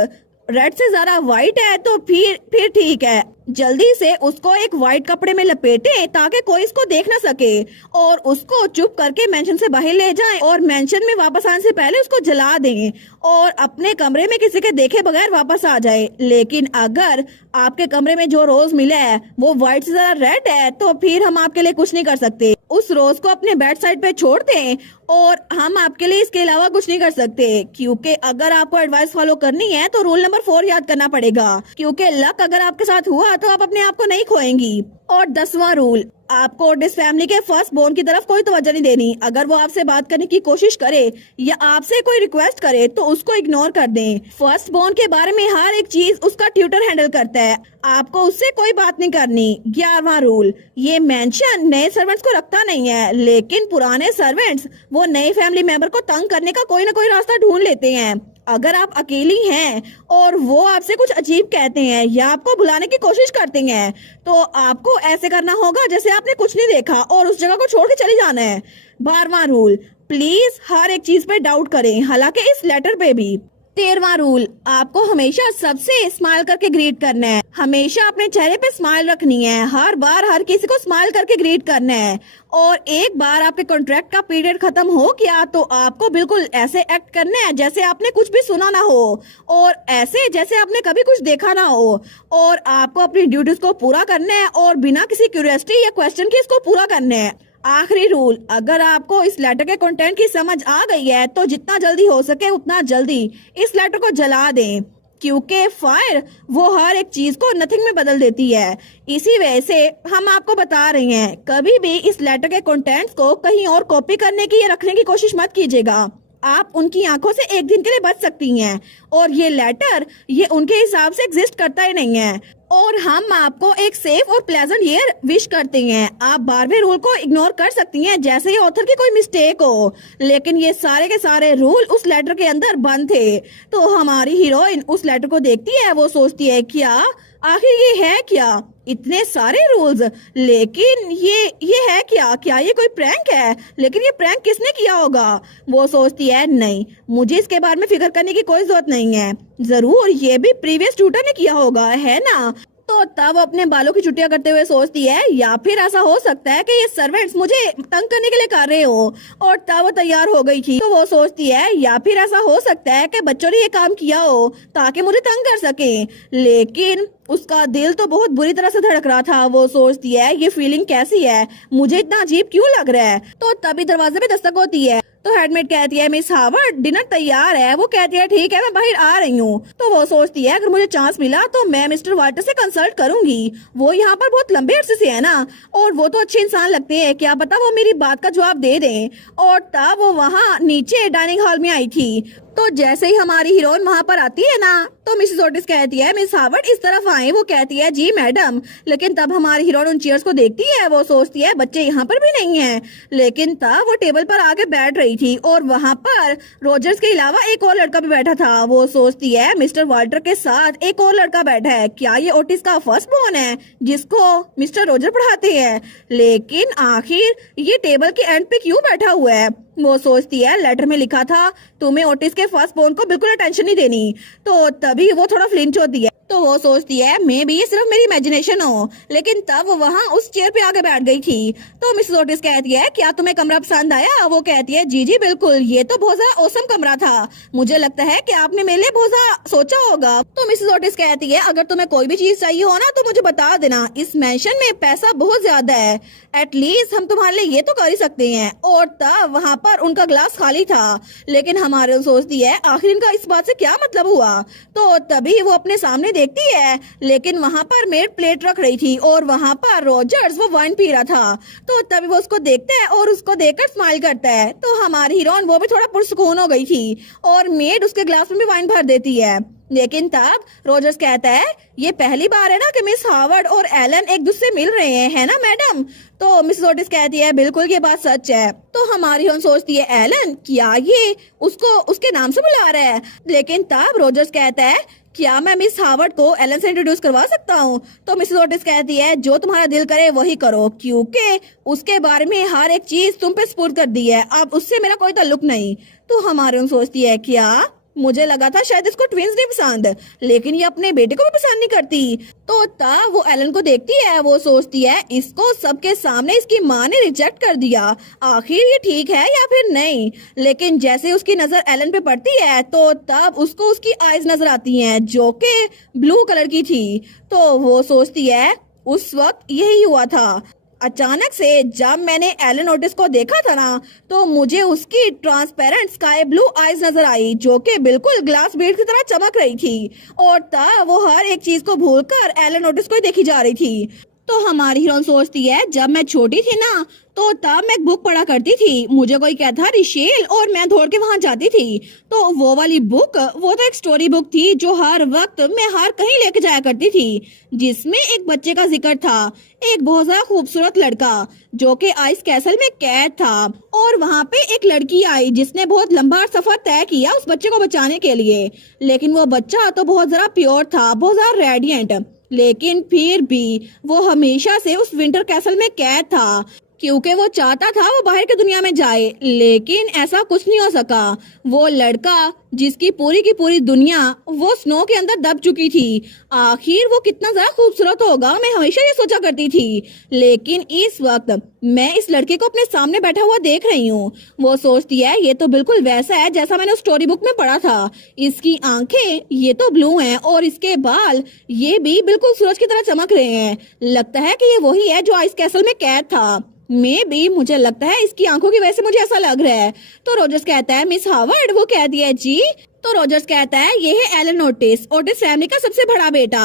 रेड से ज्यादा व्हाइट है तो फिर ठीक है, जल्दी से उसको एक व्हाइट कपड़े में लपेटे ताकि कोई इसको देख ना सके और उसको चुप करके मेंशन से बाहर ले जाएं और मेंशन में वापस आने से पहले उसको जला दें और अपने कमरे में किसी के देखे बगैर वापस आ जाए। लेकिन अगर आपके कमरे में जो रोज मिला है वो व्हाइट से ज्यादा रेड है तो फिर हम आपके लिए कुछ नहीं कर सकते। उस रोज को अपने बेड साइड पे छोड़ दें और हम आपके लिए इसके अलावा कुछ नहीं कर सकते, क्योंकि अगर आपको एडवाइस फॉलो करनी है तो रूल नंबर 4 याद करना पड़ेगा, क्योंकि लक अगर आपके साथ हुआ तो आप अपने आप को नहीं खोएंगी। और 10वां रूल, आपको इस फैमिली के फर्स्ट बोर्न की तरफ कोई तवज्जो नहीं देनी। अगर वो आपसे बात करने की कोशिश करे या आपसे कोई रिक्वेस्ट करे तो उसको इग्नोर कर दें। फर्स्ट बोर्न के बारे में हर एक चीज उसका ट्यूटर हैंडल करता है, आपको उससे कोई बात नहीं करनी। 11वां रूल, ये मेंशन नए सर्वेंट्स को रखता नहीं है, लेकिन पुराने सर्वेंट्स वो नए फैमिली मेंबर को तंग करने का कोई ना कोई रास्ता ढूंढ लेते हैं। अगर आप अकेली हैं और वो आपसे कुछ अजीब कहते हैं या आपको बुलाने की कोशिश करते हैं तो आपको ऐसे करना होगा जैसे आपने कुछ नहीं देखा और उस जगह को छोड़ के चले जाना है। 12वां रूल, प्लीज हर एक चीज पे डाउट करें, हालांकि इस लेटर पे भी। 13वां रूल, आपको हमेशा सबसे स्माइल करके ग्रीट करना है, हमेशा अपने चेहरे पे स्माइल रखनी है, हर बार हर किसी को स्माइल करके ग्रीट करना है। और एक बार आपके कॉन्ट्रैक्ट का पीरियड खत्म हो गया तो आपको बिल्कुल ऐसे एक्ट करना है जैसे आपने कुछ भी सुना ना हो और ऐसे जैसे आपने कभी कुछ देखा ना हो, और आपको अपनी ड्यूटीज को पूरा करना है और बिना किसी क्यूरियोसिटी या क्वेश्चन के इसको पूरा करना है। आखिरी रूल, अगर आपको इस लेटर के कंटेंट की समझ आ गई है तो जितना जल्दी हो सके उतना जल्दी इस लेटर को जला दें, क्योंकि फायर वो हर एक चीज को नथिंग में बदल देती है। इसी वजह से हम आपको बता रहे हैं, कभी भी इस लेटर के कंटेंट्स को कहीं और कॉपी करने की या रखने की कोशिश मत कीजिएगा। आप उनकी आंखों से एक दिन के लिए बच सकती हैं और ये लेटर ये उनके हिसाब से एग्जिस्ट करता ही नहीं है। और हम आपको एक सेफ और प्लेजेंट ईयर विश करते हैं। आप बार बार रूल को इग्नोर कर सकती हैं जैसे ये ऑथर की कोई मिस्टेक हो, लेकिन ये सारे के सारे रूल उस लेटर के अंदर बंद थे। तो हमारी हीरोइन उस लेटर को देखती है, वो सोचती है क्या आखिर ये है क्या, इतने सारे रूल्स, लेकिन ये है क्या ये कोई प्रैंक है, लेकिन ये प्रैंक किसने किया होगा। वो सोचती है नहीं, मुझे इसके बारे में फिक्र करने की कोई जरूरत नहीं है, जरूर ये भी प्रीवियस ट्यूटर ने किया होगा, है ना। तो तब अपने बालों की छुट्टियां करते हुए सोचती है या फिर ऐसा हो सकता है कि ये सर्वेंट्स मुझे तंग करने के लिए कर रहे हो। और तब वो तैयार हो गई थी, तो वो सोचती है या फिर ऐसा हो सकता है कि बच्चों ने ये काम किया हो ताकि मुझे तंग कर सके। लेकिन उसका दिल तो बहुत बुरी तरह से धड़क रहा था। वो सोचती है ये फीलिंग कैसी है, मुझे इतना अजीब क्यों लग रहा है। तो तभी दरवाजे पे दस्तक होती है, तो हेडमेट कहती है मिस हावर्ड डिनर तैयार है। वो कहती है ठीक है मैं बाहर आ रही हूँ। तो वो सोचती है अगर मुझे चांस मिला तो मैं मिस्टर वाल्टर से कंसल्ट करूंगी, वो यहाँ पर बहुत लंबे अरसे से है ना और वो तो अच्छे इंसान लगते हैं, क्या पता वो मेरी बात का जवाब दे दें। और तब वो वहाँ नीचे डाइनिंग हॉल में आई थी। तो जैसे ही हमारी हीरोइन वहाँ पर आती है ना, तो मिसेस ओटिस कहती है मिस हावर्ड इस तरफ आए। वो कहती है जी मैडम। लेकिन तब हमारी हीरोइन उन चेयर्स को देखती है, वो सोचती है बच्चे यहाँ पर भी नहीं है। लेकिन तब वो टेबल पर आके बैठ रही थी और वहाँ पर रोजर्स के अलावा एक और लड़का भी बैठा था। वो सोचती है मिस्टर वाल्टर के साथ एक और लड़का बैठा है, क्या ये ओटिस का फर्स्ट बोर्न है जिसको मिस्टर रोजर पढ़ाते हैं। लेकिन आखिर ये टेबल के एंड पे क्यों बैठा हुआ है। वो सोचती है लेटर में लिखा था तुम्हें ओटिस के फर्स्ट बोर्न को बिल्कुल अटेंशन नहीं देनी। तो तभी वो थोड़ा फ्लिंच होती है, तो वो सोचती है मे भी ये सिर्फ मेरी इमेजिनेशन हो। लेकिन तब वो वहाँ उस चेयर पे आके बैठ गई थी। तो मिसेस ओटिस कहती है क्या तुम्हें कमरा पसंद आया। वो कहती है जी जी बिल्कुल, ये तो बहुत ज्यादा औसम कमरा था, मुझे लगता है कि आपने मेरे लिए बहुत ज्यादा सोचा होगा। तो मिसेस ओटिस कहती है अगर तुम्हें कोई भी चीज चाहिए हो ना तो मुझे बता देना, इस मैंशन में पैसा बहुत ज्यादा है, एटलीस्ट हम तुम्हारे लिए ये तो कर ही सकते हैं। और तब वहाँ पर उनका ग्लास खाली था। लेकिन हमारे सोचती है आखिर इनका इस बात से क्या मतलब हुआ। तो तभी वो अपने सामने देखती है, लेकिन वहाँ पर मेड प्लेट रख रही थी और वहाँ पर रोजर्स वो वाइन पी रहा था। तो तभी वो उसको देखता है और उसको देखकर स्माइल करता है। तो हमारी हीरोइन वो भी थोड़ा पुरसुकून हो गई थी और मेड उसके ग्लास में भी वाइन भर देती है। लेकिन तब रोजर्स कहता है ये पहली बार है ना कि मिस हावर्ड और एलन एक दूसरे मिल रहे हैं, है ना मैडम। तो मिस ओटिस कहती है बिल्कुल ये बात सच है। तो हमारी हम सोचती है एलन क्या ये उसको उसके नाम से बुला रहा है। लेकिन तब रोजर्स कहता है क्या मैं मिस हावर्ड को एलन से इंट्रोड्यूस करवा सकता हूँ। तो मिसेस ओटिस कहती है जो तुम्हारा दिल करे वही करो, क्योंकि उसके बारे में हर एक चीज तुम पे स्पुर्द कर दी है, अब उससे मेरा कोई ताल्लुक नहीं। तो हमारी हम सोचती है क्या मुझे लगा था शायद इसको ट्विंस नहीं पसंद, लेकिन ये अपने बेटे को भी पसंद नहीं करती। तो तब वो एलन को देखती है, वो सोचती है इसको सबके सामने इसकी माँ ने रिजेक्ट कर दिया, आखिर ये ठीक है या फिर नहीं। लेकिन जैसे उसकी नजर एलन पे पड़ती है तो तब उसको उसकी आईज नजर आती हैं जो कि ब्लू कलर की थी। तो वो सोचती है उस वक्त यही हुआ था, अचानक से जब मैंने एलन ओटिस को देखा था ना तो मुझे उसकी ट्रांसपेरेंट स्काई ब्लू आईज नजर आई जो कि बिल्कुल ग्लास बीड की तरह चमक रही थी। और तब वो हर एक चीज को भूलकर एलन ओटिस को ही देखी जा रही थी। तो हमारी हीरोइन सोचती है जब मैं छोटी थी ना तो तब मैं एक बुक पढ़ा करती थी, मुझे कोई कहता था रिशेल और मैं दौड़ के वहाँ जाती थी। तो वो वाली बुक वो तो एक स्टोरी बुक थी जो हर वक्त मैं हर कहीं लेके जाया करती थी, जिसमें एक बच्चे का जिक्र था, एक बहुत ज्यादा खूबसूरत लड़का जो कि आइस कैसल में कैद था। और वहाँ पे एक लड़की आई जिसने बहुत लंबा सफर तय किया उस बच्चे को बचाने के लिए। लेकिन वो बच्चा तो बहुत ज्यादा प्योर था, बहुत ज्यादा रेडियंट, लेकिन फिर भी वो हमेशा से उस विंटर कैसल में कैद था क्योंकि वो चाहता था वो बाहर की दुनिया में जाए, लेकिन ऐसा कुछ नहीं हो सका। वो लड़का जिसकी पूरी की पूरी दुनिया वो स्नो के अंदर दब चुकी थी, आखिर वो कितना ज्यादा खूबसूरत होगा, मैं हमेशा ये सोचा करती थी। लेकिन इस वक्त मैं इस लड़के को अपने सामने बैठा हुआ देख रही हूँ। वो सोचती है ये तो बिल्कुल वैसा है जैसा मैंने स्टोरी बुक में पढ़ा था, इसकी आंखें ये तो ब्लू हैं और इसके बाल ये भी बिल्कुल सूरज की तरह चमक रहे हैं, लगता है कि ये वही है जो आइस कैसल में कैद था। मैं भी मुझे लगता है इसकी आंखों की वजह से मुझे ऐसा लग रहा है। तो रोजर्स कहता है मिस हावर्ड। वो कहती है जी। तो रोजर्स कहता है ये है एलन ओटिस, ओटिस फैमिली का सबसे बड़ा बेटा।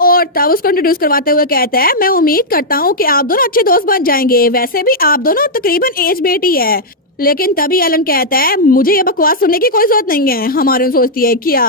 और तब उसको इंट्रोड्यूस करवाते हुए कहता है मैं उम्मीद करता हूँ कि आप दोनों अच्छे दोस्त बन जाएंगे, वैसे भी आप दोनों तकरीबन एज मेट ही है। लेकिन तभी एलन कहता है मुझे ये बकवास सुनने की कोई जरूरत नहीं है। हमारे सोचती है क्या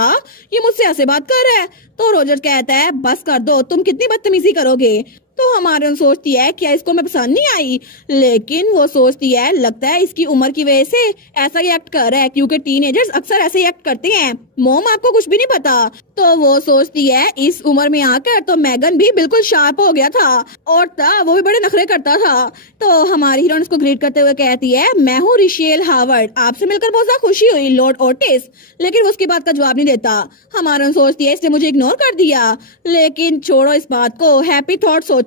ये मुझसे ऐसे बात कर रहा है। तो रोजर कहता है बस कर दो, तुम कितनी बदतमीजी करोगे। तो हमारे सोचती है क्या इसको मैं पसंद नहीं आई, लेकिन वो सोचती है लगता है इसकी उम्र की वजह से ऐसा ही एक्ट कर रहा है, क्योंकि टीनेजर्स अक्सर ऐसे ही एक्ट करते हैं। मोम आपको कुछ भी नहीं पता। तो वो सोचती है इस उम्र में आकर तो मैगन भी बिल्कुल शार्प हो गया था और तब वो भी बड़े नखरे करता था। तो हमारी हीरोइन उसको ग्रीट करते हुए कहती है मैं हूँ रिशेल हावर्ड, आपसे मिलकर बहुत ज्यादा खुशी हुई लॉर्ड ओटिस। लेकिन वो उसकी बात का जवाब नहीं देता। हमारी सोचती है इसने मुझे इग्नोर कर दिया। लेकिन छोड़ो इस बात को, हैप्पी थॉट सोचो,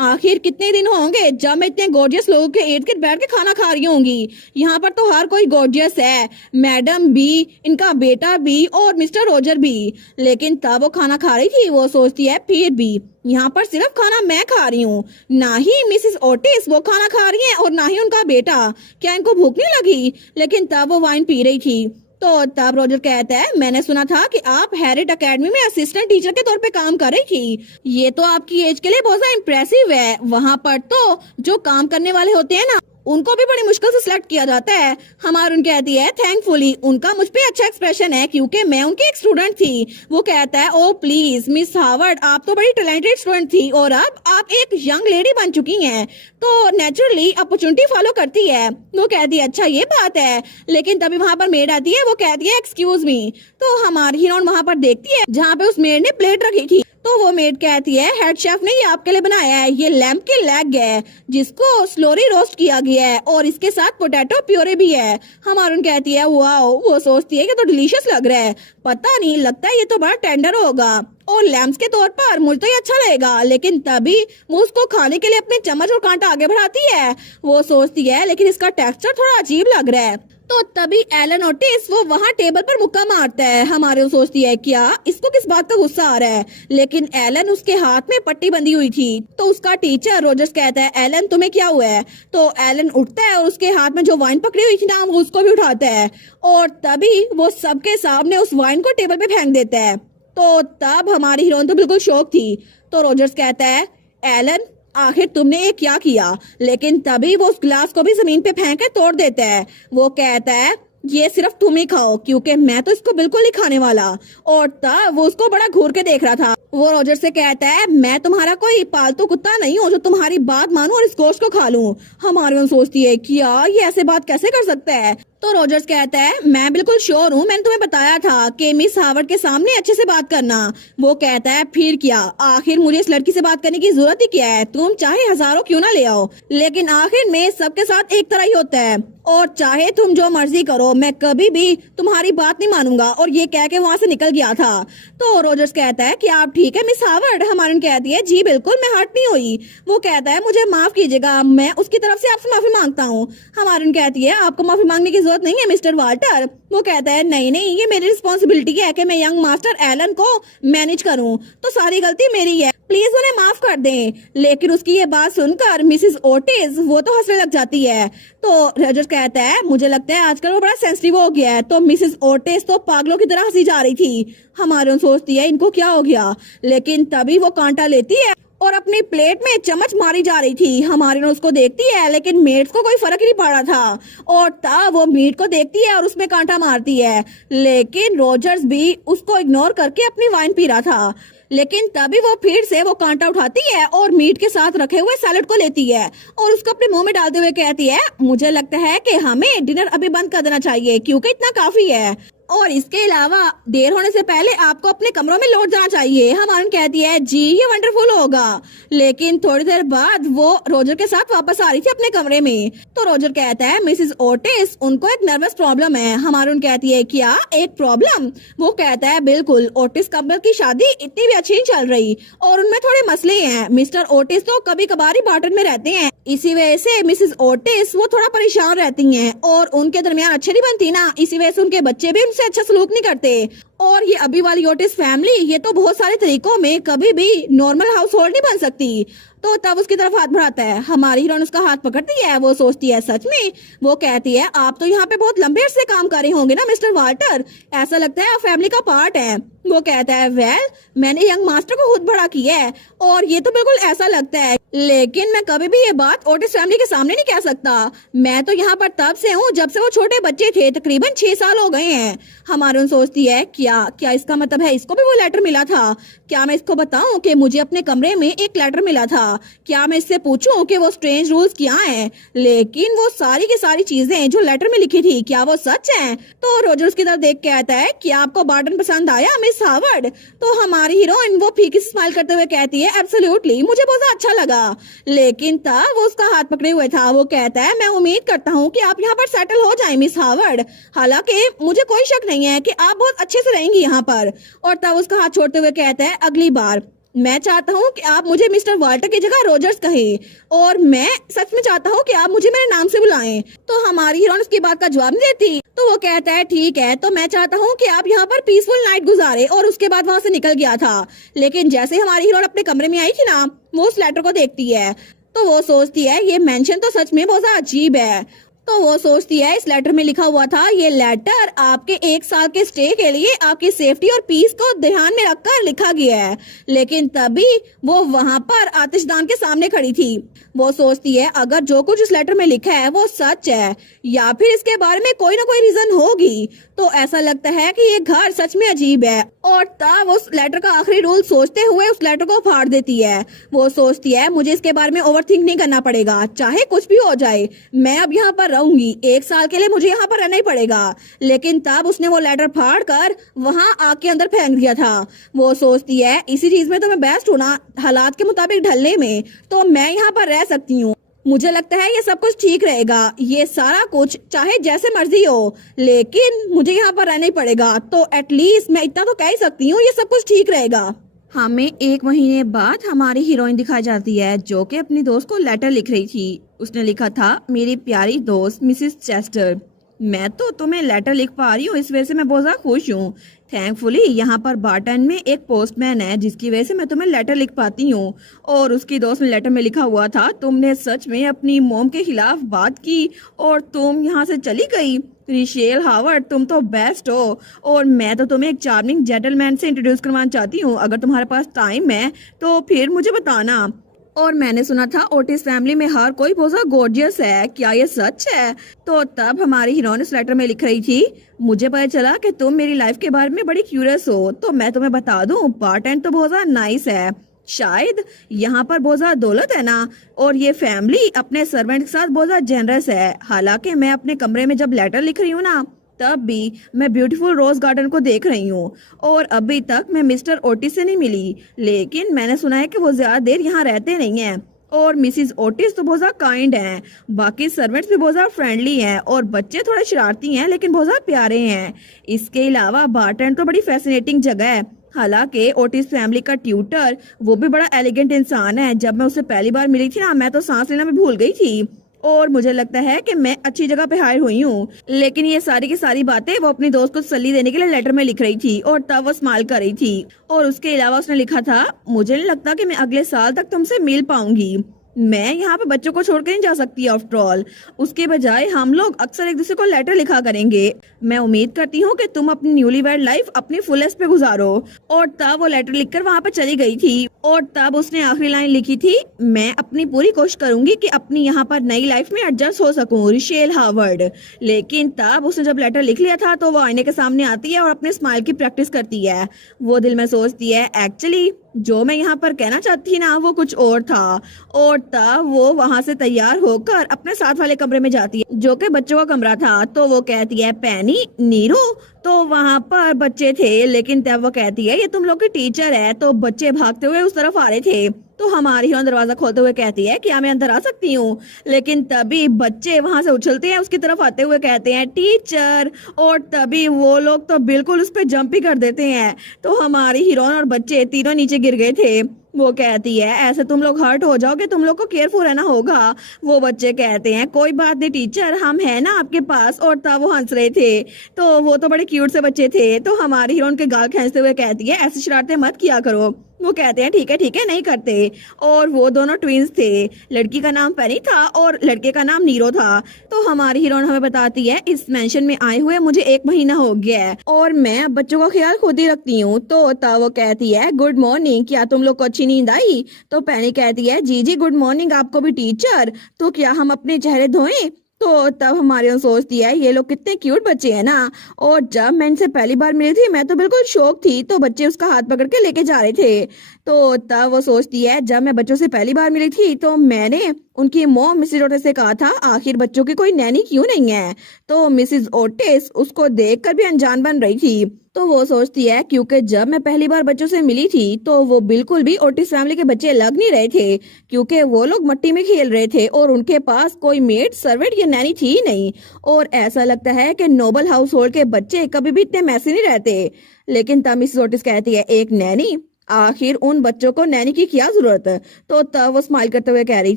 आखिर कितने दिन होंगे जब मैं इतने गॉर्जियस लोगों के इर्द गिर्द बैठ के खाना खा रही होंगी। यहाँ पर तो हर कोई गॉर्जियस है, मैडम भी, इनका बेटा भी और मिस्टर रोजर भी। लेकिन तब वो खाना खा रही थी, वो सोचती है फिर भी यहाँ पर सिर्फ खाना मैं खा रही हूँ, ना ही मिसेस ओटिस वो खाना खा रही है और ना ही उनका बेटा। क्या इनको भूख नहीं लगी? लेकिन तब वो वाइन पी रही थी। तो तब रोजर कहता है मैंने सुना था कि आप हैरिट एकेडमी में असिस्टेंट टीचर के तौर पे काम कर रही थी, ये तो आपकी एज के लिए बहुत ज्यादा इम्प्रेसिव है। वहाँ पर तो जो काम करने वाले होते हैं ना उनको भी बड़ी मुश्किल से सिलेक्ट किया जाता है। हमारी उन कहती है थैंकफुली उनका मुझ पे अच्छा एक्सप्रेशन है क्योंकि मैं उनकी एक स्टूडेंट थी। वो कहता है ओ प्लीज मिस हावर्ड, आप तो बड़ी टैलेंटेड स्टूडेंट थी और अब आप एक यंग लेडी बन चुकी हैं, तो नेचुरली अपॉर्चुनिटी फॉलो करती है। वो कहती है अच्छा ये बात है। लेकिन तभी वहाँ पर मेड आती है, वो कहती है एक्सक्यूज मी। तो हमारी हीरोइन वहाँ पर देखती है जहाँ पे उस मेड ने प्लेट रखी थी। तो वो मेड कहती है हेड शेफ ने ये आपके लिए बनाया है, ये लैम्प के लेग है जिसको स्लोली रोस्ट किया गया है और इसके साथ पोटैटो प्योरे भी है। हमारून कहती है वाओ। वो सोचती है कि तो डिलीशियस लग रहा है, पता नहीं लगता है ये तो बड़ा टेंडर होगा और लैम्प्स के तौर पर मुझे तो ये अच्छा लगेगा। लेकिन तभी वो उसको खाने के लिए अपने चम्मच और कांटा आगे बढ़ाती है। वो सोचती है लेकिन इसका टेक्सचर थोड़ा अजीब लग रहा है। तो तभी एलन ओटिस वो वहाँ टेबल पर मुक्का मारता है। हमारे सोचती है क्या इसको किस बात का गुस्सा आ रहा है, लेकिन एलन उसके हाथ में पट्टी बंधी हुई थी। तो उसका टीचर रोजर्स कहता है एलन तुम्हें क्या हुआ है। तो एलन उठता है और उसके हाथ में जो वाइन पकड़ी हुई थी ना वो उसको भी उठाता है और तभी वो सबके सामने उस वाइन को टेबल पे फेंक देता है। तो तब हमारी हीरोइन तो बिल्कुल शॉक थी। तो रोजर्स कहता है एलन आखिर तुमने ये क्या किया। लेकिन तभी वो उस ग्लास को भी जमीन पे फेंक के तोड़ देता है। वो कहता है ये सिर्फ तुम ही खाओ क्योंकि मैं तो इसको बिल्कुल नहीं खाने वाला। और तब वो उसको बड़ा घूर के देख रहा था। वो रोजर से कहता है मैं तुम्हारा कोई पालतू कुत्ता नहीं हूँ जो तुम्हारी बात मानूं और इस गोश्त को खा लूं। हमारी सोचती है कि यार ये ऐसे बात कैसे कर सकता है। तो रोजर्स कहता है मैं बिल्कुल श्योर हूँ, मैंने तुम्हें बताया था कि मिस हावर्ड के सामने अच्छे से बात करना। वो कहता है फिर क्या, आखिर मुझे इस लड़की से बात करने की जरूरत ही क्या है, तुम चाहे हजारों क्यों ना ले आओ, लेकिन आखिर में सबके साथ एक तरह ही होता है और चाहे तुम जो मर्जी करो मैं कभी भी तुम्हारी बात नहीं मानूंगा। और ये कह के वहाँ से निकल गया था। तो रोजर्स कहता है कि आप ठीक है मिस हावर्ड। हमारी कहती है जी बिल्कुल, मैं हर्ट नहीं हुई। वो कहता है मुझे माफ कीजिएगा, मैं उसकी तरफ से आपसे माफी मांगता हूँ। हमारी कहती है आपको माफी मांगने की जरूरत नहीं है मिस्टर वाल्टर। वो कहता है नहीं नहीं, ये मेरी रिस्पॉन्सिबिलिटी है कि मैं यंग मास्टर एलन को मैनेज करूं, तो सारी गलती मेरी है, प्लीज उन्हें माफ कर दें। लेकिन उसकी ये बात सुनकर मिसेस ओटिस वो तो हंसने लग जाती है। तो रोजर्स कहता है मुझे लगता है आजकल वो बड़ा सेंसिटिव हो गया है। तो मिसेस ओटिस तो पागलों की तरह हंसी जा रही थी। हमारी सोचती है इनको क्या हो गया। लेकिन तभी वो कांटा लेती है और अपनी प्लेट में चम्मच मारी जा रही थी। हमारी उसको देखती है लेकिन मेट्स को कोई फर्क नहीं पड़ा था और तब वो मीट को देखती है और उसमें कांटा मारती है। लेकिन रोजर्स भी उसको इग्नोर करके अपनी वाइन पी रहा था। लेकिन तभी वो फिर से वो कांटा उठाती है और मीट के साथ रखे हुए सैलेड को लेती है और उसको अपने मुंह में डालते हुए कहती है मुझे लगता है कि हमें डिनर अभी बंद कर देना चाहिए क्योंकि इतना काफी है और इसके अलावा देर होने से पहले आपको अपने कमरों में लौट जाना चाहिए। हमारी कहती है जी ये वंडरफुल होगा। लेकिन थोड़ी देर बाद वो रोजर के साथ वापस आ रही थी अपने कमरे में। तो रोजर कहता है मिसेस ओटिस उनको एक नर्वस प्रॉब्लम है। हमारी कहती है क्या एक प्रॉब्लम। वो कहता है बिल्कुल, ओटिस कपल की शादी इतनी भी अच्छी नहीं चल रही और उनमें थोड़े मसले हैं। मिस्टर ओटिस तो कभी कभार ही बार्टन में रहते हैं, इसी वजह से मिसेस ओटिस वो थोड़ा परेशान रहती हैं और उनके दरमियान अच्छी नहीं बनती ना, इसी वजह से उनके बच्चे भी उनसे उससे अच्छा सलूक नहीं करते। और ये अभी वाली ओटिस फैमिली ये तो बहुत सारे तरीकों में कभी भी नॉर्मल हाउस होल्ड नहीं बन सकती। तो तब उसकी तरफ हाथ बढ़ाता है। हमारी हीरोइन उसका हाथ पकड़ती है। वो सोचती है सच में। वो कहती है आप तो यहाँ पे बहुत लंबे अरसे काम कर रहे होंगे ना मिस्टर वाल्टर, ऐसा लगता है आप फैमिली का पार्ट है। वो कहता है वेल मैंने यंग मास्टर को खुद बड़ा किया है और ये तो बिल्कुल ऐसा लगता है, लेकिन मैं कभी भी ये बात ओटिस फैमिली के सामने नहीं कह सकता। मैं तो यहाँ पर तब से हूँ जब से वो छोटे बच्चे थे, तकरीबन 6 साल हो गए हैं। हमारी सोचती है क्या क्या इसका मतलब है इसको भी वो लेटर मिला था? क्या मैं इसको बताऊं कि मुझे अपने कमरे में एक लेटर मिला था? क्या मैं इससे पूछूं कि वो स्ट्रेंज रूल्स क्या हैं? लेकिन वो सारी की सारी चीजें जो लेटर में लिखी थी क्या वो सच हैं? तो रोजर उसकी तरफ देख के कहता है क्या आपको बार्टन पसंद आया मिस हावर्ड? तो हमारी हीरोइन वो फीकी स्माइल करते हुए कहती है एब्सोल्युटली, मुझे बहुत अच्छा लगा। लेकिन तब वो उसका हाथ पकड़े हुए था। वो कहता है मैं उम्मीद करता हूँ कि आप यहाँ पर सेटल हो जाएं मिस हावर्ड, हालांकि मुझे कोई शक नहीं है कि आप बहुत अच्छे से रहेंगी यहाँ पर। और तब उसका हाथ छोड़ते हुए कहता है अगली बार मैं चाहता हूँ कि आप मुझे मिस्टर वाल्टर की जगह रोजर्स कहें, और मैं सच में चाहता हूँ कि आप मुझे मेरे नाम से बुलाएं। तो हमारी हीरोइन उसकी बात का जवाब नहीं देती। तो वो कहता है ठीक है, तो मैं चाहता हूँ कि आप यहाँ पर पीसफुल नाइट गुजारे, और उसके बाद वहाँ से निकल गया था। लेकिन जैसे हमारी हीरोइन अपने कमरे में आई थी ना, वो उस लेटर को देखती है तो वो सोचती है ये मेंशन तो सच में बहुत अजीब है। तो वो सोचती है इस लेटर में लिखा हुआ था ये लेटर आपके 1 साल के स्टे के लिए आपकी सेफ्टी और पीस को ध्यान में रखकर लिखा गया है। लेकिन तभी वो वहां पर आतिशदान के सामने खड़ी थी। वो सोचती है अगर जो कुछ इस लेटर में लिखा है वो सच है या फिर इसके बारे में कोई ना कोई रीजन होगी, तो ऐसा लगता है कि ये घर सच में अजीब है। और तब उस लेटर का आखिरी रूल सोचते हुए उस लेटर को फाड़ देती है। वो सोचती है मुझे इसके बारे में ओवरथिंक नहीं करना पड़ेगा, चाहे कुछ भी हो जाए मैं अब यहाँ पर रहूंगी, 1 साल के लिए मुझे यहाँ पर रहना ही पड़ेगा। लेकिन तब उसने वो लेटर फाड़ कर वहाँ आग के अंदर फेंक दिया था। वो सोचती है इसी चीज में तो मैं बेस्ट हूँ ना, हालात के मुताबिक ढलने में, तो मैं यहाँ पर रह सकती हूँ। मुझे लगता है ये सब कुछ ठीक रहेगा, ये सारा कुछ चाहे जैसे मर्जी हो, लेकिन मुझे यहाँ पर रहना ही पड़ेगा। तो एटलीस्ट मैं इतना तो कह ही सकती हूँ ये सब कुछ ठीक रहेगा। हमें 1 महीने बाद हमारी हीरोइन दिखाई जाती है जो कि अपनी दोस्त को लेटर लिख रही थी। उसने लिखा था मेरी प्यारी दोस्त मिसेस चेस्टर, मैं तो तुम्हें लेटर लिख पा रही हूँ, इस वजह से मैं बहुत ज्यादा खुश हूँ। थैंकफुली यहाँ पर बार्टन में एक पोस्टमैन है जिसकी वजह से मैं तुम्हें लेटर लिख पाती हूँ। और उसकी दोस्त ने लेटर में लिखा हुआ था तुमने सच में अपनी मॉम के खिलाफ बात की और तुम यहाँ से चली गई। रिशेल हावर्ड तुम तो बेस्ट हो, और मैं तो तुम्हें एक चार्मिंग जेंटलमैन से इंट्रोड्यूस करवाना चाहती हूँ। अगर तुम्हारे पास टाइम है तो फिर मुझे बताना। और मैंने सुना था ओटिस फैमिली में हर कोई बहुत गॉर्जियस है, क्या ये सच है? तो तब हमारी हीरोइन इस लेटर में लिख रही थी मुझे पता चला कि तुम मेरी लाइफ के बारे में बड़ी क्यूरियस हो, तो मैं तुम्हें बता दूं बार्टन तो बहुत ज्यादा नाइस है, शायद यहाँ पर बहुत ज्यादा दौलत है ना, और ये फैमिली अपने सर्वेंट के साथ बहुत ज्यादा जेनरस है। हालांकि मैं अपने कमरे में जब लेटर लिख रही हूँ ना तब भी मैं ब्यूटीफुल रोज गार्डन को देख रही हूँ, और अभी तक मैं मिस्टर ओटिस से नहीं मिली, लेकिन मैंने सुना है कि वो ज्यादा देर यहाँ रहते नहीं हैं। और मिसिस ओटिस तो बहुत ज्यादा काइंड हैं, बाकी सर्वेंट्स भी बहुत ज्यादा फ्रेंडली हैं, और बच्चे थोड़े शरारती हैं लेकिन बहुत ज्यादा प्यारे हैं। इसके अलावा बार्टन तो बड़ी फैसिनेटिंग जगह है। हालांकि ओटिस फैमिली का ट्यूटर वो भी बड़ा एलिगेंट इंसान है। जब मैं उससे पहली बार मिली थी ना मैं तो सांस लेना भी भूल गई थी, और मुझे लगता है कि मैं अच्छी जगह पे हायर हुई हूँ। लेकिन ये सारी की सारी बातें वो अपनी दोस्त को तसल्ली देने के लिए लेटर में लिख रही थी, और तब वो स्माइल कर रही थी। और उसके अलावा उसने लिखा था मुझे नहीं लगता कि मैं अगले साल तक तुमसे मिल पाऊंगी, मैं यहाँ पे बच्चों को छोड़कर नहीं जा सकती आफ्टर ऑल। उसके बजाय हम लोग अक्सर एक दूसरे को लेटर लिखा करेंगे। मैं उम्मीद करती हूँ कि तुम अपनी न्यूली वेड लाइफ अपनी फुलेस्ट पे गुजारो। और तब वो लेटर लिखकर वहाँ पे चली गई थी, और तब उसने आखिरी लाइन लिखी थी मैं अपनी पूरी कोशिश करूंगी कि अपनी यहाँ पर नई लाइफ में एडजस्ट हो सकूं, रिशेल हावर्ड। लेकिन तब उसने जब लेटर लिख लिया था तो वो आईने के सामने आती है और अपने स्माइल की प्रैक्टिस करती है। वो दिल में सोचती है एक्चुअली जो मैं यहाँ पर कहना चाहती थी ना वो कुछ और था। और तब वो वहाँ से तैयार होकर अपने साथ वाले कमरे में जाती है जो कि बच्चों का कमरा था। तो वो कहती है पैनी नीरू, तो वहाँ पर बच्चे थे, लेकिन तब वो कहती है ये तुम लोग की टीचर है। तो बच्चे भागते हुए उस तरफ आ रहे थे, तो हमारी हीरोइन दरवाजा खोलते हुए कहती है क्या मैं अंदर आ सकती हूँ? लेकिन तभी बच्चे वहां से उछलते हैं उसकी तरफ आते हुए कहते हैं टीचर, और तभी वो लोग तो बिल्कुल उस पर जंप ही कर देते हैं। तो हमारी हीरोइन और बच्चे तीनों नीचे गिर गए थे। वो कहती है ऐसे तुम लोग हर्ट हो जाओगे, तुम लोग को केयरफुल रहना होगा। वो बच्चे कहते हैं कोई बात नहीं टीचर, हम है ना आपके पास। और तब वो हंस रहे थे। तो वो तो बड़े क्यूट से बच्चे थे। तो हमारी हीरोइन के गाल खींचते हुए कहती है ऐसी शरारतें मत किया करो। वो कहते हैं ठीक है नहीं करते। और वो दोनों ट्विंस थे। लड़की का नाम पेनी था और लड़के का नाम नीरो था। तो हमारी हीरोइन हमें बताती है इस मेंशन में आए हुए मुझे 1 महीना हो गया है और मैं अब बच्चों का ख्याल खुद ही रखती हूँ। तो तब वो कहती है गुड मॉर्निंग, क्या तुम लोग को अच्छी नींद आई? तो पेनी कहती है जी जी गुड मॉर्निंग आपको भी टीचर। तो क्या हम अपने चेहरे धोएं? तो तब हमारी ओर सोचती है ये लोग कितने क्यूट बच्चे हैं ना। और जब मैं इनसे पहली बार मिली थी मैं तो बिल्कुल शौक थी। तो बच्चे उसका हाथ पकड़ के लेके जा रहे थे। तो तब वो सोचती है जब मैं बच्चों से पहली बार मिली थी तो मैंने उनकी मॉम मिसेज ओटिस से कहा था आखिर बच्चों की कोई नैनी क्यों नहीं है। तो मिसेज ओटिस उसको देखकर भी अनजान बन रही थी। तो वो सोचती है क्योंकि जब मैं पहली बार बच्चों से मिली थी तो वो बिल्कुल भी ओटिस फैमिली के बच्चे लग नहीं रहे थे, क्योंकि वो लोग मिट्टी में खेल रहे थे और उनके पास कोई मेड सर्वेंट या नैनी थी ही नहीं। और ऐसा लगता है कि नोबल हाउस होल्ड के बच्चे कभी भी इतने मैसी नहीं रहते। लेकिन तब मिसेस ओटिस कहती है एक नैनी, आखिर उन बच्चों को नैनी की क्या जरूरत है? तो तब वो स्माइल करते हुए कह रही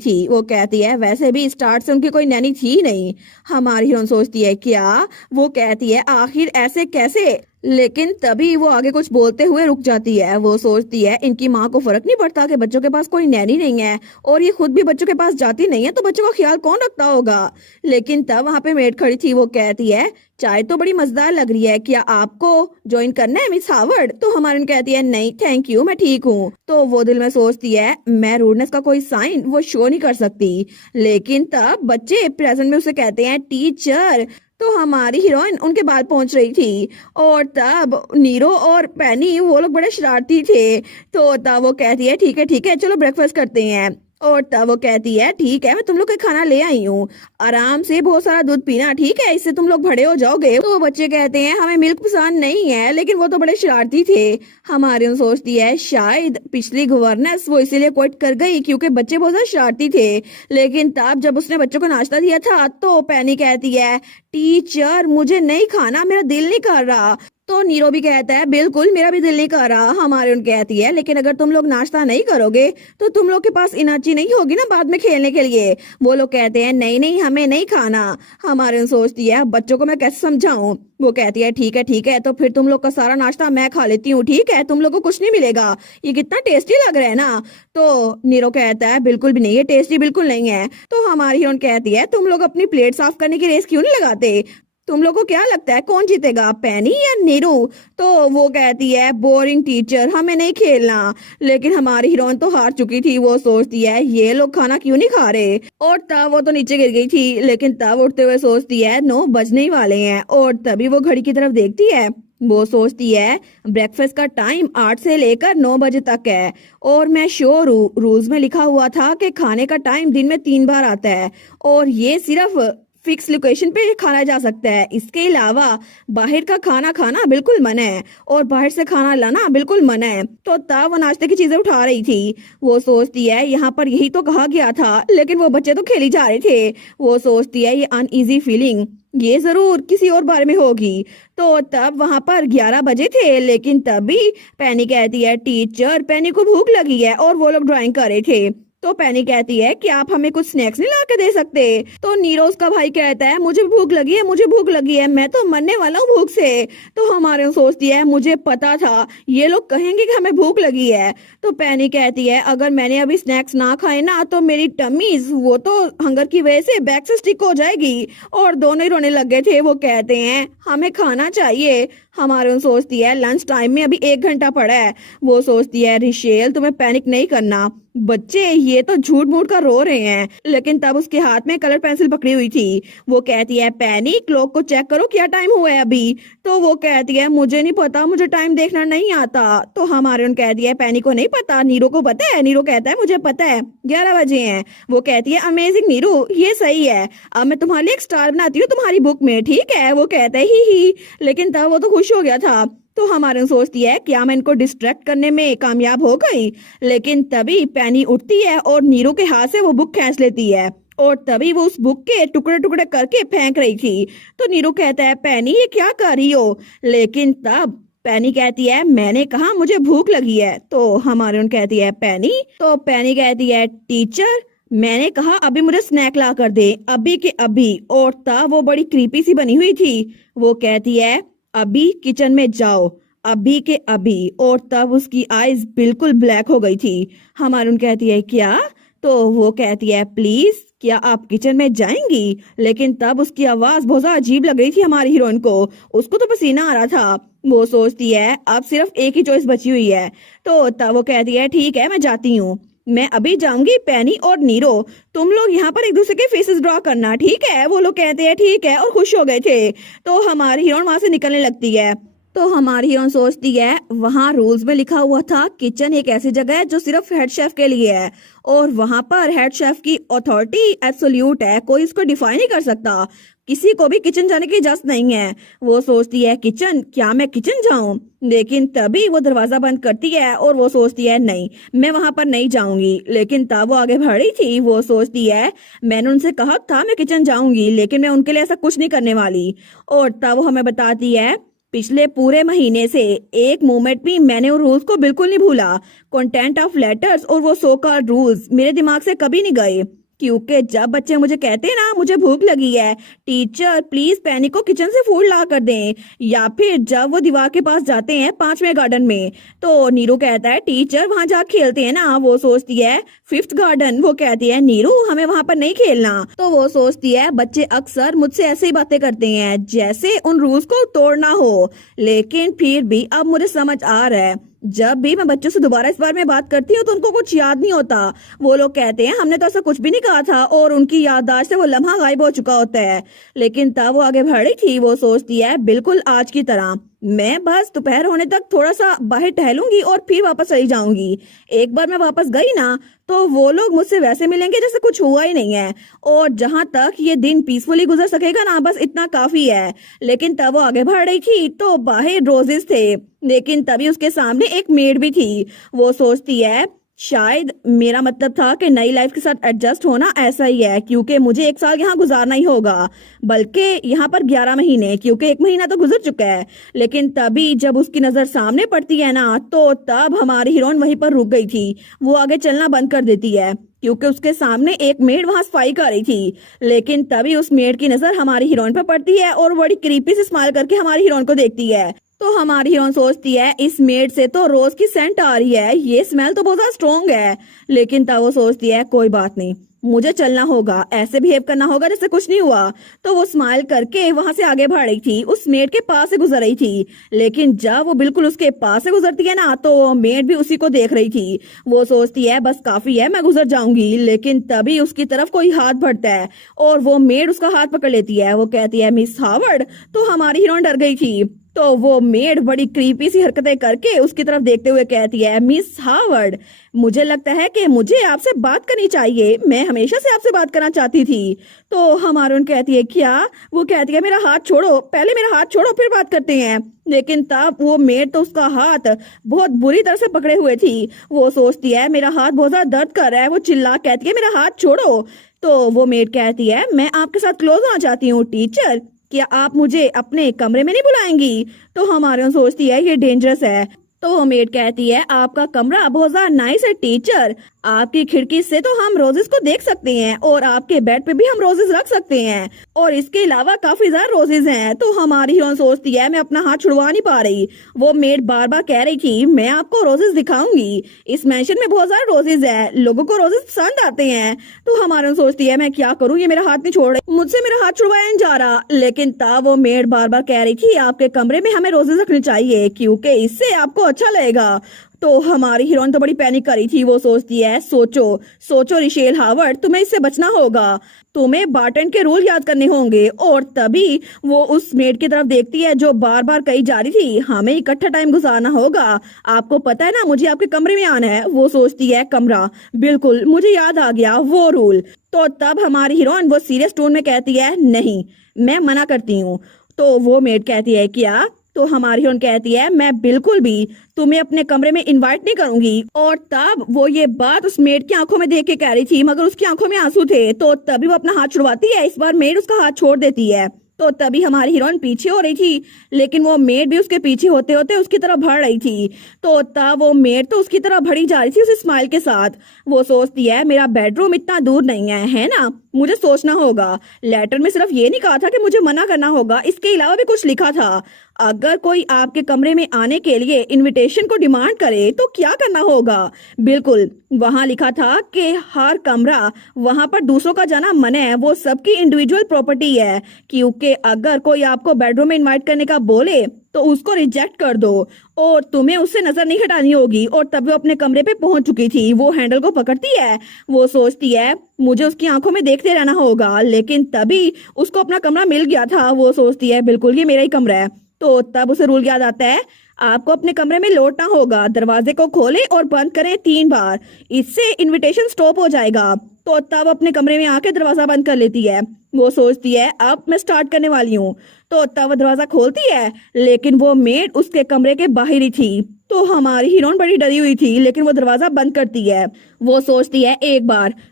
थी, वो कहती है वैसे भी स्टार्ट से उनकी कोई नैनी थी नहीं। हमारी हीरोइन सोचती है क्या? वो कहती है आखिर ऐसे कैसे? लेकिन तभी वो आगे कुछ बोलते हुए रुक जाती है। वो सोचती है इनकी माँ को फर्क नहीं पड़ता कि बच्चों के पास कोई नैनी नहीं है और ये खुद भी बच्चों के पास जाती नहीं है, तो बच्चों का ख्याल कौन रखता होगा। लेकिन तब वहां पे मेड खड़ी थी। वो कहती है चाय तो बड़ी मजेदार लग रही है, क्या आपको ज्वाइन करना है मिस हावर्ड? तो हमारी कहती है नहीं थैंक यू, मैं ठीक हूँ। तो वो दिल में सोचती है मैं रूडनेस का कोई साइन वो शो नहीं कर सकती। लेकिन तब बच्चे प्रेजेंट में उसे कहते हैं टीचर। तो हमारी हीरोइन उनके बाल पहुंच रही थी। और तब नीरो और पैनी वो लोग बड़े शरारती थे। तो तब वो कहती है ठीक है चलो ब्रेकफास्ट करते हैं। और तब वो कहती है ठीक है मैं तुम लोग का खाना ले आई हूँ, आराम से बहुत सारा दूध पीना, ठीक है, इससे तुम लोग बड़े हो जाओगे। तो बच्चे कहते हैं हमें मिल्क पसंद नहीं है, लेकिन वो तो बड़े शरारती थे। हमारी उन सोचती है शायद पिछली गवर्नेंस वो इसीलिए क्विट कर गई क्योंकि बच्चे बहुत ज्यादा शरारती थे। लेकिन तब जब उसने बच्चों को नाश्ता दिया था तो पैनी कहती है टीचर मुझे नहीं खाना, मेरा दिल नहीं कर रहा। तो नीरो भी कहता है बिल्कुल मेरा भी दिल नहीं कर रहा। हमारे उन कहती है लेकिन अगर तुम लोग नाश्ता नहीं करोगे तो तुम लोग के पास एनर्जी नहीं होगी ना बाद में खेलने के लिए। वो लोग कहते हैं नहीं नहीं हमें नहीं खाना। हमारे उन सोचती है बच्चों को मैं कैसे समझाऊं। वो कहती है ठीक है तो फिर तुम लोग का सारा नाश्ता मैं खा लेती हूँ, ठीक है, तुम लोग को कुछ नहीं मिलेगा, ये कितना टेस्टी लग रहा है ना। तो नीरो कहता है बिल्कुल भी नहीं, ये टेस्टी बिल्कुल नहीं है। तो हमारी हीरोइन कहती है तुम लोग अपनी प्लेट साफ करने की रेस क्यों नहीं लगाते? तुम लोग को क्या लगता है कौन जीतेगा, पैनी या नीरू? तो वो कहती है बोरिंग टीचर, हमें नहीं खेलना। लेकिन हमारी हीरोइन तो हार चुकी थी। वो सोचती है ये लोग खाना क्यों नहीं खा रहे। और तब वो तो नीचे गिर गई थी। लेकिन तब उठते हुए सोचती है 9 बजने ही वाले हैं। और तभी वो घड़ी की तरफ देखती है। वो सोचती है ब्रेकफास्ट का टाइम 8 से लेकर 9 बजे तक है और मैं श्योर हूँ रूल्स में लिखा हुआ था कि खाने का टाइम दिन में 3 बार आता है और ये सिर्फ फिक्स लोकेशन पे खाना जा सकता है। इसके अलावा बाहर का खाना खाना बिल्कुल मना है और बाहर से खाना लाना बिल्कुल मना है। तो तब वो नाश्ते की चीजें उठा रही थी। वो सोचती है यहाँ पर यही तो कहा गया था, लेकिन वो बच्चे तो खेली जा रहे थे। वो सोचती है ये अनईजी फीलिंग ये जरूर किसी और बारे में होगी। तो तब वहां पर 11 बजे थे। लेकिन तभी पैनी कहती है टीचर पैनी को भूख लगी है और वो लोग ड्राइंग कर रहे थे। तो पैनी कहती है कि आप हमें कुछ स्नैक्स नहीं ला के दे सकते? तो नीरोज का भाई कहता है मुझे भूख लगी है, मुझे भूख लगी है, मैं तो मरने वाला हूँ भूख से। तो हमारे सोचती है मुझे पता था ये लोग कहेंगे कि हमें भूख लगी है। तो पैनी कहती है अगर मैंने अभी स्नैक्स ना खाए ना तो मेरी टमीज वो तो हंगर की वजह से बैक से स्टिक हो जाएगी। और दोनों ही रोने लग गए थे। वो कहते हैं हमें खाना चाहिए। हमारे सोचती है लंच टाइम में अभी 1 घंटा पड़ा है। वो सोचती है रिशेल तुम्हें पैनिक नहीं करना, बच्चे ये तो झूठ मूठ कर रो रहे हैं। लेकिन तब उसके हाथ में कलर पेंसिल पकड़ी हुई थी। वो कहती है पैनी क्लॉक को चेक करो क्या टाइम हुआ है अभी। तो वो कहती है मुझे नहीं पता, मुझे टाइम देखना नहीं आता। तो हमारे उन कहती है पैनी को नहीं पता, नीरो को पता है। नीरो कहता है मुझे पता है 11 बजे हैं। वो कहती है अमेजिंग नीरू, ये सही है, अब मैं तुम्हारे लिए एक स्टार बनाती हूँ तुम्हारी बुक में, ठीक है। वो कहता है ही। लेकिन तब वो तो खुश हो गया था। तो हमारे सोचती है क्या मैं इनको डिस्ट्रैक्ट करने में कामयाब हो गई। लेकिन तभी पैनी उठती है और नीरू के हाथ से वो बुक खींच लेती है और तभी वो उस बुक के टुकड़े टुकड़े करके फेंक रही थी। तो नीरू कहता है पैनी ये क्या कर रही हो। लेकिन तब पैनी कहती है मैंने कहा मुझे भूख लगी है। तो हमारी कहती है पैनी, तो पैनी कहती है टीचर मैंने कहा अभी मुझे स्नैक ला कर दे, अभी के अभी। और तब वो बड़ी क्रीपी सी बनी हुई थी, वो कहती है अभी किचन में जाओ, अभी के अभी। और तब उसकी आईज बिल्कुल ब्लैक हो गई थी। हमारी कहती है क्या? तो वो कहती है प्लीज क्या आप किचन में जाएंगी? लेकिन तब उसकी आवाज बहुत ज्यादा अजीब लग रही थी हमारी हीरोइन को, उसको तो पसीना आ रहा था। वो सोचती है अब सिर्फ एक ही चॉइस बची हुई है। तो तब वो कहती है ठीक है मैं जाती हूँ, मैं अभी जाऊंगी। पैनी और नीरो तुम लोग यहाँ पर एक दूसरे के फेसेस ड्रॉ करना, ठीक है? वो लोग कहते हैं ठीक है और खुश हो गए थे। तो हमारी हीरोइन वहां से निकलने लगती है। तो हमारी हीरोइन सोचती है वहां रूल्स में लिखा हुआ था किचन एक ऐसी जगह है जो सिर्फ हेड शेफ के लिए है, और वहां पर हेड शेफ की अथॉरिटी एब्सोल्यूट है, कोई इसको डिफाइन नहीं कर सकता, किसी को भी किचन जाने की इजाजत नहीं है। वो सोचती है किचन, क्या मैं किचन जाऊं? लेकिन तभी वो दरवाजा बंद करती है और वो सोचती है नहीं मैं वहां पर नहीं जाऊंगी। लेकिन तब वो आगे बढ़ रही थी, वो सोचती है मैंने उनसे कहा था मैं किचन जाऊंगी, लेकिन मैं उनके लिए ऐसा कुछ नहीं करने वाली। और तब वो हमें बताती है पिछले पूरे महीने से एक मोमेंट भी मैंने उन रूल्स को बिल्कुल नहीं भूला। कंटेंट ऑफ लेटर्स और वो सो कॉल्ड रूल्स मेरे दिमाग से कभी नहीं गए, क्योंकि जब बच्चे मुझे कहते हैं ना मुझे भूख लगी है, टीचर प्लीज पैनी को किचन से फूड ला कर दें, या फिर जब वो दीवार के पास जाते हैं 5वें गार्डन में, तो नीरू कहता है टीचर वहां जा खेलते हैं ना। वो सोचती है 5th गार्डन, वो कहती है नीरू हमें वहां पर नहीं खेलना। तो वो सोचती है बच्चे अक्सर मुझसे ऐसे ही बातें करते हैं जैसे उन रूल्स को तोड़ना हो, लेकिन फिर भी अब मुझे समझ आ रहा है जब भी मैं बच्चों से दोबारा इस बारे में बात करती हूँ तो उनको कुछ याद नहीं होता। वो लोग कहते हैं हमने तो ऐसा कुछ भी नहीं कहा था, और उनकी याददाश्त से वो लम्हा गायब हो चुका होता है। लेकिन तब वो आगे बढ़ रही थी, वो सोचती है बिल्कुल आज की तरह मैं बस दोपहर होने तक थोड़ा सा बाहर टहलूंगी और फिर वापस चली जाऊंगी। एक बार मैं वापस गई ना तो वो लोग मुझसे वैसे मिलेंगे जैसे कुछ हुआ ही नहीं है, और जहां तक ये दिन पीसफुली गुजर सकेगा ना बस इतना काफी है। लेकिन तब वो आगे बढ़ रही थी तो बाहर रोजेस थे, लेकिन तभी उसके सामने एक मेड भी थी। वो सोचती है शायद मेरा मतलब था कि नई लाइफ के साथ एडजस्ट होना ऐसा ही है, क्योंकि मुझे 1 साल यहाँ गुजारना ही होगा, बल्कि यहाँ पर 11 महीने, क्योंकि 1 महीना तो गुजर चुका है। लेकिन तभी जब उसकी नजर सामने पड़ती है ना तो तब हमारी हीरोइन वहीं पर रुक गई थी। वो आगे चलना बंद कर देती है क्योंकि उसके सामने एक मेड वहां सफाई कर रही थी। लेकिन तभी उस मेड की नजर हमारी हीरोइन पर पड़ती है और बड़ी क्रीपी से स्माइल करके हमारी हीरोइन को देखती है। तो हमारी हीरोइन सोचती है इस मेड से तो रोज की सेंट आ रही है, ये स्मेल तो बहुत ज्यादा स्ट्रॉन्ग है। लेकिन तब वो सोचती है कोई बात नहीं, मुझे चलना होगा, ऐसे बिहेव करना होगा जैसे कुछ नहीं हुआ। तो वो स्माइल करके वहां से आगे बढ़ रही थी, उस मेड के पास से गुजर रही थी। लेकिन जब वो बिल्कुल उसके पास से गुजरती है ना तो मेड भी उसी को देख रही थी। वो सोचती है बस काफी है, मैं गुजर जाऊंगी। लेकिन तभी उसकी तरफ कोई हाथ बढ़ता है और वो मेड उसका हाथ पकड़ लेती है। वो कहती है मिस हावर्ड। तो हमारी हीरोइन डर गई थी, तो वो मेड बड़ी क्रीपी सी हरकतें करके उसकी तरफ देखते हुए कहती है मिस हावर्ड, मुझे लगता है कि मुझे आपसे बात करनी चाहिए, मैं हमेशा से आपसे बात करना चाहती थी। तो हमारी कहती है क्या? वो कहती है मेरा हाथ छोड़ो, पहले मेरा हाथ छोड़ो फिर बात करते हैं। लेकिन तब वो मेड तो उसका हाथ बहुत बुरी तरह से पकड़े हुए थी। वो सोचती है मेरा हाथ बहुत ज्यादा दर्द कर रहा है, वो चिल्ला कहती है मेरा हाथ छोड़ो। तो वो मेड कहती है मैं आपके साथ क्लोज होना चाहती हूँ टीचर, क्या आप मुझे अपने कमरे में नहीं बुलाएंगी? तो हमारे सोचती है ये डेंजरस है। तो वो मेड कहती है आपका कमरा बहुत ज्यादा नाइस है टीचर, आपकी खिड़की से तो हम रोजेस को देख सकते हैं और आपके बेड पे भी हम रोजेस रख सकते हैं, और इसके अलावा काफी ज्यादा रोजेस हैं। तो हमारी हीरोइन सोचती है मैं अपना हाथ छुड़वा नहीं पा रही। वो मेड बार बार कह रही थी मैं आपको रोजेस दिखाऊंगी, इस मैंशन में बहुत सारे रोजेस है, लोगों को रोजेस पसंद आते हैं। तो हमारी सोचती है मैं क्या करूँ, ये मेरा हाथ नहीं छोड़ रही, मुझसे मेरा हाथ छुड़वाया नहीं जा रहा। लेकिन तब वो मेड बार बार कह रही थी आपके कमरे में हमें रोजेस रखने चाहिए क्योंकि इससे आपको अच्छा लगेगा। तो हमारी हीरोइन तो बड़ी पैनिक करी थी। वो सोचती है सोचो सोचो रिशेल हावर्ड, तुम्हें इससे बचना होगा, तुम्हें बार्टन के रूल याद करने होंगे। और तभी वो उस मेड की तरफ देखती है जो बार बार कही जा रही थी हमें इकट्ठा टाइम गुजारना होगा, आपको पता है ना मुझे आपके कमरे में आना है। वो सोचती है कमरा, बिल्कुल मुझे याद आ गया वो रूल। तो तब हमारी हीरोइन वो सीरियस टोन में कहती है नहीं मैं मना करती हूँ। तो वो मेड कहती है क्या? तो हमारी हीरोइन कहती है मैं बिल्कुल भी तुम्हें अपने कमरे में इनवाइट नहीं करूंगी। और तब वो ये बात उस मेड की आंखों में देख के कह रही थी, मगर उसकी आंखों में आंसू थे। तो तभी वो अपना हाथ छुड़वाती है, इस बार मेड उसका हाथ छोड़ देती है। तो तभी हमारी हीरोइन पीछे हो रही थी, लेकिन वो मेड भी उसके पीछे होते होते उसकी तरफ बढ़ रही थी। तो तब वो मेड तो उसकी तरफ बढ़ी जा रही थी उस स्माइल के साथ। वो सोचती है मेरा बेडरूम इतना दूर नहीं है ना, मुझे सोचना होगा। लेटर में सिर्फ ये नहीं कहा था कि मुझे मना करना होगा, इसके अलावा भी कुछ लिखा था। अगर कोई आपके कमरे में आने के लिए इनविटेशन को डिमांड करे तो क्या करना होगा। बिल्कुल, वहां लिखा था कि हर कमरा, वहां पर दूसरों का जाना मना है, वो सबकी इंडिविजुअल प्रॉपर्टी है। क्योंकि अगर कोई आपको बेडरूम में इनवाइट करने का बोले तो उसको रिजेक्ट कर दो और तुम्हें उससे नजर नहीं हटानी होगी। और तब वो अपने कमरे पे पहुंच चुकी थी। वो हैंडल को पकड़ती है, वो सोचती है मुझे उसकी आंखों में देखते रहना होगा, लेकिन तभी उसको अपना कमरा मिल गया था। वो सोचती है बिल्कुल ये मेरा ही कमरा है। तो तब उसे रूल याद आता है, आपको अपने कमरे में लौटना होगा, दरवाजे को खोलें और बंद करें 3 बार, इससे इनविटेशन स्टॉप हो जाएगा। तो तब अपने कमरे में आके दरवाजा बंद कर लेती है। वो सोचती है अब मैं स्टार्ट करने वाली हूँ। तो तब वो दरवाजा खोलती है, लेकिन वो मेड उसके कमरे के बाहर ही थी। तो हमारी हीरोइन बड़ी डरी हुई थी, लेकिन वो दरवाजा बंद करती है। वो सोचती है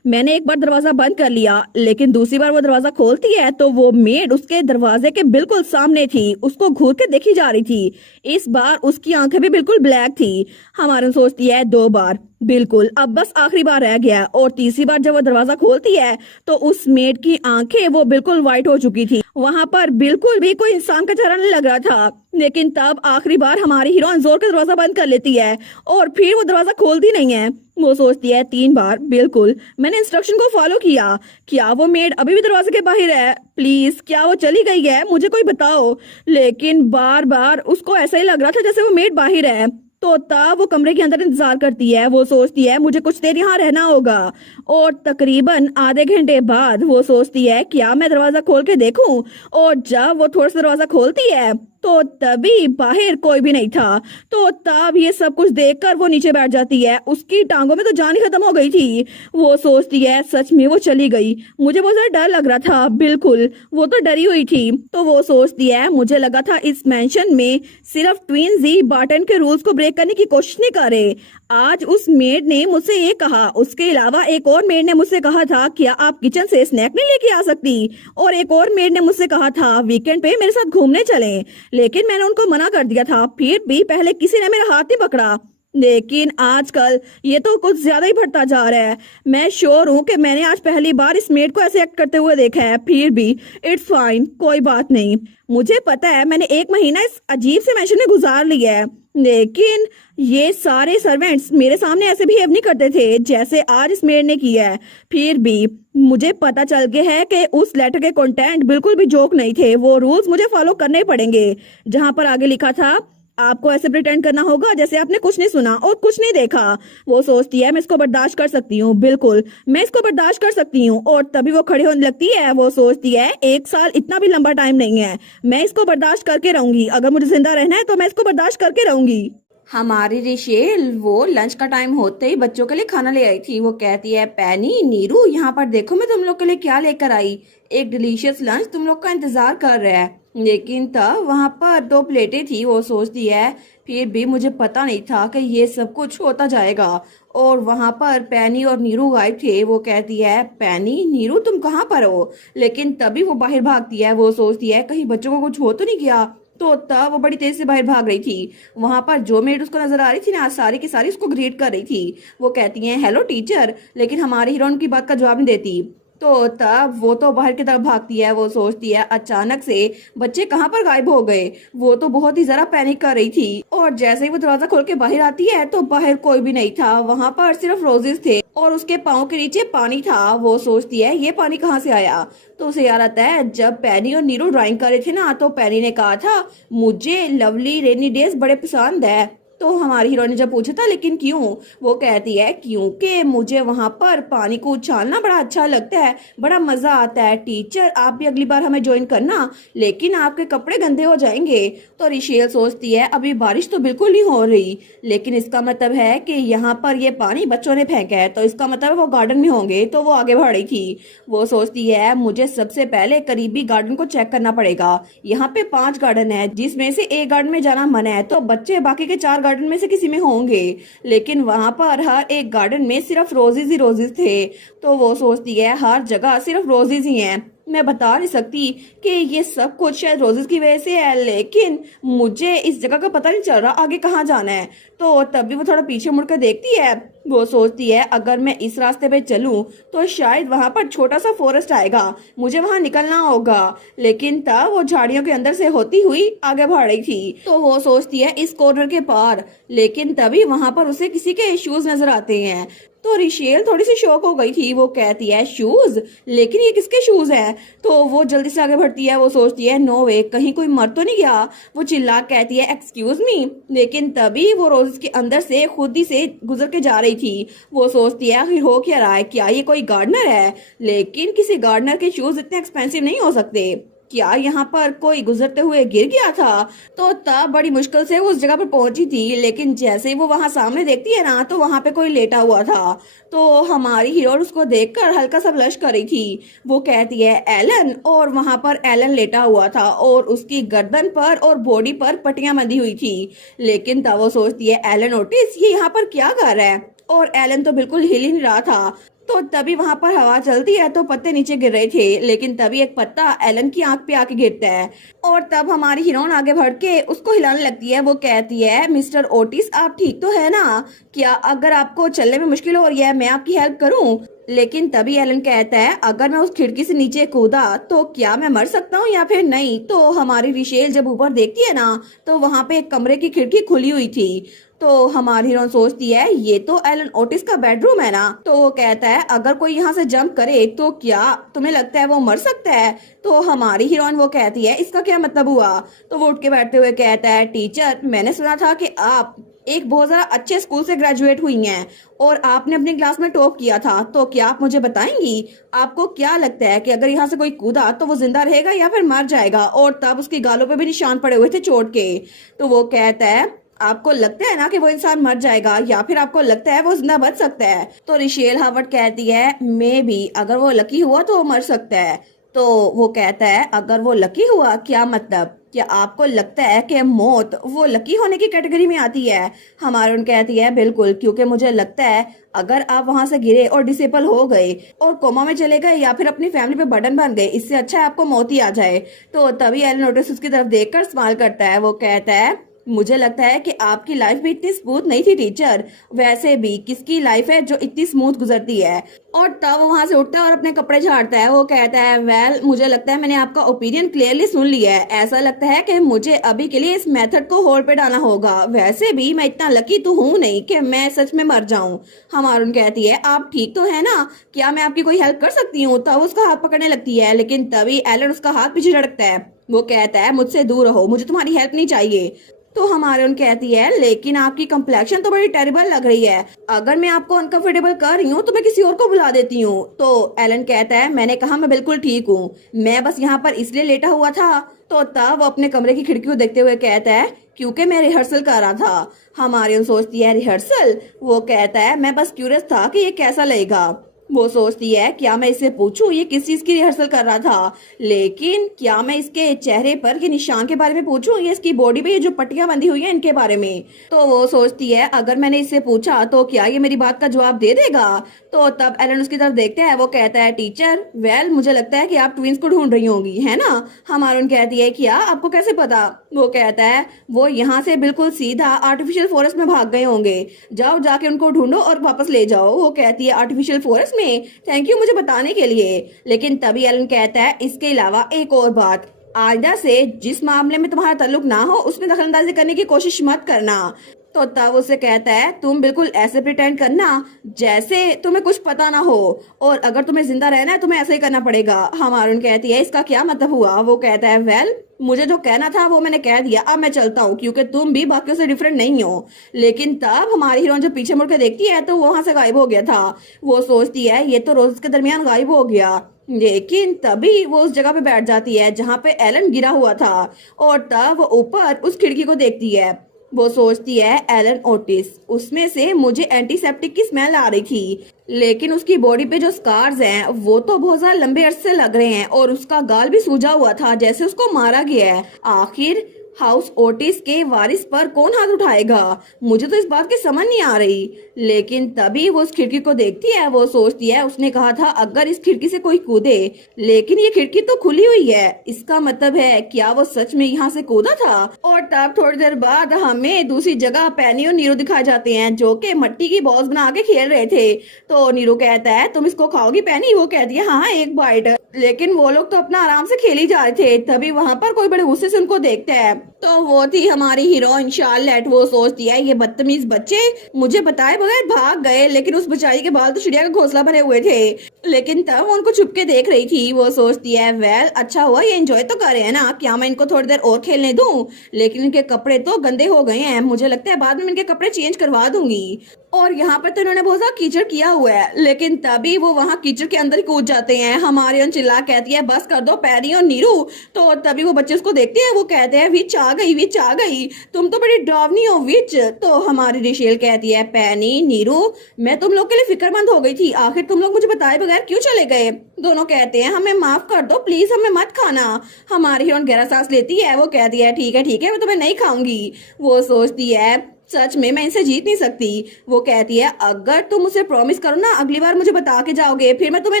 मैंने एक बार दरवाजा बंद कर लिया, लेकिन दूसरी बार वो दरवाजा खोलती है तो वो मेड उसके दरवाजे के बिल्कुल सामने थी, उसको घूर के देखी जा रही थी। इस बार उसकी आंखें भी बिल्कुल ब्लैक थी। हमारी सोचती है 2 बार, बिल्कुल अब बस आखिरी बार रह गया। और तीसरी बार जब वो दरवाजा खोलती है तो उस मेड की आंखें वो बिल्कुल व्हाइट हो चुकी थी। वहां पर बिल्कुल भी कोई इंसान का चेहरा नहीं लग रहा था। लेकिन तब आखिरी बार हमारी हीरोइन जोर के दरवाजा बंद कर लेती है और फिर वो दरवाजा खोलती नहीं है। वो सोचती है 3 बार, बिल्कुल मैंने इंस्ट्रक्शन को फॉलो किया, क्या वो मेड अभी भी दरवाजे के बाहर है, प्लीज क्या वो चली गई है, मुझे कोई बताओ। लेकिन बार बार उसको ऐसा ही लग रहा था जैसे वो मेड बाहर है। तो तब वो कमरे के अंदर इंतजार करती है। वो सोचती है मुझे कुछ देर यहाँ रहना होगा। और तकरीबन आधे घंटे बाद वो सोचती है क्या मैं दरवाजा खोल के देखूं। और जब वो थोड़ा सा दरवाजा खोलती है तो तभी बाहर कोई भी नहीं था। तो तब ये सब कुछ देखकर वो नीचे बैठ जाती है। उसकी टांगों में तो जान ही खत्म हो गई थी। वो सोचती है सच में वो चली गई, मुझे बहुत ज्यादा डर लग रहा था। बिल्कुल वो तो डरी हुई थी। तो वो सोचती है मुझे लगा था इस मेंशन में सिर्फ ट्विंस ही बार्टन के रूल्स को ब्रेक करने की कोशिश नहीं कर रहे। आज उस मेड ने मुझसे ये कहा, उसके अलावा एक और मेड ने मुझसे कहा था क्या आप किचन से स्नैक नहीं लेके आ सकती। और एक और मेड ने मुझसे कहा था वीकेंड पे मेरे साथ घूमने चलें, लेकिन मैंने उनको मना कर दिया था। फिर भी पहले किसी ने मेरा हाथ नहीं पकड़ा, लेकिन आजकल ये तो कुछ ज्यादा ही बढ़ता जा रहा है। मैं श्योर हूँ कि मैंने आज पहली बार इस मेड को ऐसे एक्ट करते हुए देखा है। फिर भी इट्स फाइन, कोई बात नहीं। मुझे पता है मैंने 1 महीना इस अजीब से मैंशन में गुजार लिया है, लेकिन ये सारे सर्वेंट्स मेरे सामने ऐसे बिहेव नहीं करते थे जैसे आज इस मेड ने किया है। फिर भी मुझे पता चल गया है कि उस लेटर के कंटेंट बिल्कुल भी जोक नहीं थे। वो रूल्स मुझे फॉलो करने पड़ेंगे, जहां पर आगे लिखा था आपको ऐसे प्रिटेंड करना होगा जैसे आपने कुछ नहीं सुना और कुछ नहीं देखा। वो सोचती है मैं इसको बर्दाश्त कर सकती हूँ, बिल्कुल मैं इसको बर्दाश्त कर सकती हूँ। और तभी वो खड़ी होने लगती है। वो सोचती है 1 साल इतना भी लंबा टाइम नहीं है, मैं इसको बर्दाश्त करके रहूंगी। अगर मुझे जिंदा रहना है तो मैं इसको बर्दाश्त करके रहूंगी। हमारी रिशेल वो लंच का टाइम होते ही बच्चों के लिए खाना ले आई थी। वो कहती है पैनी, नीरू, यहाँ पर देखो मैं तुम लोग के लिए क्या लेकर आई, एक डिलीशियस लंच तुम लोग का इंतजार कर रहा है। लेकिन तब वहां पर 2 प्लेटें थी। वो सोचती है फिर भी मुझे पता नहीं था कि ये सब कुछ होता जाएगा। और वहां पर पैनी और नीरू गायब थे। वो कहती है पैनी, नीरू तुम कहाँ पर हो। लेकिन तभी वो बाहर भागती है। वो सोचती है कहीं बच्चों को कुछ हो तो नहीं गया। तो तब वो बड़ी तेज से बाहर भाग रही थी। वहां पर जो मेड उसको नजर आ रही थी ना, सारी की सारी उसको ग्रीट कर रही थी। वो कहती हैं हेलो टीचर, लेकिन हमारी हीरोइन की बात का जवाब नहीं देती। तो तब वो तो बाहर की तरफ भागती है। वो सोचती है अचानक से बच्चे कहाँ पर गायब हो गए। वो तो बहुत ही जरा पैनिक कर रही थी। और जैसे ही वो दरवाजा खोल के बाहर आती है तो बाहर कोई भी नहीं था। वहां पर सिर्फ रोजेस थे और उसके पाँव के नीचे पानी था। वो सोचती है ये पानी कहाँ से आया। तो उसे याद आता है जब पैनी और नीरू ड्राइंग कर रहे थे ना, तो पैनी ने कहा था मुझे लवली रेनी डेज बड़े पसंद है। तो हमारी हीरोइन ने जब पूछा था लेकिन क्यों, वो कहती है क्योंकि मुझे वहां पर पानी को उछालना बड़ा अच्छा लगता है, बड़ा मजा आता है। टीचर आप भी अगली बार हमें ज्वाइन करना, लेकिन आपके कपड़े गंदे हो जाएंगे। तो रिशेल सोचती है अभी बारिश तो बिल्कुल नहीं हो रही, लेकिन इसका मतलब है कि यहाँ पर ये पानी बच्चों ने फेंका है, तो इसका मतलब वो गार्डन में होंगे। तो वो आगे बढ़ रही थी। वो सोचती है मुझे सबसे पहले करीबी गार्डन को चेक करना पड़ेगा। यहाँ पे 5 गार्डन है, जिसमें से एक गार्डन में जाना मना है, तो बच्चे बाकी के 4 गार्डन में से किसी में होंगे। लेकिन वहां पर हर एक गार्डन में सिर्फ रोजेज ही रोजेज थे। तो वो सोचती है हर जगह सिर्फ रोजेज ही हैं। मैं बता नहीं सकती कि ये सब कुछ शायद रोजेस की वजह से है, लेकिन मुझे इस जगह का पता नहीं चल रहा आगे कहाँ जाना है। तो तभी वो थोड़ा पीछे मुड़कर देखती है। वो सोचती है अगर मैं इस रास्ते पे चलूं तो शायद वहां पर छोटा सा फॉरेस्ट आएगा, मुझे वहां निकलना होगा। लेकिन तब वो झाड़ियों के अंदर से होती हुई आगे बढ़ रही थी। तो वो सोचती है इस कॉर्नर के पार, लेकिन तभी वहां पर उसे किसी के शूज नजर आते हैं। तो रिशेल थोड़ी सी शॉक हो गई थी। वो कहती है शूज, लेकिन ये किसके शूज हैं? तो वो जल्दी से आगे बढ़ती है। वो सोचती है नो वे, कहीं कोई मर तो नहीं गया। वो चिल्ला कहती है एक्सक्यूज मी, लेकिन तभी वो रोज के अंदर से खुद ही से गुजर के जा रही थी। वो सोचती है आखिर हो क्या रहा है, क्या ये कोई गार्डनर है? लेकिन किसी गार्डनर के शूज इतने एक्सपेंसिव नहीं हो सकते। क्या यहाँ पर कोई गुजरते हुए गिर गया था? तो तब बड़ी मुश्किल से वो उस जगह पर पहुंची थी, लेकिन जैसे ही वो वहां सामने देखती है ना तो वहां पे कोई लेटा हुआ था। तो हमारी हीरो उसको देखकर हल्का सा ब्लश कर रही थी। वो कहती है एलन, और वहां पर एलन लेटा हुआ था और उसकी गर्दन पर और बॉडी पर पट्टियां बंधी हुई थी। लेकिन तब वो सोचती है एलन ओटिस ये यहाँ पर क्या कर रहा है? और एलन तो बिल्कुल हिल ही नहीं रहा था। तो तभी वहां पर हवा चलती है तो पत्ते नीचे गिर रहे थे, लेकिन तभी एक पत्ता एलन की आंख पे आके गिरता है। और तब हमारी हीरोइन आगे बढ़ के उसको हिलाने लगती है। वो कहती है मिस्टर ओटिस आप ठीक तो है ना? क्या अगर आपको चलने में मुश्किल हो रही है मैं आपकी हेल्प करूं? लेकिन तभी एलन कहता है अगर मैं उस खिड़की से नीचे कूदा तो क्या मैं मर सकता हूँ या फिर नहीं? तो हमारी रिशेल जब ऊपर देखती है ना तो वहां पे एक कमरे की खिड़की खुली हुई थी। तो हमारी हीरोइन सोचती है ये तो एलन ओटिस का बेडरूम है ना। तो वो कहता है अगर कोई यहाँ से जंप करे तो क्या तुम्हें लगता है वो मर सकता है? तो हमारी हीरोइन वो कहती है इसका क्या मतलब हुआ? तो वो उठ के बैठते हुए कहता है टीचर मैंने सुना था कि आप एक बहुत ज्यादा अच्छे स्कूल से ग्रेजुएट हुई हैं और आपने अपनी क्लास में टॉप किया था। तो क्या आप मुझे बताएंगी आपको क्या लगता है कि अगर यहाँ से कोई कूदा तो वो जिंदा रहेगा या फिर मर जाएगा? और तब उसकी गालों पे भी निशान पड़े हुए थे चोट के। तो वो कहता है आपको लगता है ना कि वो इंसान मर जाएगा या फिर आपको लगता है वो जिंदा बच सकता है? तो रिशेल हावर्ड कहती है मे बी अगर वो लकी हुआ तो वो मर सकता है। तो वो कहता है अगर वो लकी हुआ क्या मतलब? क्या आपको लगता है कि मौत वो लकी होने की कैटेगरी में आती है? हमारी उन कहती है बिल्कुल, क्योंकि मुझे लगता है अगर आप वहां से गिरे और डिसेबल हो गए और कोमा में चले गए या फिर अपनी फैमिली पे बर्डन बन गए, इससे अच्छा है आपको मौत ही आ जाए। तो तभी एलन ओटिस उसकी तरफ देखकर स्माइल करता है। वो कहता है मुझे लगता है कि आपकी लाइफ भी इतनी स्मूथ नहीं थी टीचर, वैसे भी किसकी लाइफ है जो इतनी स्मूथ गुजरती है? और तब वो वहां से उठता है और अपने कपड़े झाड़ता है। वो कहता है वेल मुझे लगता है मैंने आपका ओपिनियन क्लियरली सुन लिया है। ऐसा लगता है कि मुझे अभी के लिए इस मेथड को होल्ड पे डालना होगा। वैसे भी मैं इतना लकी तो हूँ नहीं कि मैं सच में मर जाऊं। हमारून कहती है आप ठीक तो है ना? क्या मैं आपकी कोई हेल्प कर सकती हूँ? तब उसका हाथ पकड़ने लगती है, लेकिन तभी एलन उसका हाथ पीछे झटकता है। वो कहता है मुझसे दूर रहो, मुझे तुम्हारी हेल्प नहीं चाहिए। तो हमारे उन कहती है लेकिन आपकी कम्प्लेक्शन तो बड़ी टेरिबल लग रही है, अगर मैं आपको अनकंफर्टेबल कर रही हूँ तो मैं किसी और को बुला देती हूँ। तो एलन कहता है मैंने कहा मैं बिल्कुल ठीक हूँ, मैं बस यहाँ पर इसलिए लेटा हुआ था। तो तब वो अपने कमरे की खिड़की को देखते हुए कहता है क्योंकि मैं रिहर्सल कर रहा था। हमारी उन सोचती है रिहर्सल? वो कहता है मैं बस क्यूरियस था कि ये कैसा लगेगा। वो सोचती है क्या मैं इससे पूछूं ये किस चीज की रिहर्सल कर रहा था, लेकिन क्या मैं इसके चेहरे पर के निशान के बारे में पूछूं या इसकी बॉडी पे ये जो पट्टियां बंधी हुई हैं इनके बारे में? तो वो सोचती है अगर मैंने इससे पूछा तो क्या ये मेरी बात का जवाब दे देगा? तो तब एलन उसकी तरफ देखता है। वो कहता है टीचर वेल मुझे लगता है कि आप ट्विंस को ढूंढ रही होंगी है ना? हमारून कहती है क्या आपको कैसे पता? वो कहता है वो यहाँ से बिल्कुल सीधा आर्टिफिशियल फॉरेस्ट में भाग गए होंगे, जाओ जाके उनको ढूंढो और वापस ले जाओ। वो कहती है आर्टिफिशियल फॉरेस्ट में? थैंक यू मुझे बताने के लिए। लेकिन तभी एलन कहता है इसके अलावा एक और बात, आइंदा से जिस मामले में तुम्हारा ताल्लुक ना हो उसमें दखलंदाजी करने की कोशिश मत करना। तो तब उसे कहता है तुम बिल्कुल ऐसे प्रिटेंड करना जैसे तुम्हें कुछ पता ना हो, और अगर तुम्हें जिंदा रहना है तुम्हें ऐसे ही करना पड़ेगा। हमारून कहती है इसका क्या मतलब हुआ? वो कहता है वेल मुझे जो कहना था वो मैंने कह दिया, अब मैं चलता हूँ क्योंकि तुम भी बाकियों से डिफरेंट नहीं हो। लेकिन तब हमारी हीरोइन जब पीछे मुड़ के देखती है तो वो वहां से गायब हो गया था। वो सोचती है ये तो रोज के दरमियान गायब हो गया, लेकिन तभी वो उस जगह पे बैठ जाती है जहाँ पे एलन गिरा हुआ था, और तब वो ऊपर उस खिड़की को देखती है। वो सोचती है एलन ओटिस, उसमें से मुझे एंटीसेप्टिक की स्मेल आ रही थी, लेकिन उसकी बॉडी पे जो स्कार्स हैं वो तो बहुत ज्यादा लंबे अरसे लग रहे हैं और उसका गाल भी सूजा हुआ था जैसे उसको मारा गया है। आखिर हाउस ओटिस के वारिस पर कौन हाथ उठाएगा? मुझे तो इस बात की समझ नहीं आ रही। लेकिन तभी वो उस खिड़की को देखती है, वो सोचती है उसने कहा था अगर इस खिड़की से कोई कूदे, लेकिन ये खिड़की तो खुली हुई है, इसका मतलब है क्या वो सच में यहाँ से कूदा था? और तब थोड़ी देर बाद हमें दूसरी जगह पैनी और नीरू दिखाए जाते हैं जो कि मिट्टी की बॉल्स बना के खेल रहे थे। तो नीरू कहता है तुम इसको खाओगी पैनी? वो कहती है हाँ एक बाइट। लेकिन वो लोग तो अपना आराम से खेल ही जा रहे थे, तभी वहां पर कोई बड़े गुस्से से उनको देखता है। तो वो थी हमारी हीरोइन शार्लेट। वो सोचती है ये बदतमीज बच्चे मुझे बताए बगैर भाग गए, लेकिन उस बेचारी के बाल तो चिड़िया का घोंसला भरे हुए थे। लेकिन तब वो उनको छुप के देख रही थी। वो सोचती है वेल अच्छा हुआ ये एंजॉय तो कर रहे हैं ना, क्या मैं इनको थोड़ी देर और खेलने दूं? लेकिन इनके कपड़े तो गंदे हो गए हैं, मुझे लगता है बाद में इनके कपड़े चेंज करवा दूंगी। और यहाँ पर तो इन्होंने बहुत सारा कीचड़ किया हुआ है। लेकिन तभी वो वहाँ कीचड़ के अंदर ही कूद जाते हैं। हमारी चिल्ला कहती है बस कर दो पैरी और नीरू। तो तभी वो बच्चे उसको देखते हैं, वो कहते हैं विच आ गई, विच आ गई, तुम तो बड़ी डरावनी हो विच। तो हमारी रिशेल कहती है पैनी नीरू मैं तुम लोग के लिए फिक्रमंद हो गई थी, आखिर तुम लोग मुझे बताए बगैर क्यों चले गए? दोनों कहते हैं हमें माफ कर दो प्लीज, हमें मत खाना। हमारी हीरोइन गहरा सांस लेती है, वो कहती है ठीक है मैं तुम्हें नहीं खाऊंगी। वो सोचती है सच में मैं इनसे जीत नहीं सकती। वो कहती है अगर तुम मुझे प्रॉमिस करो ना अगली बार मुझे बता के जाओगे फिर मैं तुम्हें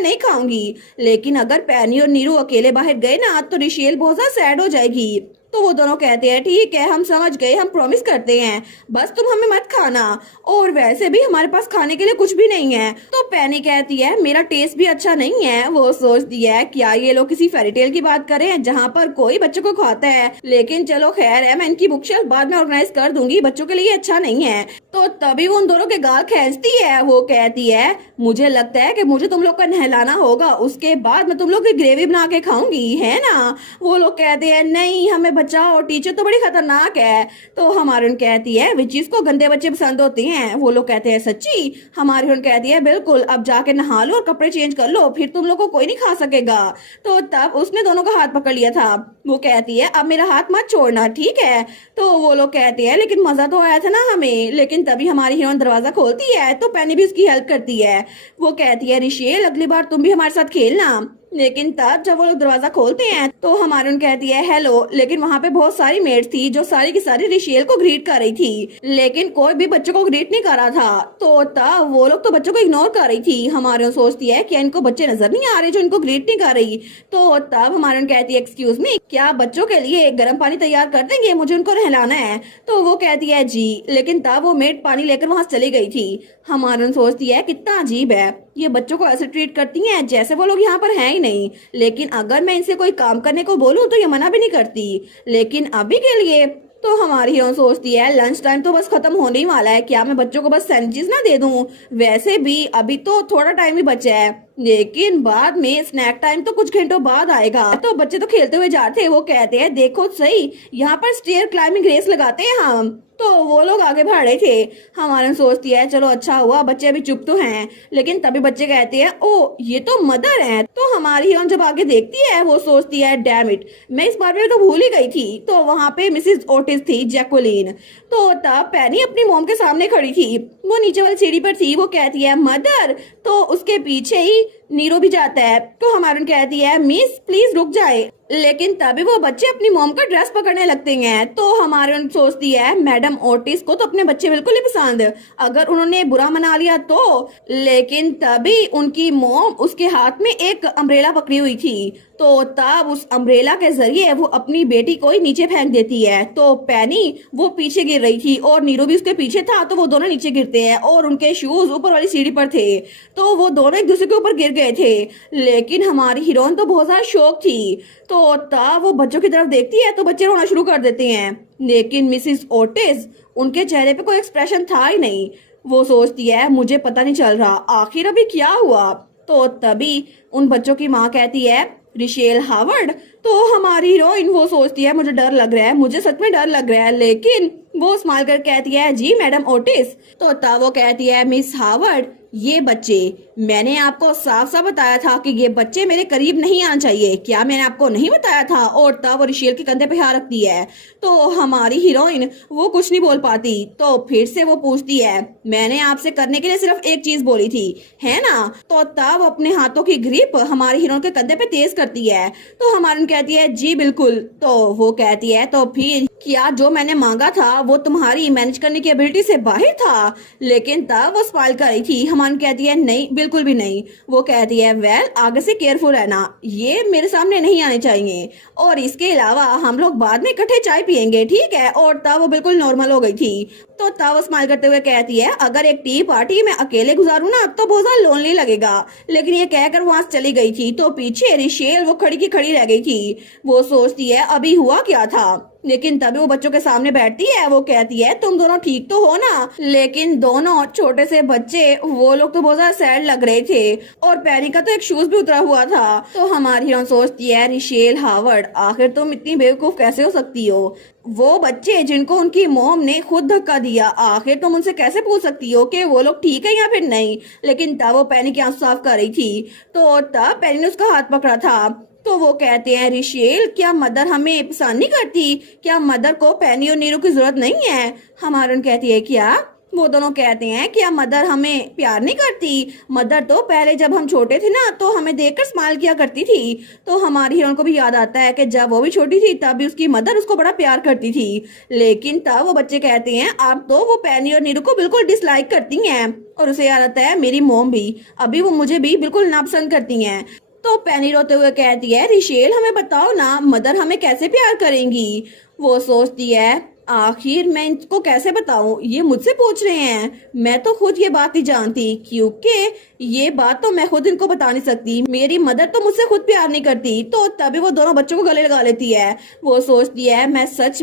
नहीं खाऊंगी। लेकिन अगर पैनी और नीरू अकेले बाहर गए ना तो रिशेल बहुत ज्यादा सैड हो जाएगी। तो वो दोनों कहते हैं ठीक है हम समझ गए, हम प्रॉमिस करते हैं, बस तुम हमें मत खाना, और वैसे भी हमारे पास खाने के लिए कुछ भी नहीं है। तो पैनी कहती है मेरा टेस्ट भी अच्छा नहीं है। वो सोचती है क्या ये लोग किसी फेरी टेल की बात कर रहे हैं जहाँ पर कोई बच्चों को खाता है? लेकिन चलो खैर है, मैं इनकी बुक शेल्फ बाद में ऑर्गेनाइज कर दूंगी, बच्चों के लिए अच्छा नहीं है। तो तभी वो उन दोनों के गाल खींचती है। वो कहती है मुझे लगता है कि मुझे तुम लोग का नहलाना होगा, उसके बाद मैं तुम लोग की ग्रेवी बना के खाऊंगी, है ना? वो लोग कहते हैं नहीं हमें बचाओ, टीचर तो बड़ी खतरनाक है। तो हमारी उन कहती है विच चीज को गंदे बच्चे पसंद होते हैं? वो लोग कहते हैं सच्ची? हमारी उन कहती है बिल्कुल, अब जाके नहा लो और कपड़े चेंज कर लो, फिर तुम लोग को कोई नहीं खा सकेगा। तो तब उसने दोनों का हाथ पकड़ लिया था। वो कहती है अब मेरा हाथ मत छोड़ना ठीक है? तो वो लोग कहते हैं लेकिन मजा तो आया था ना हमें। लेकिन तभी हमारी हीरोइन दरवाजा खोलती है तो पैनी भी उसकी हेल्प करती है। वो कहती है रिशेल अगली बार तुम भी हमारे साथ खेलना। लेकिन तब जब वो लोग दरवाजा खोलते हैं तो हमारी उन कहती है हेलो, लेकिन वहाँ पे बहुत सारी मेड्स थी जो सारी की सारी रिशेल को ग्रीट कर रही थी, लेकिन कोई भी बच्चों को ग्रीट नहीं कर रहा था। तो तब वो लोग तो बच्चों को इग्नोर कर रही थी। हमारी उन सोचती है कि इनको बच्चे नजर नहीं आ रहे जो इनको ग्रीट नहीं कर रही। तो तब हमारी उन कहती है एक्सक्यूज मी क्या बच्चों के लिए गर्म पानी तैयार कर देंगे, मुझे उनको नहलाना है। तो वो कहती है जी, लेकिन तब वो मेड पानी लेकर वहां चली गई थी। हमारी उन सोचती है कितना अजीब है, ये बच्चों को ऐसे ट्रीट करती हैं जैसे वो लोग यहाँ पर हैं ही नहीं। लेकिन अगर मैं इनसे कोई काम करने को बोलूँ तो ये मना भी नहीं करती। लेकिन अभी के लिए तो हमारी हीरोइन सोचती है लंच टाइम तो बस खत्म होने ही वाला है, क्या मैं बच्चों को बस सैंडविचेस ना दे दूं? वैसे भी अभी तो थोड़ा टाइम ही बचा है, लेकिन बाद में स्नैक टाइम तो कुछ घंटों बाद आएगा। तो बच्चे तो खेलते हुए जाते हैं। वो कहते हैं देखो सही यहाँ पर स्टेयर क्लाइंबिंग रेस लगाते हैं हम। तो वो लोग आगे बढ़ रहे थे। हमारे सोचती है चलो अच्छा हुआ बच्चे अभी चुप तो हैं। लेकिन तभी बच्चे कहते हैं ओ ये तो मदर है। तो हमारी हीरोइन जब आगे देखती है वो सोचती है डैम इट, मैं इस बारे में तो भूल ही गई थी। तो वहां पे मिसेस ओटिस थी, जैकुलिन। तो तब पैनी अपनी मॉम के सामने खड़ी थी, वो नीचे वाली सीढ़ी पर थी। वो कहती है मदर, तो उसके पीछे ही नीरो भी जाता है। तो हमारी कहती है मिस प्लीज रुक जाए। लेकिन तभी वो बच्चे अपनी मॉम का ड्रेस पकड़ने लगते हैं। तो हमारी सोचती है मैडम ओटिस को तो अपने बच्चे बिल्कुल नहीं पसंद, अगर उन्होंने बुरा मना लिया तो। लेकिन तभी उनकी मॉम उसके हाथ में एक अम्ब्रेला पकड़ी हुई थी। तो तब उस अम्ब्रेला के जरिए वो अपनी बेटी को ही नीचे फेंक देती है। तो पैनी वो पीछे गिर रही थी और नीरू भी उसके पीछे था, तो वो दोनों नीचे गिरते हैं और उनके शूज ऊपर वाली सीढ़ी पर थे। तो वो दोनों एक दूसरे के ऊपर गिर गए थे। लेकिन हमारी हीरोइन तो बहुत ज्यादा शौक थी। तो तब वो बच्चों की तरफ देखती है तो बच्चे रोना शुरू कर देते हैं। लेकिन मिसिस ओटिस उनके चेहरे पे कोई एक्सप्रेशन था ही नहीं। वो सोचती है मुझे पता नहीं चल रहा आखिर अभी क्या हुआ। तो तभी उन बच्चों की माँ कहती है रिशेल हावर्ड। तो हमारी हीरोइन वो सोचती है मुझे डर लग रहा है, मुझे सच में डर लग रहा है। लेकिन वो स्माइल कर कहती है जी मैडम ओटिस। तो तब वो कहती है मिस हावर्ड ये बच्चे, मैंने आपको साफ साफ बताया था कि ये बच्चे मेरे करीब नहीं आना चाहिए। क्या मैंने आपको नहीं बताया था? और तब वो रिशेल के कंधे पे हाथ रखती है तो हमारी हीरोइन वो कुछ नहीं बोल पाती। तो फिर से वो पूछती है, मैंने आपसे करने के लिए सिर्फ एक चीज बोली थी, है ना? तो तब अपने हाथों की ग्रिप हमारी हीरोइन के कंधे पे तेज करती है। तो हमारी कहती है, जी बिल्कुल। तो वो कहती है, तो फिर क्या जो मैंने मांगा था वो तुम्हारी मैनेज करने की एबिलिटी से बाहर था? लेकिन तब वो स्माइल कर रही थी। हमान कहती है, नहीं बिल्कुल भी नहीं। वो कहती है, वेल आगे से केयरफुल रहना, ये मेरे सामने नहीं आने चाहिए, और इसके अलावा हम लोग बाद में इकट्ठे चाय पियेंगे, ठीक है? और तब वो बिल्कुल नॉर्मल हो गई थी। तो तब वो स्माइल करते हुए कहती है, अगर एक टी पार्टी में अकेले गुजारूं ना तो बहुत ज्यादा लोनली लगेगा। लेकिन ये कहकर वहां से चली गई थी। तो पीछे रिशेल वो खड़ी की खड़ी रह गई थी। वो सोचती है अभी हुआ क्या था। लेकिन तभी वो बच्चों के सामने बैठती है। वो कहती है, तुम दोनों ठीक तो हो ना? लेकिन दोनों छोटे से बच्चे वो लोग तो बहुत ज्यादा सैड लग रहे थे, और पैरी का तो एक शूज भी उतरा हुआ था। तो हमारी हीरोइन सोचती है, रिशेल हावर्ड, आखिर तुम इतनी बेवकूफ कैसे हो सकती हो? वो बच्चे जिनको उनकी मॉम ने खुद धक्का दिया, आखिर तुम उनसे कैसे पूछ सकती हो कि वो लोग ठीक है या फिर नहीं? लेकिन तब वो पैनी की आंसू साफ कर रही थी। तो तब पैनी ने उसका हाथ पकड़ा था। तो वो कहते हैं, रिशेल क्या मदर हमें पसंद नहीं करती? क्या मदर को पैनी और नीरू की जरूरत नहीं है? हमारी कहती है, क्या? वो दोनों कहते हैं, क्या मदर हमें प्यार नहीं करती? मदर तो पहले जब हम छोटे थे ना तो हमें देखकर स्माइल किया करती थी। तो हमारी हीरोइन को भी याद आता है कि जब वो भी छोटी थी तब भी उसकी मदर उसको बड़ा प्यार करती थी। लेकिन तब वो बच्चे कहते हैं, अब तो वो पैनी और नीरू को बिल्कुल डिसलाइक करती हैं। और उसे याद आता है, मेरी मॉम भी, अभी वो मुझे भी बिल्कुल नापसंद करती हैं। तो पैनी रोते हुए कहती है, रिशेल हमें बताओ ना, मदर हमें कैसे प्यार करेंगी? वो सोचती है, आखिर मैं इनको कैसे बताऊं? ये मुझसे पूछ रहे हैं, मैं तो खुद ये बात नहीं जानती, क्योंकि ये बात तो मैं खुद इनको बता नहीं सकती। मेरी मदर तो मुझसे खुद प्यार नहीं करती। तो तभी वो दोनों बच्चों को गले लगा लेती है। वो सोचती है, मैं सच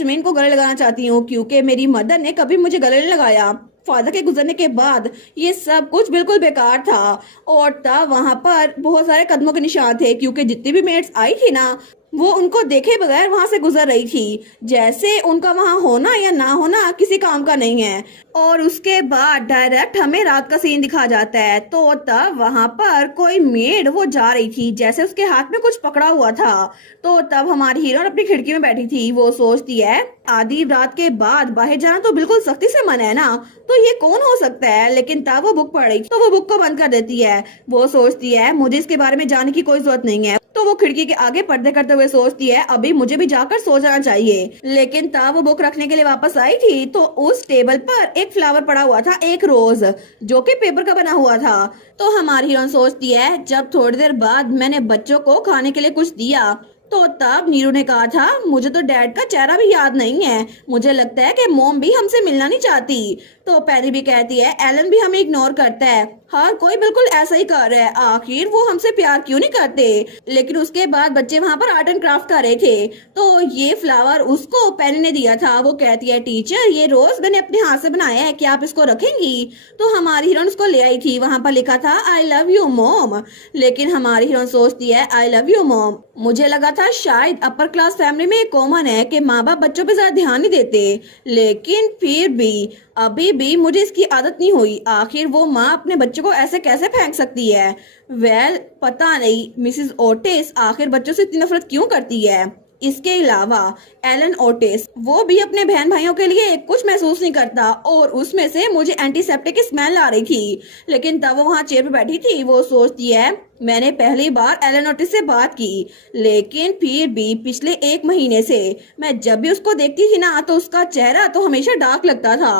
में इनको गले लगाना चाहती हूँ, क्योंकि मेरी मदर ने कभी मुझे गले नहीं लगाया। फादर के गुजरने के बाद ये सब कुछ बिल्कुल बेकार था। और तब वहां पर बहुत सारे कदमों के निशान थे, क्योंकि जितनी भी मेट्स आई थी ना वो उनको देखे बगैर वहां से गुजर रही थी, जैसे उनका वहां होना या ना होना किसी काम का नहीं है। और उसके बाद डायरेक्ट हमें रात का सीन दिखा जाता है। तो तब वहां पर कोई मेड वो जा रही थी, जैसे उसके हाथ में कुछ पकड़ा हुआ था। तो तब हमारी हीरोइन अपनी खिड़की में बैठी थी। वो सोचती है, आधी रात के बाद बाहर जाना तो बिल्कुल सख्ती से मना है ना, तो ये कौन हो सकता है? लेकिन तब वो बुक पढ़ रही थी तो वो बुक को बंद कर देती है। वो सोचती है, मुझे इसके बारे में जानने की कोई जरूरत नहीं है। तो वो खिड़की के आगे पर्दे करते हुए सोचती है, अभी मुझे भी जाकर सो जाना चाहिए। लेकिन तब वो बुक रखने के लिए वापस आई थी तो उस टेबल पर एक फ्लावर पड़ा हुआ था, एक रोज, जो कि पेपर का बना हुआ था। तो हमारी हीरोइन सोचती है, जब थोड़ी देर बाद मैंने बच्चों को खाने के लिए कुछ दिया तो तब नीरू ने कहा था, मुझे तो डैड का चेहरा भी याद नहीं है, मुझे लगता है कि मॉम भी हमसे मिलना नहीं चाहती। तो पैरी भी कहती है, एलन भी हमें इग्नोर करता है, हर कोई बिल्कुल ऐसा ही कर रहा है, आखिर वो हमसे प्यार क्यों नहीं करते? लेकिन उसके बाद बच्चे वहां पर आर्ट एंड क्राफ्ट कर रहे थे तो ये फ्लावर उसको पैरी ने दिया था। वो कहती है, टीचर ये रोज मैंने अपने हाथ से बनाया है, क्या आप इसको रखेंगी? तो हमारी हीरोइन उसको ले आई थी। वहां पर लिखा था, आई लव यू मॉम। लेकिन हमारी हीरोइन सोचती है, आई लव यू मॉम, मुझे लगा था शायद अपर क्लास फैमिली में कॉमन है कि माँ बाप बच्चों पे ज्यादा ध्यान नहीं देते, लेकिन फिर भी अभी भी मुझे इसकी आदत नहीं हुई। आखिर वो माँ अपने बच्चों को ऐसे कैसे फेंक सकती है? वेल पता नहीं मिसेस ओटिस आखिर बच्चों से इतनी नफरत क्यों करती है। इसके अलावा एलन ओटिस वो भी अपने बहन भाइयों के लिए कुछ महसूस नहीं करता, और उसमें से मुझे एंटीसेप्टिक की स्मेल आ रही थी। लेकिन तब वो वहां चेयर पे बैठी थी। वो सोचती है, मैंने पहली बार एलन ओटिस से बात की, लेकिन फिर भी पिछले 1 महीने से मैं जब भी उसको देखती थी ना तो उसका चेहरा तो हमेशा डार्क लगता था।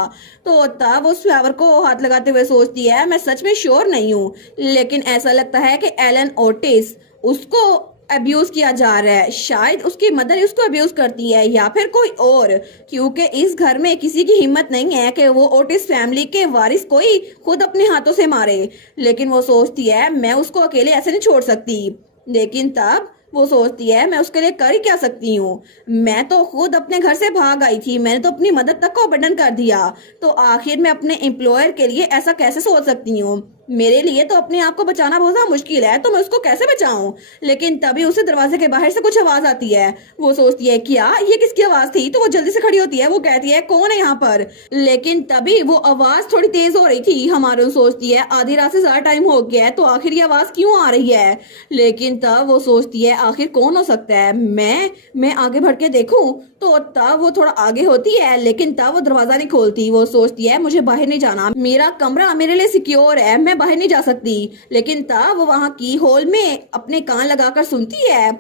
तो तब उस फ्लावर को हाथ लगाते हुए सोचती है, मैं सच में श्योर नहीं हूँ, लेकिन ऐसा लगता है कि एलन ओटिस उसको अब्यूज किया जा रहा है। शायद उसकी मदर उसको अब्यूज करती है या फिर कोई और, क्योंकि इस घर में किसी की हिम्मत नहीं है कि वो ओटिस फैमिली के वारिस कोई खुद अपने हाथों से मारे। लेकिन वो सोचती है, मैं उसको अकेले ऐसे नहीं छोड़ सकती। लेकिन तब वो सोचती है, मैं उसके लिए कर ही क्या सकती हूँ? मैं तो खुद अपने घर से भाग आई थी, मैंने तो अपनी मदद तक को अबंडन कर दिया, तो आखिर मैं अपने एम्प्लॉयर के लिए ऐसा कैसे सोच सकती हूँ? मेरे लिए तो अपने आप को बचाना बहुत ज्यादा मुश्किल है, तो मैं उसको कैसे बचाऊं। लेकिन तभी उसे दरवाजे के बाहर से कुछ आवाज आती है। वो सोचती है क्या ये किसकी आवाज थी, तो वो जल्दी से खड़ी होती है। वो कहती है कौन है यहाँ पर। लेकिन तभी वो आवाज थोड़ी तेज हो रही थी। हमारे सोचती है आधी रात से ज्यादा टाइम हो गया है, तो आखिर ये आवाज क्यों आ रही है। लेकिन तब वो सोचती है आखिर कौन हो सकता है। मैं आगे बढ़ के देखूं। तो तब वो थोड़ा आगे होती है, लेकिन तब वो दरवाजा नहीं खोलती। वो सोचती है मुझे बाहर नहीं जाना, मेरा कमरा मेरे लिए सिक्योर है, मैं बाहर नहीं जा सकती। लेकिन तब वो वहां की होल में अपने कान लगाकर सुनती है,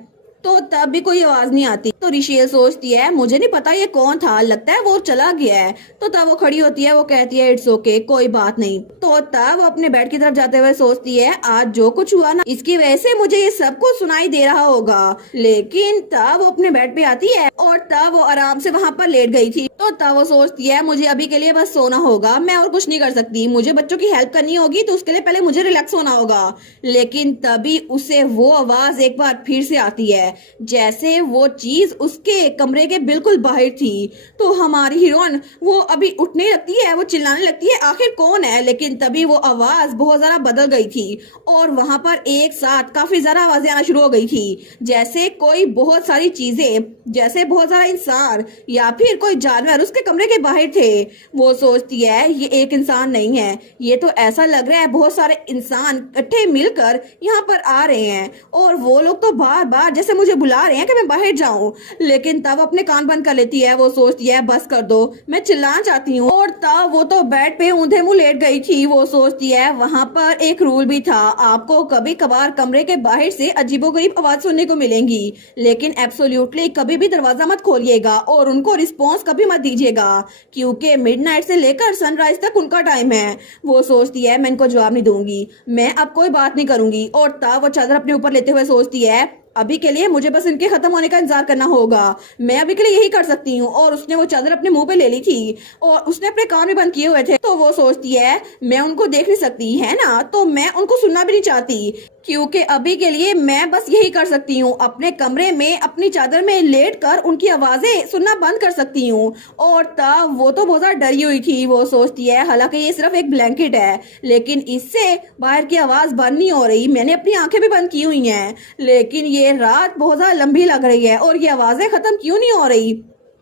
तो तब भी कोई आवाज नहीं आती। तो रिशेल सोचती है मुझे नहीं पता ये कौन था, लगता है वो चला गया है। तो तब वो खड़ी होती है। वो कहती है इट्स ओके, कोई बात नहीं। तो तब वो अपने बेड की तरफ जाते हुए सोचती है आज जो कुछ हुआ ना, इसकी वजह से मुझे ये सब कुछ सुनाई दे रहा होगा। लेकिन तब वो अपने बेड पे आती है और तब वो आराम से वहां पर लेट गई थी। तो तब वो सोचती है मुझे अभी के लिए बस सोना होगा, मैं और कुछ नहीं कर सकती, मुझे बच्चों की हेल्प करनी होगी, तो उसके लिए पहले मुझे रिलैक्स होना होगा। लेकिन तभी उसे वो आवाज एक बार फिर से आती है, जैसे वो चीज उसके कमरे के बिल्कुल बाहर थी। तो हमारी हीरोइन वो अभी उठने लगती है, वो चिल्लाने लगती है आखिर कौन है। लेकिन तभी वो आवाज बहुत ज्यादा बदल गई थी और वहां पर एक साथ काफी ज्यादा आवाजें आना शुरू हो गई थी, जैसे कोई बहुत सारी चीजें, जैसे बहुत सारा इंसान या फिर कोई जानवर उसके कमरे के बाहर थे। वो सोचती है ये एक इंसान नहीं है, ये तो ऐसा लग रहा है बहुत सारे इंसान इकट्ठे मिलकर यहाँ पर आ रहे हैं और वो लोग तो बार बार जैसे मुझे बुला रहे हैं कि मैं बाहर जाऊं। लेकिन तब अपने कान बंद कर लेती है। वो सोचती है बस कर दो, मैं चिल्लाना चाहती हूँ। और तब वो तो बेड पे ऊंधे मुंह लेट गई थी। वो सोचती है वहां पर एक रूल भी था, आपको कभी कभार कमरे के बाहर से अजीबोगरीब आवाज सुनने को मिलेंगी, लेकिन एब्सोल्युटली कभी भी दरवाजा मत खोलिएगा और उनको रिस्पॉन्स कभी मत दीजिएगा, क्योंकि मिडनाइट से लेकर सनराइज तक उनका टाइम है। वो सोचती है मैं इनको जवाब नहीं दूंगी, मैं अब कोई बात नहीं करूंगी। और तब वो चादर अपने ऊपर लेते हुए सोचती है अभी के लिए मुझे बस इनके खत्म होने का इंतजार करना होगा, मैं अभी के लिए यही कर सकती हूँ। और उसने वो चादर अपने मुंह पे ले ली थी और उसने अपने कान भी बंद किए हुए थे। तो वो सोचती है मैं उनको देख नहीं सकती है ना, तो मैं उनको सुनना भी नहीं चाहती, क्योंकि अभी के लिए मैं बस यही कर सकती हूँ, अपने कमरे में अपनी चादर में लेट कर उनकी आवाजें सुनना बंद कर सकती हूँ। और तब वो तो बहुत ज्यादा डरी हुई थी। वो सोचती है हालांकि ये सिर्फ एक ब्लैंकेट है, लेकिन इससे बाहर की आवाज बंद नहीं हो रही, मैंने अपनी आंखें भी बंद की हुई हैं, लेकिन ये रात बहुत ज्यादा लंबी लग रही है और ये आवाजें खत्म क्यों नहीं हो रही।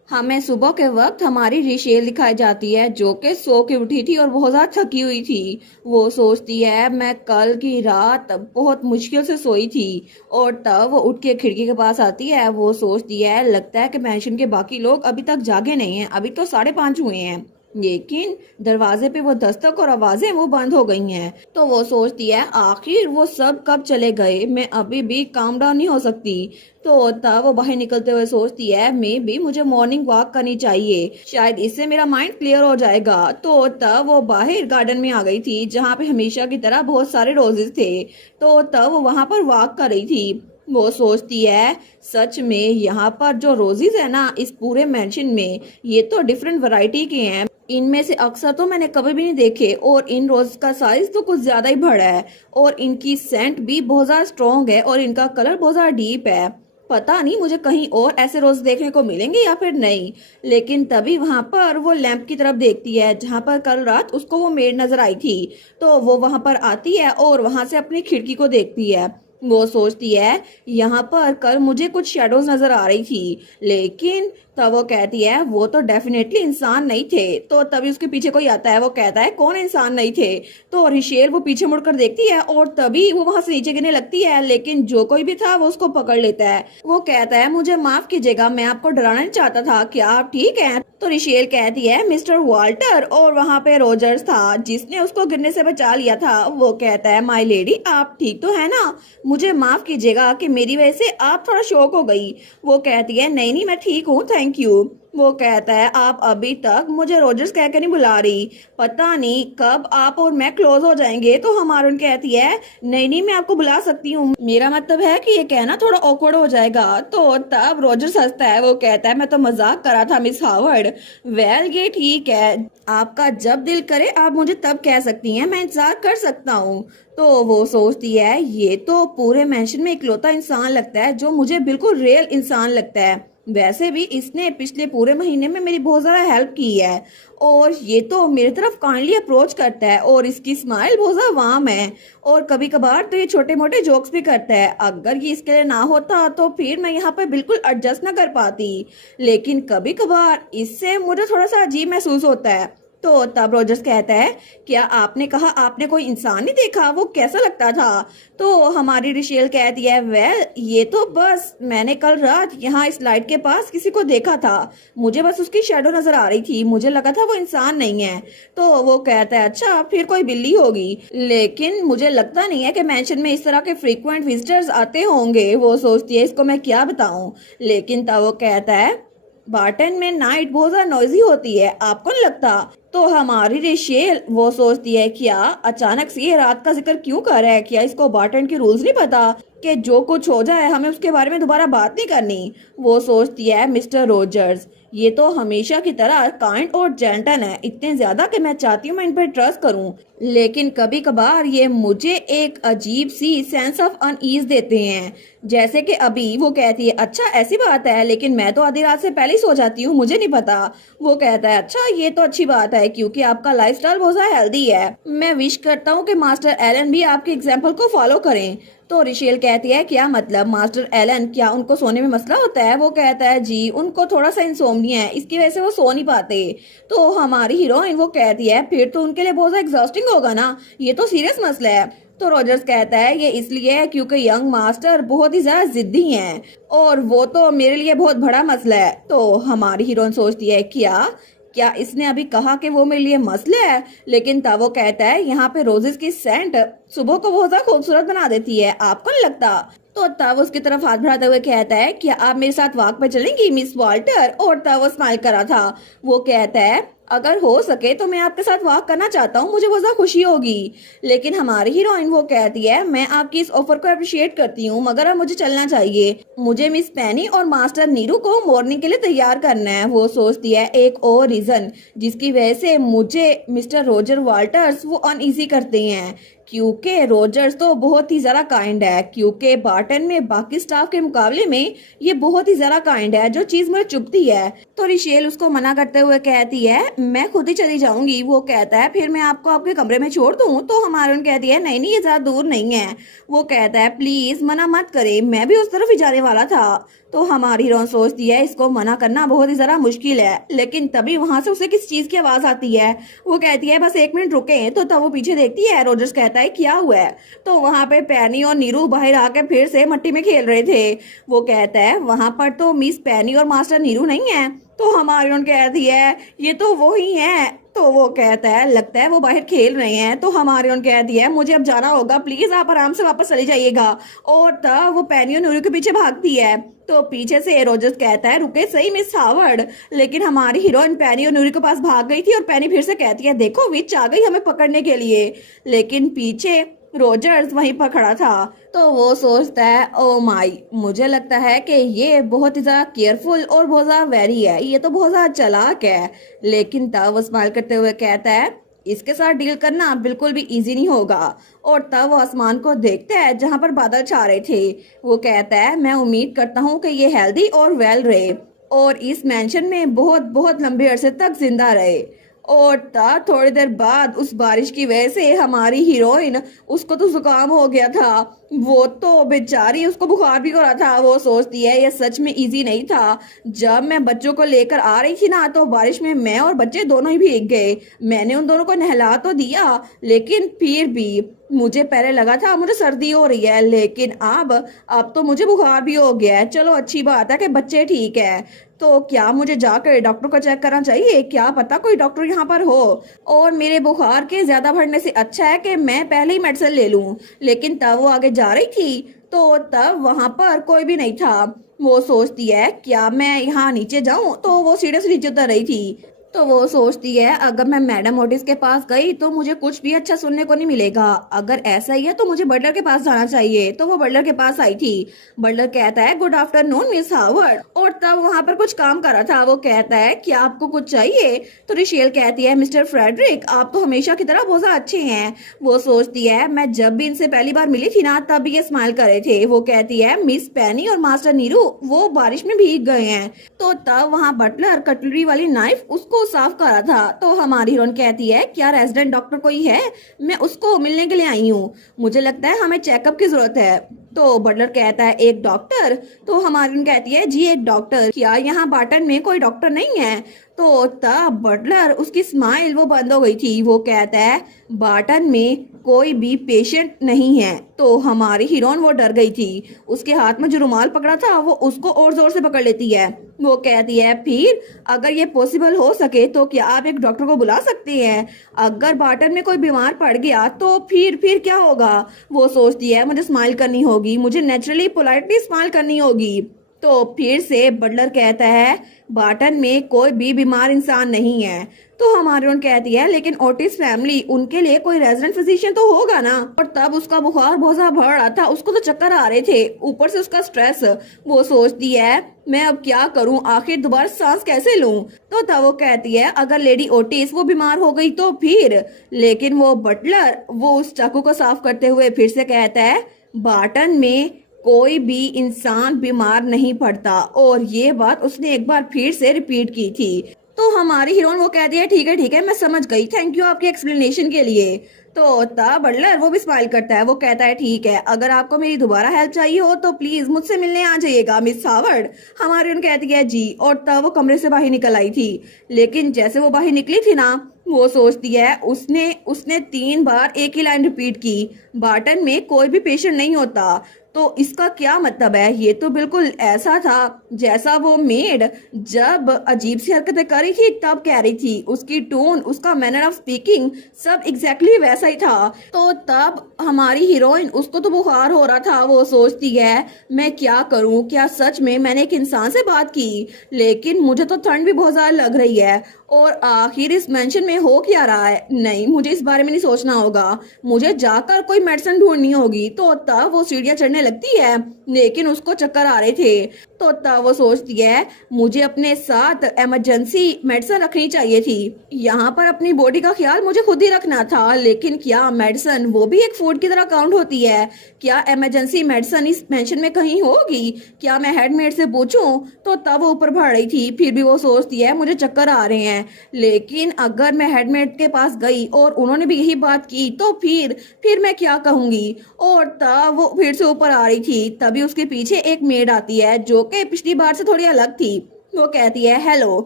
हमें सुबह के वक्त हमारी रिशेल दिखाई जाती है, जो कि सो के उठी थी और बहुत ज्यादा थकी हुई थी। वो सोचती है मैं कल की रात बहुत मुश्किल से सोई थी। और तब वो उठ के खिड़की के पास आती है। वो सोचती है लगता है कि मैंशन के बाकी लोग अभी तक जागे नहीं हैं, अभी तो 5:30 हुए हैं, लेकिन दरवाजे पे वो दस्तक और आवाजें वो बंद हो गई हैं। तो वो सोचती है आखिर वो सब कब चले गए, मैं अभी भी काम डाउन नहीं हो सकती। तो तब वो बाहर निकलते हुए सोचती है मे भी मुझे मॉर्निंग वॉक करनी चाहिए, शायद इससे मेरा माइंड क्लियर हो जाएगा। तो तब वो बाहर गार्डन में आ गई थी, जहाँ पे हमेशा की तरह बहुत सारे रोजेस थे। तो तब वो वहां पर वॉक कर रही थी। वो सोचती है सच में यहाँ पर जो रोजेस है ना इस पूरे मेंशन में, ये तो डिफरेंट वैरायटी के हैं, इनमें से अक्सर तो मैंने कभी भी नहीं देखे, और इन रोज का साइज तो कुछ ज्यादा ही बड़ा है और इनकी सेंट भी बहुत ज्यादा स्ट्रॉन्ग है और इनका कलर बहुत ज्यादा डीप है। पता नहीं मुझे कहीं और ऐसे रोज देखने को मिलेंगे या फिर नहीं। लेकिन तभी वहां पर वो लैंप की तरफ देखती है, जहां पर कल रात उसको वो मेड नजर आई थी। तो वो वहां पर आती है और वहां से अपनी खिड़की को देखती है। वो सोचती है यहाँ पर कल मुझे कुछ शेडोज नजर आ रही थी, लेकिन तब वो कहती है वो तो डेफिनेटली इंसान नहीं थे। तो तभी उसके पीछे कोई आता है। वो कहता है कौन इंसान नहीं थे। तो रिशेल वो पीछे मुड़कर देखती है और तभी वो वहां से नीचे गिरने लगती है, लेकिन जो कोई भी था वो उसको पकड़ लेता है। वो कहता है मुझे माफ कीजिएगा, मैं आपको डराना नहीं चाहता था, क्या आप ठीक हैं। तो रिशेल कहती है मिस्टर वाल्टर, और वहाँ पे रोजर्स था जिसने उसको गिरने से बचा लिया था। वो कहता है माय लेडी आप ठीक तो है ना, मुझे माफ कीजिएगा कि मेरी वजह से आप थोड़ा शॉक हो गई। वो कहती है नहीं नहीं मैं ठीक हूँ, थैंक यू। वो कहता है आप अभी तक मुझे रोजर्स कहकर नहीं बुला रही, पता नहीं कब आप और मैं क्लोज हो जाएंगे। तो हमारून कहती है नहीं नहीं मैं आपको बुला सकती हूँ, मेरा मतलब है कि ये कहना थोड़ा ऑकवर्ड हो जाएगा। तो तब रोजर्स हंसता है। वो कहता है मैं तो मजाक कर रहा था मिस हावर्ड। वेल ये ठीक है, आपका जब दिल करे आप मुझे तब कह सकती हैं, मैं इंतजार कर सकता हूँ। तो वो सोचती है ये तो पूरे मेंशन में इकलौता इंसान लगता है जो मुझे बिल्कुल रियल इंसान लगता है। वैसे भी इसने पिछले पूरे महीने में मेरी बहुत ज़्यादा हेल्प की है और ये तो मेरी तरफ काइंडली अप्रोच करता है और इसकी स्माइल बहुत ज़्यादा वार्म है और कभी कभार तो ये छोटे मोटे जोक्स भी करता है। अगर ये इसके लिए ना होता तो फिर मैं यहाँ पर बिल्कुल एडजस्ट ना कर पाती, लेकिन कभी कभार इससे मुझे थोड़ा सा अजीब महसूस होता है। तो तब रोजर्स कहता है, क्या आपने कहा आपने कोई इंसान नहीं देखा, वो कैसा लगता था? तो हमारी रिशेल कहती है, वेल ये तो बस मैंने कल रात यहाँ इस लाइट के पास किसी को देखा था, मुझे बस उसकी शेडो नजर आ रही थी, मुझे लगा था वो इंसान नहीं है। तो वो कहता है, अच्छा फिर कोई बिल्ली होगी, लेकिन मुझे लगता नहीं है कि मेंशन में इस तरह के फ्रीक्वेंट विजिटर्स आते होंगे। वो सोचती है इसको मैं क्या बताऊं, लेकिन तब वो कहता है, बार्टन में नाइट बहुत ज्यादा नॉइजी होती है, आपको नहीं लगता? तो हमारी रेशेल वो सोचती है, क्या अचानक से ये रात का जिक्र क्यों कर रहा है, क्या इसको बार्टन के रूल्स नहीं पता कि जो कुछ हो जाए हमें उसके बारे में दोबारा बात नहीं करनी? वो सोचती है, मिस्टर रोजर्स ये तो हमेशा की तरह काइंड और जेंटल है, इतने ज्यादा कि मैं चाहती हूँ मैं इन पर ट्रस्ट करूँ, लेकिन कभी कभार ये मुझे एक अजीब सी सेंस ऑफ अनईज देते हैं, जैसे कि अभी। वो कहती है, अच्छा ऐसी बात है, लेकिन मैं तो आधी रात से पहले ही सो जाती हूँ, मुझे नहीं पता। वो कहता है, अच्छा ये तो अच्छी बात है क्योंकि आपका लाइफस्टाइल बहुत ज्यादा हेल्दी है, मैं विश करता हूँ कि मास्टर एलन भी आपके एग्जाम्पल को फॉलो करें। तो रिशेल कहती है, क्या मतलब मास्टर एलन, क्या उनको सोने में मसला होता है? वो कहता है, जी उनको थोड़ा सा इंसोम्निया है, इसकी वजह से वो सो नहीं पाते। तो हमारी हीरोइन वो कहती है, फिर तो उनके लिए बहुत ज्यादा एग्जॉस्टिंग होगा ना, ये तो सीरियस मसला है। तो रॉजर्स कहता है, ये इसलिए है क्योंकि यंग मास्टर बहुत ही ज्यादा जिद्दी हैं और वो तो मेरे लिए बहुत बड़ा मसला है। तो हमारी हीरोइन सोचती है, क्या क्या इसने अभी कहा कि वो मेरे लिए मसला है? लेकिन तब वो कहता है, यहाँ पे रोजेस की सेंट सुबह को बहुत ज्यादा खूबसूरत बना देती है, आपको नहीं लगता? तो तब उसकी तरफ हाथ बढ़ाते हुए कहता है, क्या आप मेरे साथ वॉक पे चलेंगी मिस वॉल्टर? और तब वो स्माइल करा था। वो कहता है, अगर हो सके तो मैं आपके साथ वॉक करना चाहता हूँ, मुझे बहुत ज्यादा खुशी होगी। लेकिन हमारी हीरोइन वो कहती है, मैं आपकी इस ऑफर को अप्रिशिएट करती हूँ मगर अब मुझे चलना चाहिए, मुझे मिस पैनी और मास्टर नीरू को मॉर्निंग के लिए तैयार करना है। वो सोचती है, एक और रीजन जिसकी वजह से मुझे मिस्टर रोजर वाल्टर्स वो अनईजी करते हैं, क्योंकि रोजर्स तो बहुत ही ज़्यादा काइंड है, क्योंकि बार्टन में बाकी स्टाफ के मुकाबले में ये बहुत ही ज़्यादा काइंड है, जो चीज़ मुझे चुभती है। तो रिशेल उसको मना करते हुए कहती है, मैं खुद ही चली जाऊंगी। वो कहता है, फिर मैं आपको आपके कमरे में छोड़ दूं? तो हमारे कहती है, नहीं नहीं ये ज़्यादा दूर नहीं है। वो कहता है, प्लीज़ मना मत करे, मैं भी उस तरफ ही जाने वाला था। तो हमारी हीरोइन सोचती है, इसको मना करना बहुत ही ज़रा मुश्किल है, लेकिन तभी वहां से उसे किस चीज़ की आवाज़ आती है। वो कहती है, बस 1 मिनट रुके। तो तब वो पीछे देखती है, रोजर्स कहता है, क्या हुआ है? तो वहां पे पैनी और नीरू बाहर आके फिर से मट्टी में खेल रहे थे। वो कहता है, वहां पर तो मिस पैनी और मास्टर नीरू नहीं है। तो हमारी उन कहती है, ये तो वो ही है। तो वो कहता है, लगता है वो बाहर खेल रहे हैं। तो हमारी उन कहती है, मुझे अब जाना होगा, प्लीज आप आराम से वापस चली जाइएगा। और तब वो पैनी और नीरू के पीछे भागती है। तो पीछे से रोजर्स कहता है, रुके सही मिस हावर्ड। लेकिन हमारी हीरोइन पैनी और नूरी के पास भाग गई थी और पैनी फिर से कहती है, देखो विच आ गई हमें पकड़ने के लिए। लेकिन पीछे रोजर्स वहीं पर खड़ा था। तो वो सोचता है, ओ माई, मुझे लगता है कि ये बहुत ही ज्यादा केयरफुल और बहुत ज्यादा वेरी है, ये तो बहुत ज्यादा चालाक है। लेकिन तब वो स्माइल करते हुए कहता है, इसके साथ डील करना बिल्कुल भी इजी नहीं होगा। और तब वो आसमान को देखता है जहां पर बादल छा रहे थे। वो कहता है, मैं उम्मीद करता हूँ कि ये हेल्दी और वेल रहे और इस मेंशन में बहुत बहुत लंबे अरसे तक जिंदा रहे। और तब थोड़ी देर बाद उस बारिश की वजह से हमारी हीरोइन, उसको तो जुकाम हो गया था, वो तो बेचारी उसको बुखार भी हो रहा था। वो सोचती है, ये सच में इजी नहीं था। जब मैं बच्चों को लेकर आ रही थी ना, तो बारिश में मैं और बच्चे दोनों ही भीग गए। मैंने उन दोनों को नहला तो दिया, लेकिन फिर भी मुझे पहले लगा था मुझे सर्दी हो रही है, लेकिन अब तो मुझे बुखार भी हो गया है। चलो अच्छी बात है कि बच्चे ठीक है। तो क्या मुझे जाकर डॉक्टर को चेक करना चाहिए? क्या पता कोई डॉक्टर यहाँ पर हो, और मेरे बुखार के ज्यादा बढ़ने से अच्छा है कि मैं पहले ही मेडिसिन ले लूं। लेकिन तब वो आगे जा रही थी, तो तब वहां पर कोई भी नहीं था। वो सोचती है, क्या मैं यहाँ नीचे जाऊं? तो वो सीढ़ी से नीचे उतर रही थी। तो वो सोचती है अगर मैं मैडम ओटिस के पास गई तो मुझे कुछ भी अच्छा सुनने को नहीं मिलेगा। अगर ऐसा ही है तो मुझे बटलर के पास जाना चाहिए। तो वो बटलर के पास आई थी। बटलर कहता है गुड आफ्टरनून मिस हावर्ड, और तब वहां पर कुछ काम कर रहा था। वो कहता है क्या आपको कुछ चाहिए? तो रिशेल कहती है मिस्टर फ्रेडरिक आप तो हमेशा की तरह बहुत अच्छे हैं। वो सोचती है मैं जब भी इनसे पहली बार मिली थी ना तब ये स्माइल कर रहे थे। वो कहती है मिस पेनी और मास्टर नीरू वो बारिश में भीग गए हैं। तो तब वहाँ बटलर कटलरी वाली नाइफ उसको साफ कर रहा था। तो हमारी हीरोइन कहती है क्या रेजिडेंट डॉक्टर कोई है? मैं उसको मिलने के लिए आई हूँ। मुझे लगता है हमें चेकअप की जरूरत है। तो बटलर कहता है एक डॉक्टर? तो हमारी हीरोइन कहती है जी एक डॉक्टर। क्या यहाँ बाटन में कोई डॉक्टर नहीं है? तो तब बटलर उसकी स्माइल वो बंद हो गई थी। वो कहता है बाटन में कोई भी पेशेंट नहीं है। तो हमारी हीरोइन वो डर गई थी। उसके हाथ में जो रुमाल पकड़ा था वो उसको और जोर से पकड़ लेती है। वो कहती है फिर अगर ये पॉसिबल हो सके तो क्या आप एक डॉक्टर को बुला सकते हैं? अगर बाटन में कोई बीमार पड़ गया तो फिर क्या होगा? वो सोचती है मुझे स्माइल करनी होगी, मुझे नेचुरली पोलाइटली स्माइल करनी होगी। तो फिर से बटलर कहता है बाटन में कोई भी बीमार इंसान नहीं है। तो हमारी उन कहती है लेकिन ओटिस फैमिली उनके लिए कोई रेजिडेंट फिजिशियन तो होगा ना। और तब उसका बुखार बहुत ज्यादा बढ़ रहा था, उसको तो चक्कर आ रहे थे, ऊपर से उसका स्ट्रेस। वो सोचती है मैं अब क्या करूं, आखिर दोबारा सांस कैसे लूं? तो तब वो कहती है अगर लेडी ओटिस वो बीमार हो गई तो फिर? लेकिन वो बटलर वो उस चाकू को साफ करते हुए फिर से कहता है बाटन में कोई भी इंसान बीमार नहीं पड़ता। और ये बात उसने एक बार फिर से रिपीट की थी। तो हमारी हीरोइन वो कहती है ठीक है मैं समझ गई, थैंक यू आपके एक्सप्लेनेशन के लिए। तो तब बटलर वो भी स्माइल करता है। वो कहता है ठीक है अगर आपको मेरी दोबारा हेल्प चाहिए हो तो प्लीज मुझसे मिलने आ जाइएगा मिस हावर्ड। हमारी उन कहती है जी। और तब वो कमरे से बाहर निकल आई थी। लेकिन जैसे वो बाहर निकली थी ना वो सोचती है उसने उसने 3 बार एक ही लाइन रिपीट की बाटन में कोई भी पेशेंट नहीं होता। तो इसका क्या मतलब है? ये तो बिल्कुल ऐसा था जैसा वो मेड जब अजीब सी हरकतें कर रही थी तब कह रही थी। उसकी टोन उसका मैनर ऑफ स्पीकिंग सब एग्जैक्टली वैसा ही था। तो तब हमारी हीरोइन उसको तो बुखार हो रहा था। वो सोचती है मैं क्या करूं, क्या सच में मैंने एक इंसान से बात की? लेकिन मुझे तो ठंड भी बहुत ज्यादा लग रही है। और आखिर इस मेंशन में हो क्या रहा है? नहीं मुझे इस बारे में नहीं सोचना होगा, मुझे जाकर कोई मेडिसिन ढूंढनी होगी। तो तब वो सीढ़ियां चढ़ने लगती है लेकिन उसको चक्कर आ रहे थे। तो तब वो सोचती है मुझे अपने साथ इमरजेंसी मेडिसिन रखनी चाहिए थी। यहाँ पर अपनी बॉडी का ख्याल मुझे खुद ही रखना था। लेकिन क्या मेडिसिन वो भी एक फूड की तरह काउंट होती है? क्या इमरजेंसी मेडिसिन इस मेंशन में कहीं होगी? क्या मैं हेडमेड से पूछूं? तो तब वो ऊपर बढ़ रही थी। फिर भी वो सोचती है मुझे चक्कर आ रहे हैं। लेकिन अगर मैं हेडमेड के पास गई और उन्होंने भी यही बात की तो फिर मैं क्या कहूंगी? और तब वो फिर से ऊपर आ रही थी। तभी उसके पीछे एक मेड आती है जो कि पिछली बार से थोड़ी अलग थी। वो कहती है हेलो।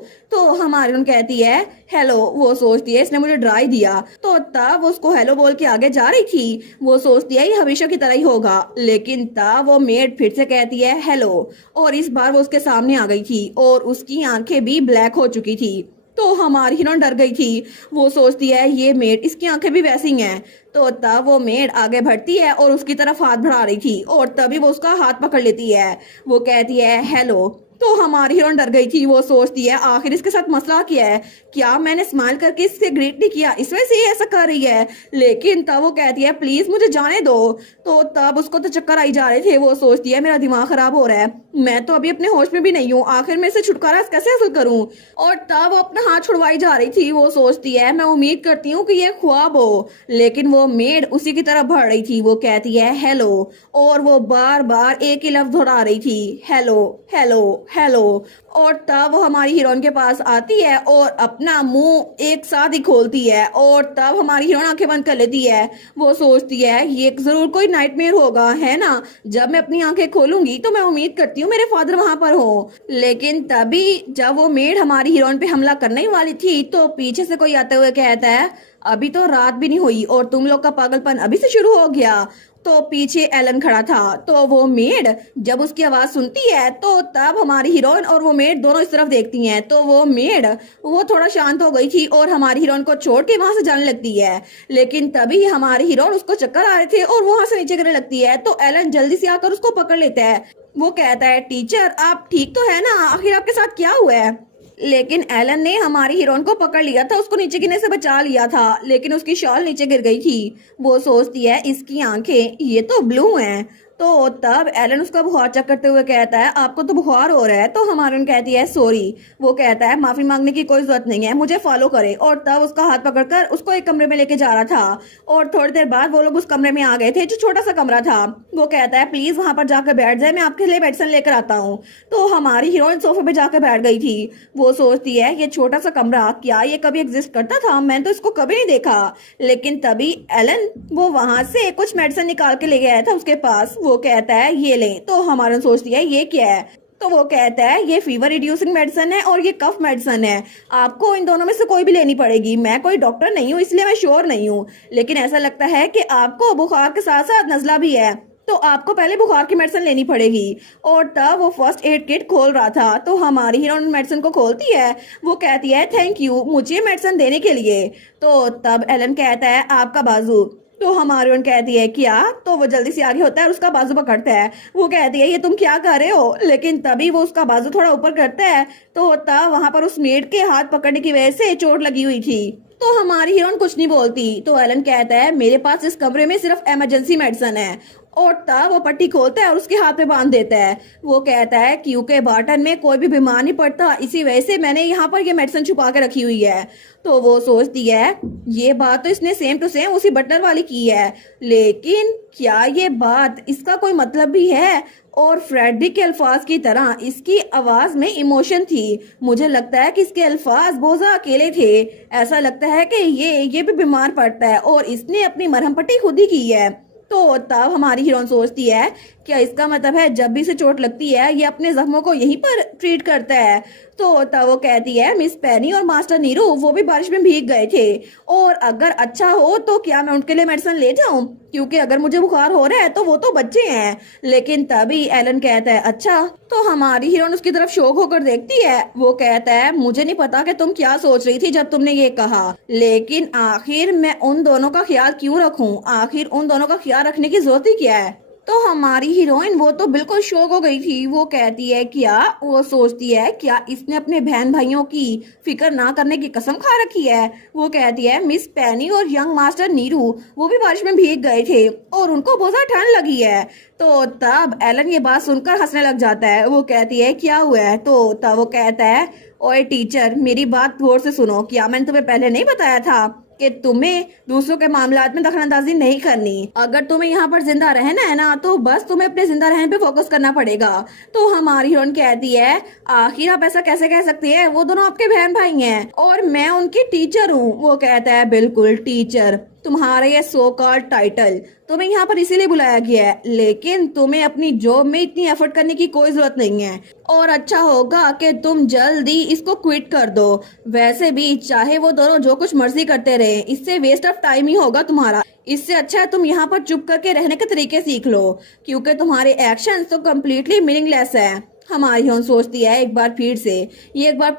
तो हमारी उन कहती है हेलो। वो सोचती है इसने मुझे डरा ही दिया। तो तब वो उसको हेलो बोल के आगे जा रही थी। वो सोचती है ये हमेशा की तरह ही होगा। लेकिन तब वो मेड फिर से कहती है हेलो। और इस बार वो उसके सामने आ गई थी और उसकी आंखें भी ब्लैक हो चुकी थी। तो हमारी हीरोइन डर गई थी। वो सोचती है ये मेड इसकी आंखें भी वैसी हैं। तो तब वो मेड आगे बढ़ती है और उसकी तरफ हाथ बढ़ा रही थी और तभी वो उसका हाथ पकड़ लेती है। वो कहती है हेलो। तो हमारी हीरोइन डर गई थी। वो सोचती है आखिर इसके साथ मसला क्या है? क्या मैंने स्माइल करके इससे ग्रीट नहीं किया इस वजह से ये ऐसा कर रही है? लेकिन तब वो कहती है प्लीज मुझे जाने दो। तो तब उसको तो चक्कर आई जा रहे थे। वो सोचती है मेरा दिमाग खराब हो रहा है, मैं तो अभी अपने होश में भी नहीं हूँ, आखिर मैं इसे छुटकारा कैसे हासिल करूँ? और तब वो अपना हाथ छुड़वाई जा रही थी। वो सोचती है मैं उम्मीद करती हूँ कि ये ख्वाब हो। लेकिन वो मेड उसी की तरफ बढ़ रही थी। वो कहती है हेलो और वो बार बार एक ही लफ्ज दोहरा रही थी हेलो हेलो हेलो। और तब वो हमारी हीरोइन के पास आती है और अपना मुंह एक साथ ही खोलती है और तब हमारी हीरोइन आंखें बंद कर लेती है। वो सोचती है ये जरूर कोई नाइटमेयर होगा है ना, जब मैं अपनी आंखें खोलूंगी तो मैं उम्मीद करती हूँ मेरे फादर वहां पर हो। लेकिन तभी जब वो मेड हमारी हीरोइन पे हमला करने ही वाली थी तो पीछे से कोई आते हुए कहता है अभी तो रात भी नहीं हुई और तुम लोग का पागलपन अभी से शुरू हो गया। तो पीछे एलन खड़ा था। तो वो मेड जब उसकी आवाज सुनती है तो तब हमारी हीरोइन और वो मेड दोनों इस तरफ देखती हैं। तो वो मेड वो थोड़ा शांत हो गई थी और हमारी हीरोइन को छोड़ के वहां से जाने लगती है। लेकिन तभी हमारी हीरोइन उसको चक्कर आ रहे थे और वो वहां से नीचे गिरने लगती है। तो एलन जल्दी से आकर उसको पकड़ लेता है। वो कहता है टीचर आप ठीक तो है ना, आखिर आपके साथ क्या हुआ है? लेकिन एलन ने हमारी हीरोइन को पकड़ लिया था, उसको नीचे गिरने से बचा लिया था, लेकिन उसकी शॉल नीचे गिर गई थी। वो सोचती है इसकी आंखें ये तो ब्लू हैं। तो तब एलन उसका बुखार चेक करते हुए कहता है आपको तो बुखार हो रहा है। तो हमारी कहती है सॉरी। वो कहता है माफी मांगने की कोई जरूरत नहीं है, मुझे फॉलो करे। और तब उसका हाथ पकड़कर उसको एक कमरे में लेके जा रहा था। और थोड़ी देर बाद वो लोग उस कमरे में आ गए थे जो छोटा सा कमरा था। वो कहता है प्लीज वहां पर जाकर बैठ जाए, मैं आपके लिए मेडिसिन लेकर आता हूँ। तो हमारी हीरोइन सोफे पे जाकर बैठ गई थी। वो सोचती है ये छोटा सा कमरा क्या ये कभी एग्जिस्ट करता था, मैंने तो इसको कभी नहीं देखा। लेकिन तभी एलन वो वहां से कुछ मेडिसिन निकाल के ले गया था उसके पास। वो कहता है ये ले। तो हमारा सोचती है ये क्या है। तो वो कहता है ये फीवर रिड्यूसिंग मेडिसिन है और ये कफ मेडिसिन है, आपको इन दोनों में से कोई भी लेनी पड़ेगी। मैं कोई डॉक्टर नहीं हूँ इसलिए मैं श्योर नहीं हूँ, लेकिन ऐसा लगता है कि आपको बुखार के साथ साथ नजला भी है, तो आपको पहले बुखार की मेडिसिन लेनी पड़ेगी। और तब वो फर्स्ट एड किट खोल रहा था। तो हमारी हीरोइन मेडिसिन को खोलती है। वो कहती है थैंक यू मुझे मेडिसिन देने के लिए। तो तब एलन कहता है आपका बाजू। तो हमारी उन कहती है क्या। तो वो जल्दी से आगे होता है और उसका बाजू पकड़ता है। वो कहती है ये तुम क्या कर रहे हो, लेकिन तभी वो उसका बाजू थोड़ा ऊपर करता है तो तब वहां पर उस मेड के हाथ पकड़ने की वजह से चोट लगी हुई थी। तो हमारी हीरोइन कुछ नहीं बोलती। तो एलन कहता है मेरे पास इस कमरे में सिर्फ इमरजेंसी मेडिसिन है। और तब वो पट्टी खोलता है और उसके हाथ पे बांध देता है। वो कहता है क्योंकि बाटन में कोई भी बीमार नहीं पड़ता, इसी वजह से मैंने यहाँ पर ये मेडिसिन छुपा के रखी हुई है। तो वो सोचती है ये बात तो इसने सेम टू सेम उसी बटलर वाली की है, लेकिन क्या ये बात इसका कोई मतलब भी है। और फ्रेडी के अल्फाज की तरह इसकी आवाज में इमोशन थी। मुझे लगता है कि इसके अल्फाज बहुत ज्यादा अकेले थे। ऐसा लगता है कि ये भी बीमार पड़ता है और इसने अपनी मरहम पट्टी खुद ही की है। तो तब हमारी हीरोइन सोचती है क्या इसका मतलब है जब भी इसे चोट लगती है ये अपने जख्मों को यहीं पर ट्रीट करता है। तो तब वो कहती है मिस पेनी और मास्टर नीरू वो भी बारिश में भीग गए थे, और अगर अच्छा हो तो क्या मैं उनके लिए मेडिसिन ले जाऊं, क्योंकि अगर मुझे बुखार हो रहा है तो वो तो बच्चे हैं। लेकिन तभी एलन कहता है अच्छा। तो हमारी हीरोइन उसकी तरफ शौक होकर देखती है। वो कहता है मुझे नहीं पता कि तुम क्या सोच रही थी जब तुमने ये कहा, लेकिन आखिर मैं उन दोनों का ख्याल क्यों रखूं, आखिर उन दोनों का ख्याल रखने की जरूरत ही क्या है। तो हमारी हीरोइन वो तो बिल्कुल शॉक हो गई थी। वो कहती है क्या, वो सोचती है क्या इसने अपने बहन भाइयों की फिक्र ना करने की कसम खा रखी है। वो कहती है मिस पेनी और यंग मास्टर नीरू वो भी बारिश में भीग गए थे और उनको बहुत ज्यादा ठंड लगी है। तो तब एलन ये बात सुनकर हंसने लग जाता है। वो कहती है क्या हुआ है। तो तब वो कहता है ओए टीचर मेरी बात गौर से सुनो, क्या मैंने तुम्हें पहले नहीं बताया था कि तुम्हें दूसरों के मामलात में दखलंदाजी नहीं करनी। अगर तुम्हें यहाँ पर जिंदा रहना है ना तो बस तुम्हें अपने जिंदा रहने पे फोकस करना पड़ेगा। तो हमारी हीरोइन कहती है आखिर आप ऐसा कैसे कह सकती है, वो दोनों आपके बहन भाई हैं और मैं उनकी टीचर हूँ। वो कहता है बिल्कुल टीचर, तुम्हारा ये सो कॉल्ड टाइटल तुम्हें यहाँ पर इसीलिए बुलाया गया है, लेकिन तुम्हें अपनी जॉब में इतनी एफर्ट करने की कोई जरूरत नहीं है और अच्छा होगा कि तुम जल्दी इसको क्विट कर दो। वैसे भी चाहे वो दोनों जो कुछ मर्जी करते रहे, इससे वेस्ट ऑफ टाइम ही होगा तुम्हारा। इससे अच्छा है तुम यहाँ पर चुप करके रहने के तरीके सीख लो, क्योंकि तुम्हारे एक्शन तो कम्प्लीटली मीनिंगलेस है। हमारी हीरोइन सोचती है एक बार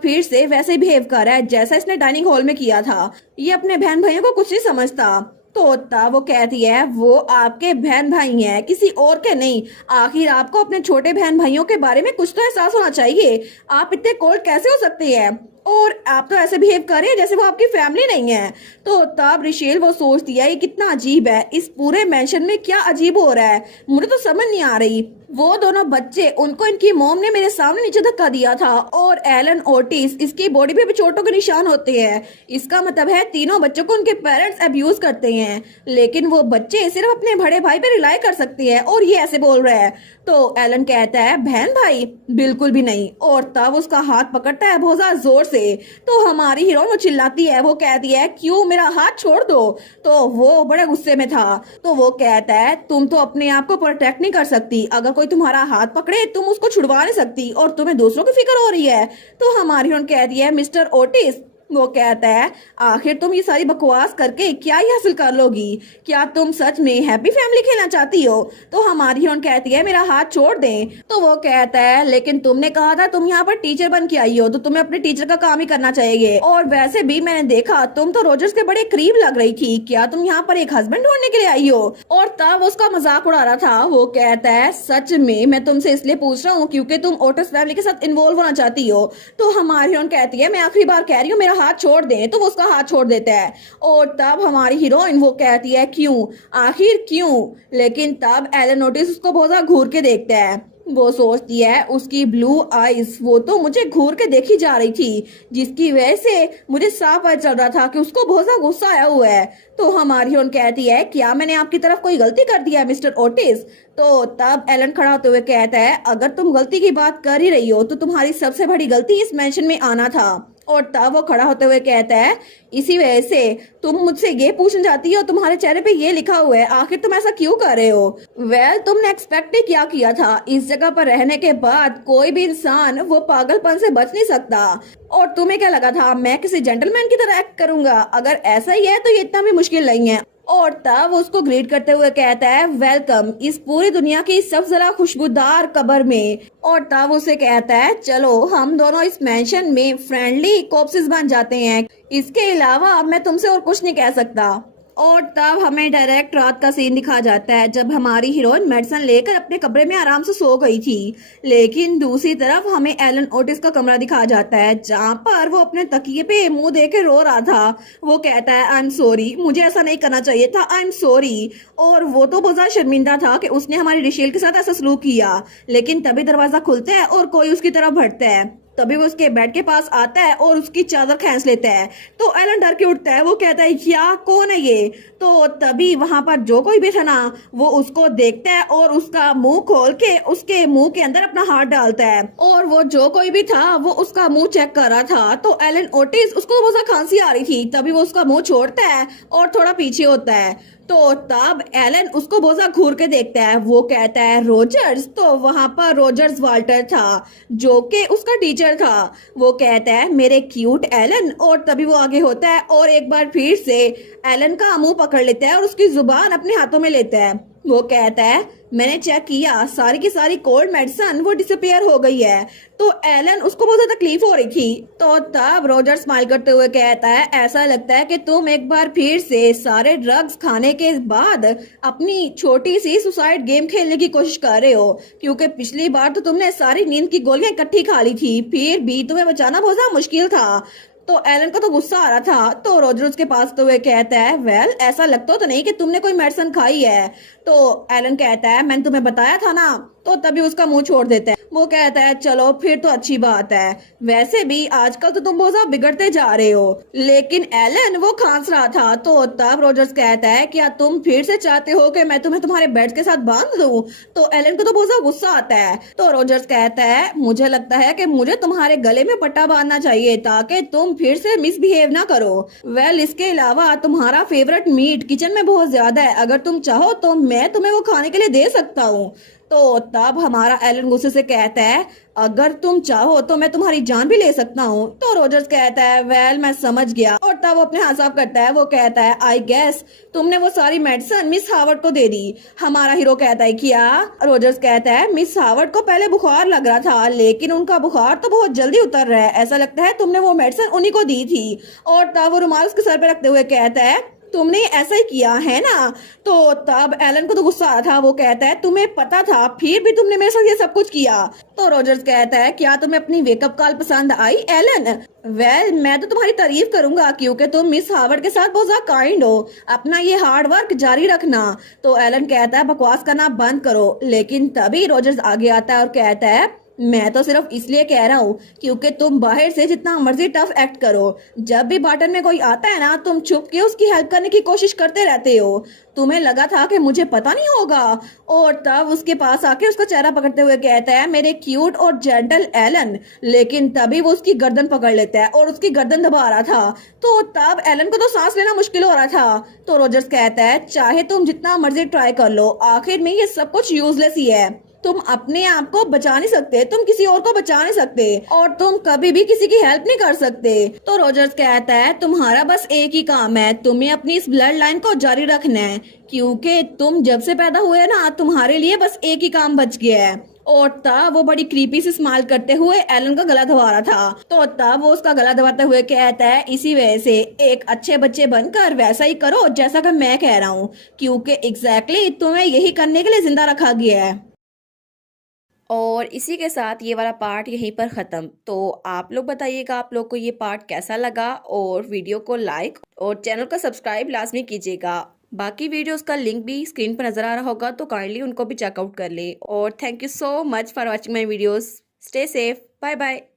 फिर से वैसे बिहेव कर रहा है जैसा इसने डाइनिंग हॉल में किया था। ये अपने बहन भाइयों को कुछ नहीं समझता। तो तब वो कहती है वो आपके बहन भाई हैं, किसी और के नहीं। आखिर आपको अपने छोटे बहन भाइयों के बारे में कुछ तो एहसास होना चाहिए। आप इतने कोल्ड कैसे हो सकते हैं, और आप तो ऐसे बिहेव कर रहे हैं जैसे वो आपकी फैमिली नहीं है। तो तब रिशेल वो सोचती है ये कितना अजीब है, इस पूरे मेंशन में क्या अजीब हो रहा है, मुझे तो समझ नहीं आ रही। वो दोनों बच्चे उनको इनकी मॉम ने मेरे सामने नीचे धक्का दिया था, और एलन ओटिस इसकी बॉडी पे भी चोटों के निशान होते हैं। इसका मतलब है तीनों बच्चों को उनके पेरेंट्स अब्यूज करते हैं, लेकिन वो बच्चे सिर्फ अपने बड़े भाई पे रिलाई कर सकते हैं और ये ऐसे बोल रहा है। तो एलन कहता है बहन भाई बिल्कुल भी नहीं, और तब उसका हाथ पकड़ता है बहुत ज्यादा जोर से। तो हमारी हीरोइन वो चिल्लाती है, वो कहती है क्यों, मेरा हाथ छोड़ दो। तो वो बड़े गुस्से में था। तो वो कहता है तुम तो अपने आप को प्रोटेक्ट नहीं कर सकती, अगर कोई तुम्हारा हाथ पकड़े तुम उसको छुड़वा नहीं सकती, और तुम्हें दूसरों की फिक्र हो रही है। तो हमारी हीरोइन कहती है मिस्टर ओटिस वो कहता है आखिर तुम ये सारी बकवास करके क्या ही हासिल कर लोगी? क्या तुम सच में हैप्पी फैमिली खेलना चाहती हो? तो हमारी हीरोइन कहती है मेरा हाथ छोड़ दें। तो वो कहता है लेकिन तुमने कहा था तुम यहाँ पर टीचर बन के आई हो तो तुम्हें अपने टीचर का काम ही करना चाहिए, और वैसे भी मैंने देखा तुम तो रोजर्स के बड़े करीब लग रही थी, क्या तुम यहाँ पर एक हस्बैंड ढूंढने के लिए आई हो? और तब उसका मजाक उड़ा रहा था। वो कहता है सच में मैं तुमसे इसलिए पूछ रहा हूँ क्योंकि तुम ओटिस फैमिली के साथ इन्वॉल्व होना चाहती हो। तो हमारी हीरोइन कहती है मैं आखिरी बार कह रही हूँ मेरा हाथ छोड़ दें। तो वो उसका हाथ छोड़ देता है और तब हमारी हीरोइन वो कहती है क्यों, आखिर क्यों? लेकिन तब एलन ओटिस उसको बहुत ज्यादा घूर के देखता है। वो सोचती है उसकी ब्लू आईज वो तो मुझे घूर के देखी जा रही थी, जिसकी वजह से मुझे साफ पता चल रहा था कि उसको बहुत ज्यादा गुस्सा आया हुआ है। तो हमारी हीरोइन कहती है क्या मैंने आपकी तरफ कोई गलती कर दी है मिस्टर ओटिस? तो तब एलन खड़ा होते हुए कहता है अगर तुम गलती की बात कर ही रही हो तो तुम्हारी सबसे बड़ी गलती इस मेंशन में आना था। और तब वो खड़ा होते हुए कहता है इसी वजह से तुम मुझसे ये पूछना चाहती हो तुम्हारे चेहरे पे ये लिखा हुआ है, आखिर तुम ऐसा क्यों कर रहे हो? तुमने एक्सपेक्ट ही क्या किया था? इस जगह पर रहने के बाद कोई भी इंसान वो पागलपन से बच नहीं सकता। और तुम्हें क्या लगा था मैं किसी जेंटलमैन की तरह एक्ट करूंगा? अगर ऐसा ही है तो ये इतना भी मुश्किल नहीं है। और तब उसको ग्रीट करते हुए कहता है वेलकम इस पूरी दुनिया की सबसे ज्यादा खुशबूदार कब्र में। और तब उसे कहता है चलो हम दोनों इस मेंशन में फ्रेंडली कॉप्सेस बन जाते हैं, इसके अलावा मैं तुमसे और कुछ नहीं कह सकता। और तब हमें डायरेक्ट रात का सीन दिखा जाता है जब हमारी हीरोइन मेडिसिन लेकर अपने कमरे में आराम से सो गई थी। लेकिन दूसरी तरफ हमें एलन ओटिस का कमरा दिखा जाता है जहाँ पर वो अपने तकिए पे मुंह देके रो रहा था। वो कहता है आई एम सॉरी, मुझे ऐसा नहीं करना चाहिए था, आई एम सॉरी। और वो तो बहुत ज्यादा शर्मिंदा था कि उसने हमारी रिशेल के साथ ऐसा सलूक किया। लेकिन तभी दरवाजा खुलता है और कोई उसकी तरफ बढ़ता है। तभी वो उसके बेड के पास आता है और उसकी चादर खींच लेता है। तो एलन डर के उठता है। वो कहता है क्या, कौन है ये? तो तभी वहां पर जो कोई भी था ना वो उसको देखता है और उसका मुंह खोल के उसके मुंह के अंदर अपना हाथ डालता है। और वो जो कोई भी था वो उसका मुंह चेक कर रहा था। तो एलन ओटिस उसको बहुत सा खांसी आ रही थी, तभी वो उसका मुंह छोड़ता है और थोड़ा पीछे होता है। तो तब एलन उसको बहुत ज्यादा घूर के देखता है। वो कहता है रोजर्स। तो वहां पर रोजर्स वाल्टर था जो कि उसका टीचर था। वो कहता है मेरे क्यूट एलन। और तभी वो आगे होता है और एक बार फिर से एलन का मुंह पकड़ लेता है और उसकी जुबान अपने हाथों में लेता है। वो कहता है मैंने चेक किया सारी की सारी कोल्ड मेडिसिन वो डिसअपियर हो गई है। तो एलन उसको बहुत ज्यादा तकलीफ हो रही थी। तो तब रोजर स्माइल करते हुए कहता है ऐसा लगता है कि तुम एक बार फिर से सारे ड्रग्स खाने के बाद अपनी छोटी सी सुसाइड गेम खेलने की कोशिश कर रहे हो, क्योंकि पिछली बार तो तुमने सारी नींद की गोलियां इकट्ठी खा ली थी, फिर भी तुम्हें बचाना बहुत ज्यादा मुश्किल था। तो एलन को तो गुस्सा आ रहा था। तो रोजर उसके पास तो वे कहता है ऐसा लगता तो नहीं कि तुमने कोई मेडिसिन खाई है। तो एलन कहता है मैंने तुम्हें बताया था ना। तो तभी उसका मुंह छोड़ देता है। वो कहता है चलो फिर तो अच्छी बात है, वैसे भी आजकल तो तुम बहुत ज्यादा बिगड़ते जा रहे हो। लेकिन एलन वो खांस रहा था। तो तब रोजर्स कहता है क्या तुम फिर से चाहते हो कि मैं तुम्हें तुम्हारे बेड के साथ बांध दूं? तो एलन को तो बहुत ज्यादा गुस्सा आता है। तो रोजर्स कहता है मुझे लगता है कि मुझे तुम्हारे गले में पट्टा बांधना चाहिए ताकि तुम फिर से मिसबिहेव ना करो। इसके अलावा तुम्हारा फेवरेट मीट किचन में बहुत ज्यादा है, अगर तुम चाहो तो मैं तुम्हें वो खाने के लिए दे सकता हूँ। तो तब हमारा एलन गुस्से से कहता है अगर तुम चाहो तो मैं तुम्हारी जान भी ले सकता हूँ। तो रोजर्स कहता है मैं समझ गया। और तब वो अपने हाथ साफ करता है। वो कहता है आई गेस तुमने वो सारी मेडिसिन मिस हावर्ड को दे दी। हमारा हीरो कहता है क्या? रोजर्स कहता है मिस हावर्ड को पहले बुखार लग रहा था लेकिन उनका बुखार तो बहुत जल्दी उतर रहा है, ऐसा लगता है तुमने वो मेडिसिन उन्हीं को दी थी। और तब वो रुमाल उसके सर पे रखते हुए कहता है तुमने ऐसा ही किया है ना? तो तब एलन को तो गुस्सा आ रहा था। वो कहता है तुम्हें पता था फिर भी तुमने मेरे साथ ये सब कुछ किया। तो रोजर्स कहता है क्या तुम्हें अपनी वेकअप कॉल पसंद आई एलन? मैं तो तुम्हारी तारीफ करूंगा क्योंकि तुम मिस हावर्ड के साथ बहुत ज्यादा काइंड हो, अपना ये हार्ड वर्क जारी रखना। तो एलन कहता है बकवास करना बंद करो। लेकिन तभी रोजर्स आगे आता है और कहता है मैं तो सिर्फ इसलिए कह रहा हूँ क्योंकि तुम बाहर से जितना मर्जी टफ एक्ट करो, जब भी बाटन में कोई आता है ना तुम छुप के उसकी हेल्प करने की कोशिश करते रहते हो। तुम्हें लगा था कि मुझे पता नहीं होगा। और तब उसके पास आके उसका चेहरा पकड़ते हुए कहता है मेरे क्यूट और जेंटल एलन। लेकिन तभी वो उसकी गर्दन पकड़ लेता है और उसकी गर्दन दबा रहा था। तो तब एलन को तो सांस लेना मुश्किल हो रहा था। तो रोजर्स कहता है चाहे तुम जितना मर्जी ट्राई कर लो, आखिर में ये सब कुछ यूजलेस ही है। तुम अपने आप को बचा नहीं सकते, तुम किसी और को बचा नहीं सकते और तुम कभी भी किसी की हेल्प नहीं कर सकते। तो रोजर्स कहता है तुम्हारा बस एक ही काम है, तुम्हें अपनी इस ब्लड लाइन को जारी रखना है, क्योंकि तुम जब से पैदा हुए ना तुम्हारे लिए बस एक ही काम बच गया है। और तब वो बड़ी क्रीपी से स्माइल करते हुए एलन का गला दबा रहा था। तो तब वो उसका गला दबाते हुए कहता है इसी वजह से एक अच्छे बच्चे बनकर वैसा ही करो जैसा कि मैं कह रहा हूँ, क्योंकि एग्जैक्टली तुम्हें यही करने के लिए जिंदा रखा गया है। और इसी के साथ ये वाला पार्ट यहीं पर ख़त्म। तो आप लोग बताइएगा आप लोग को ये पार्ट कैसा लगा, और वीडियो को लाइक और चैनल को सब्सक्राइब लाजमी कीजिएगा। बाकी वीडियोस का लिंक भी स्क्रीन पर नज़र आ रहा होगा, तो काइंडली उनको भी चेकआउट कर ले। और thank you so much for watching my videos. Stay safe, bye bye.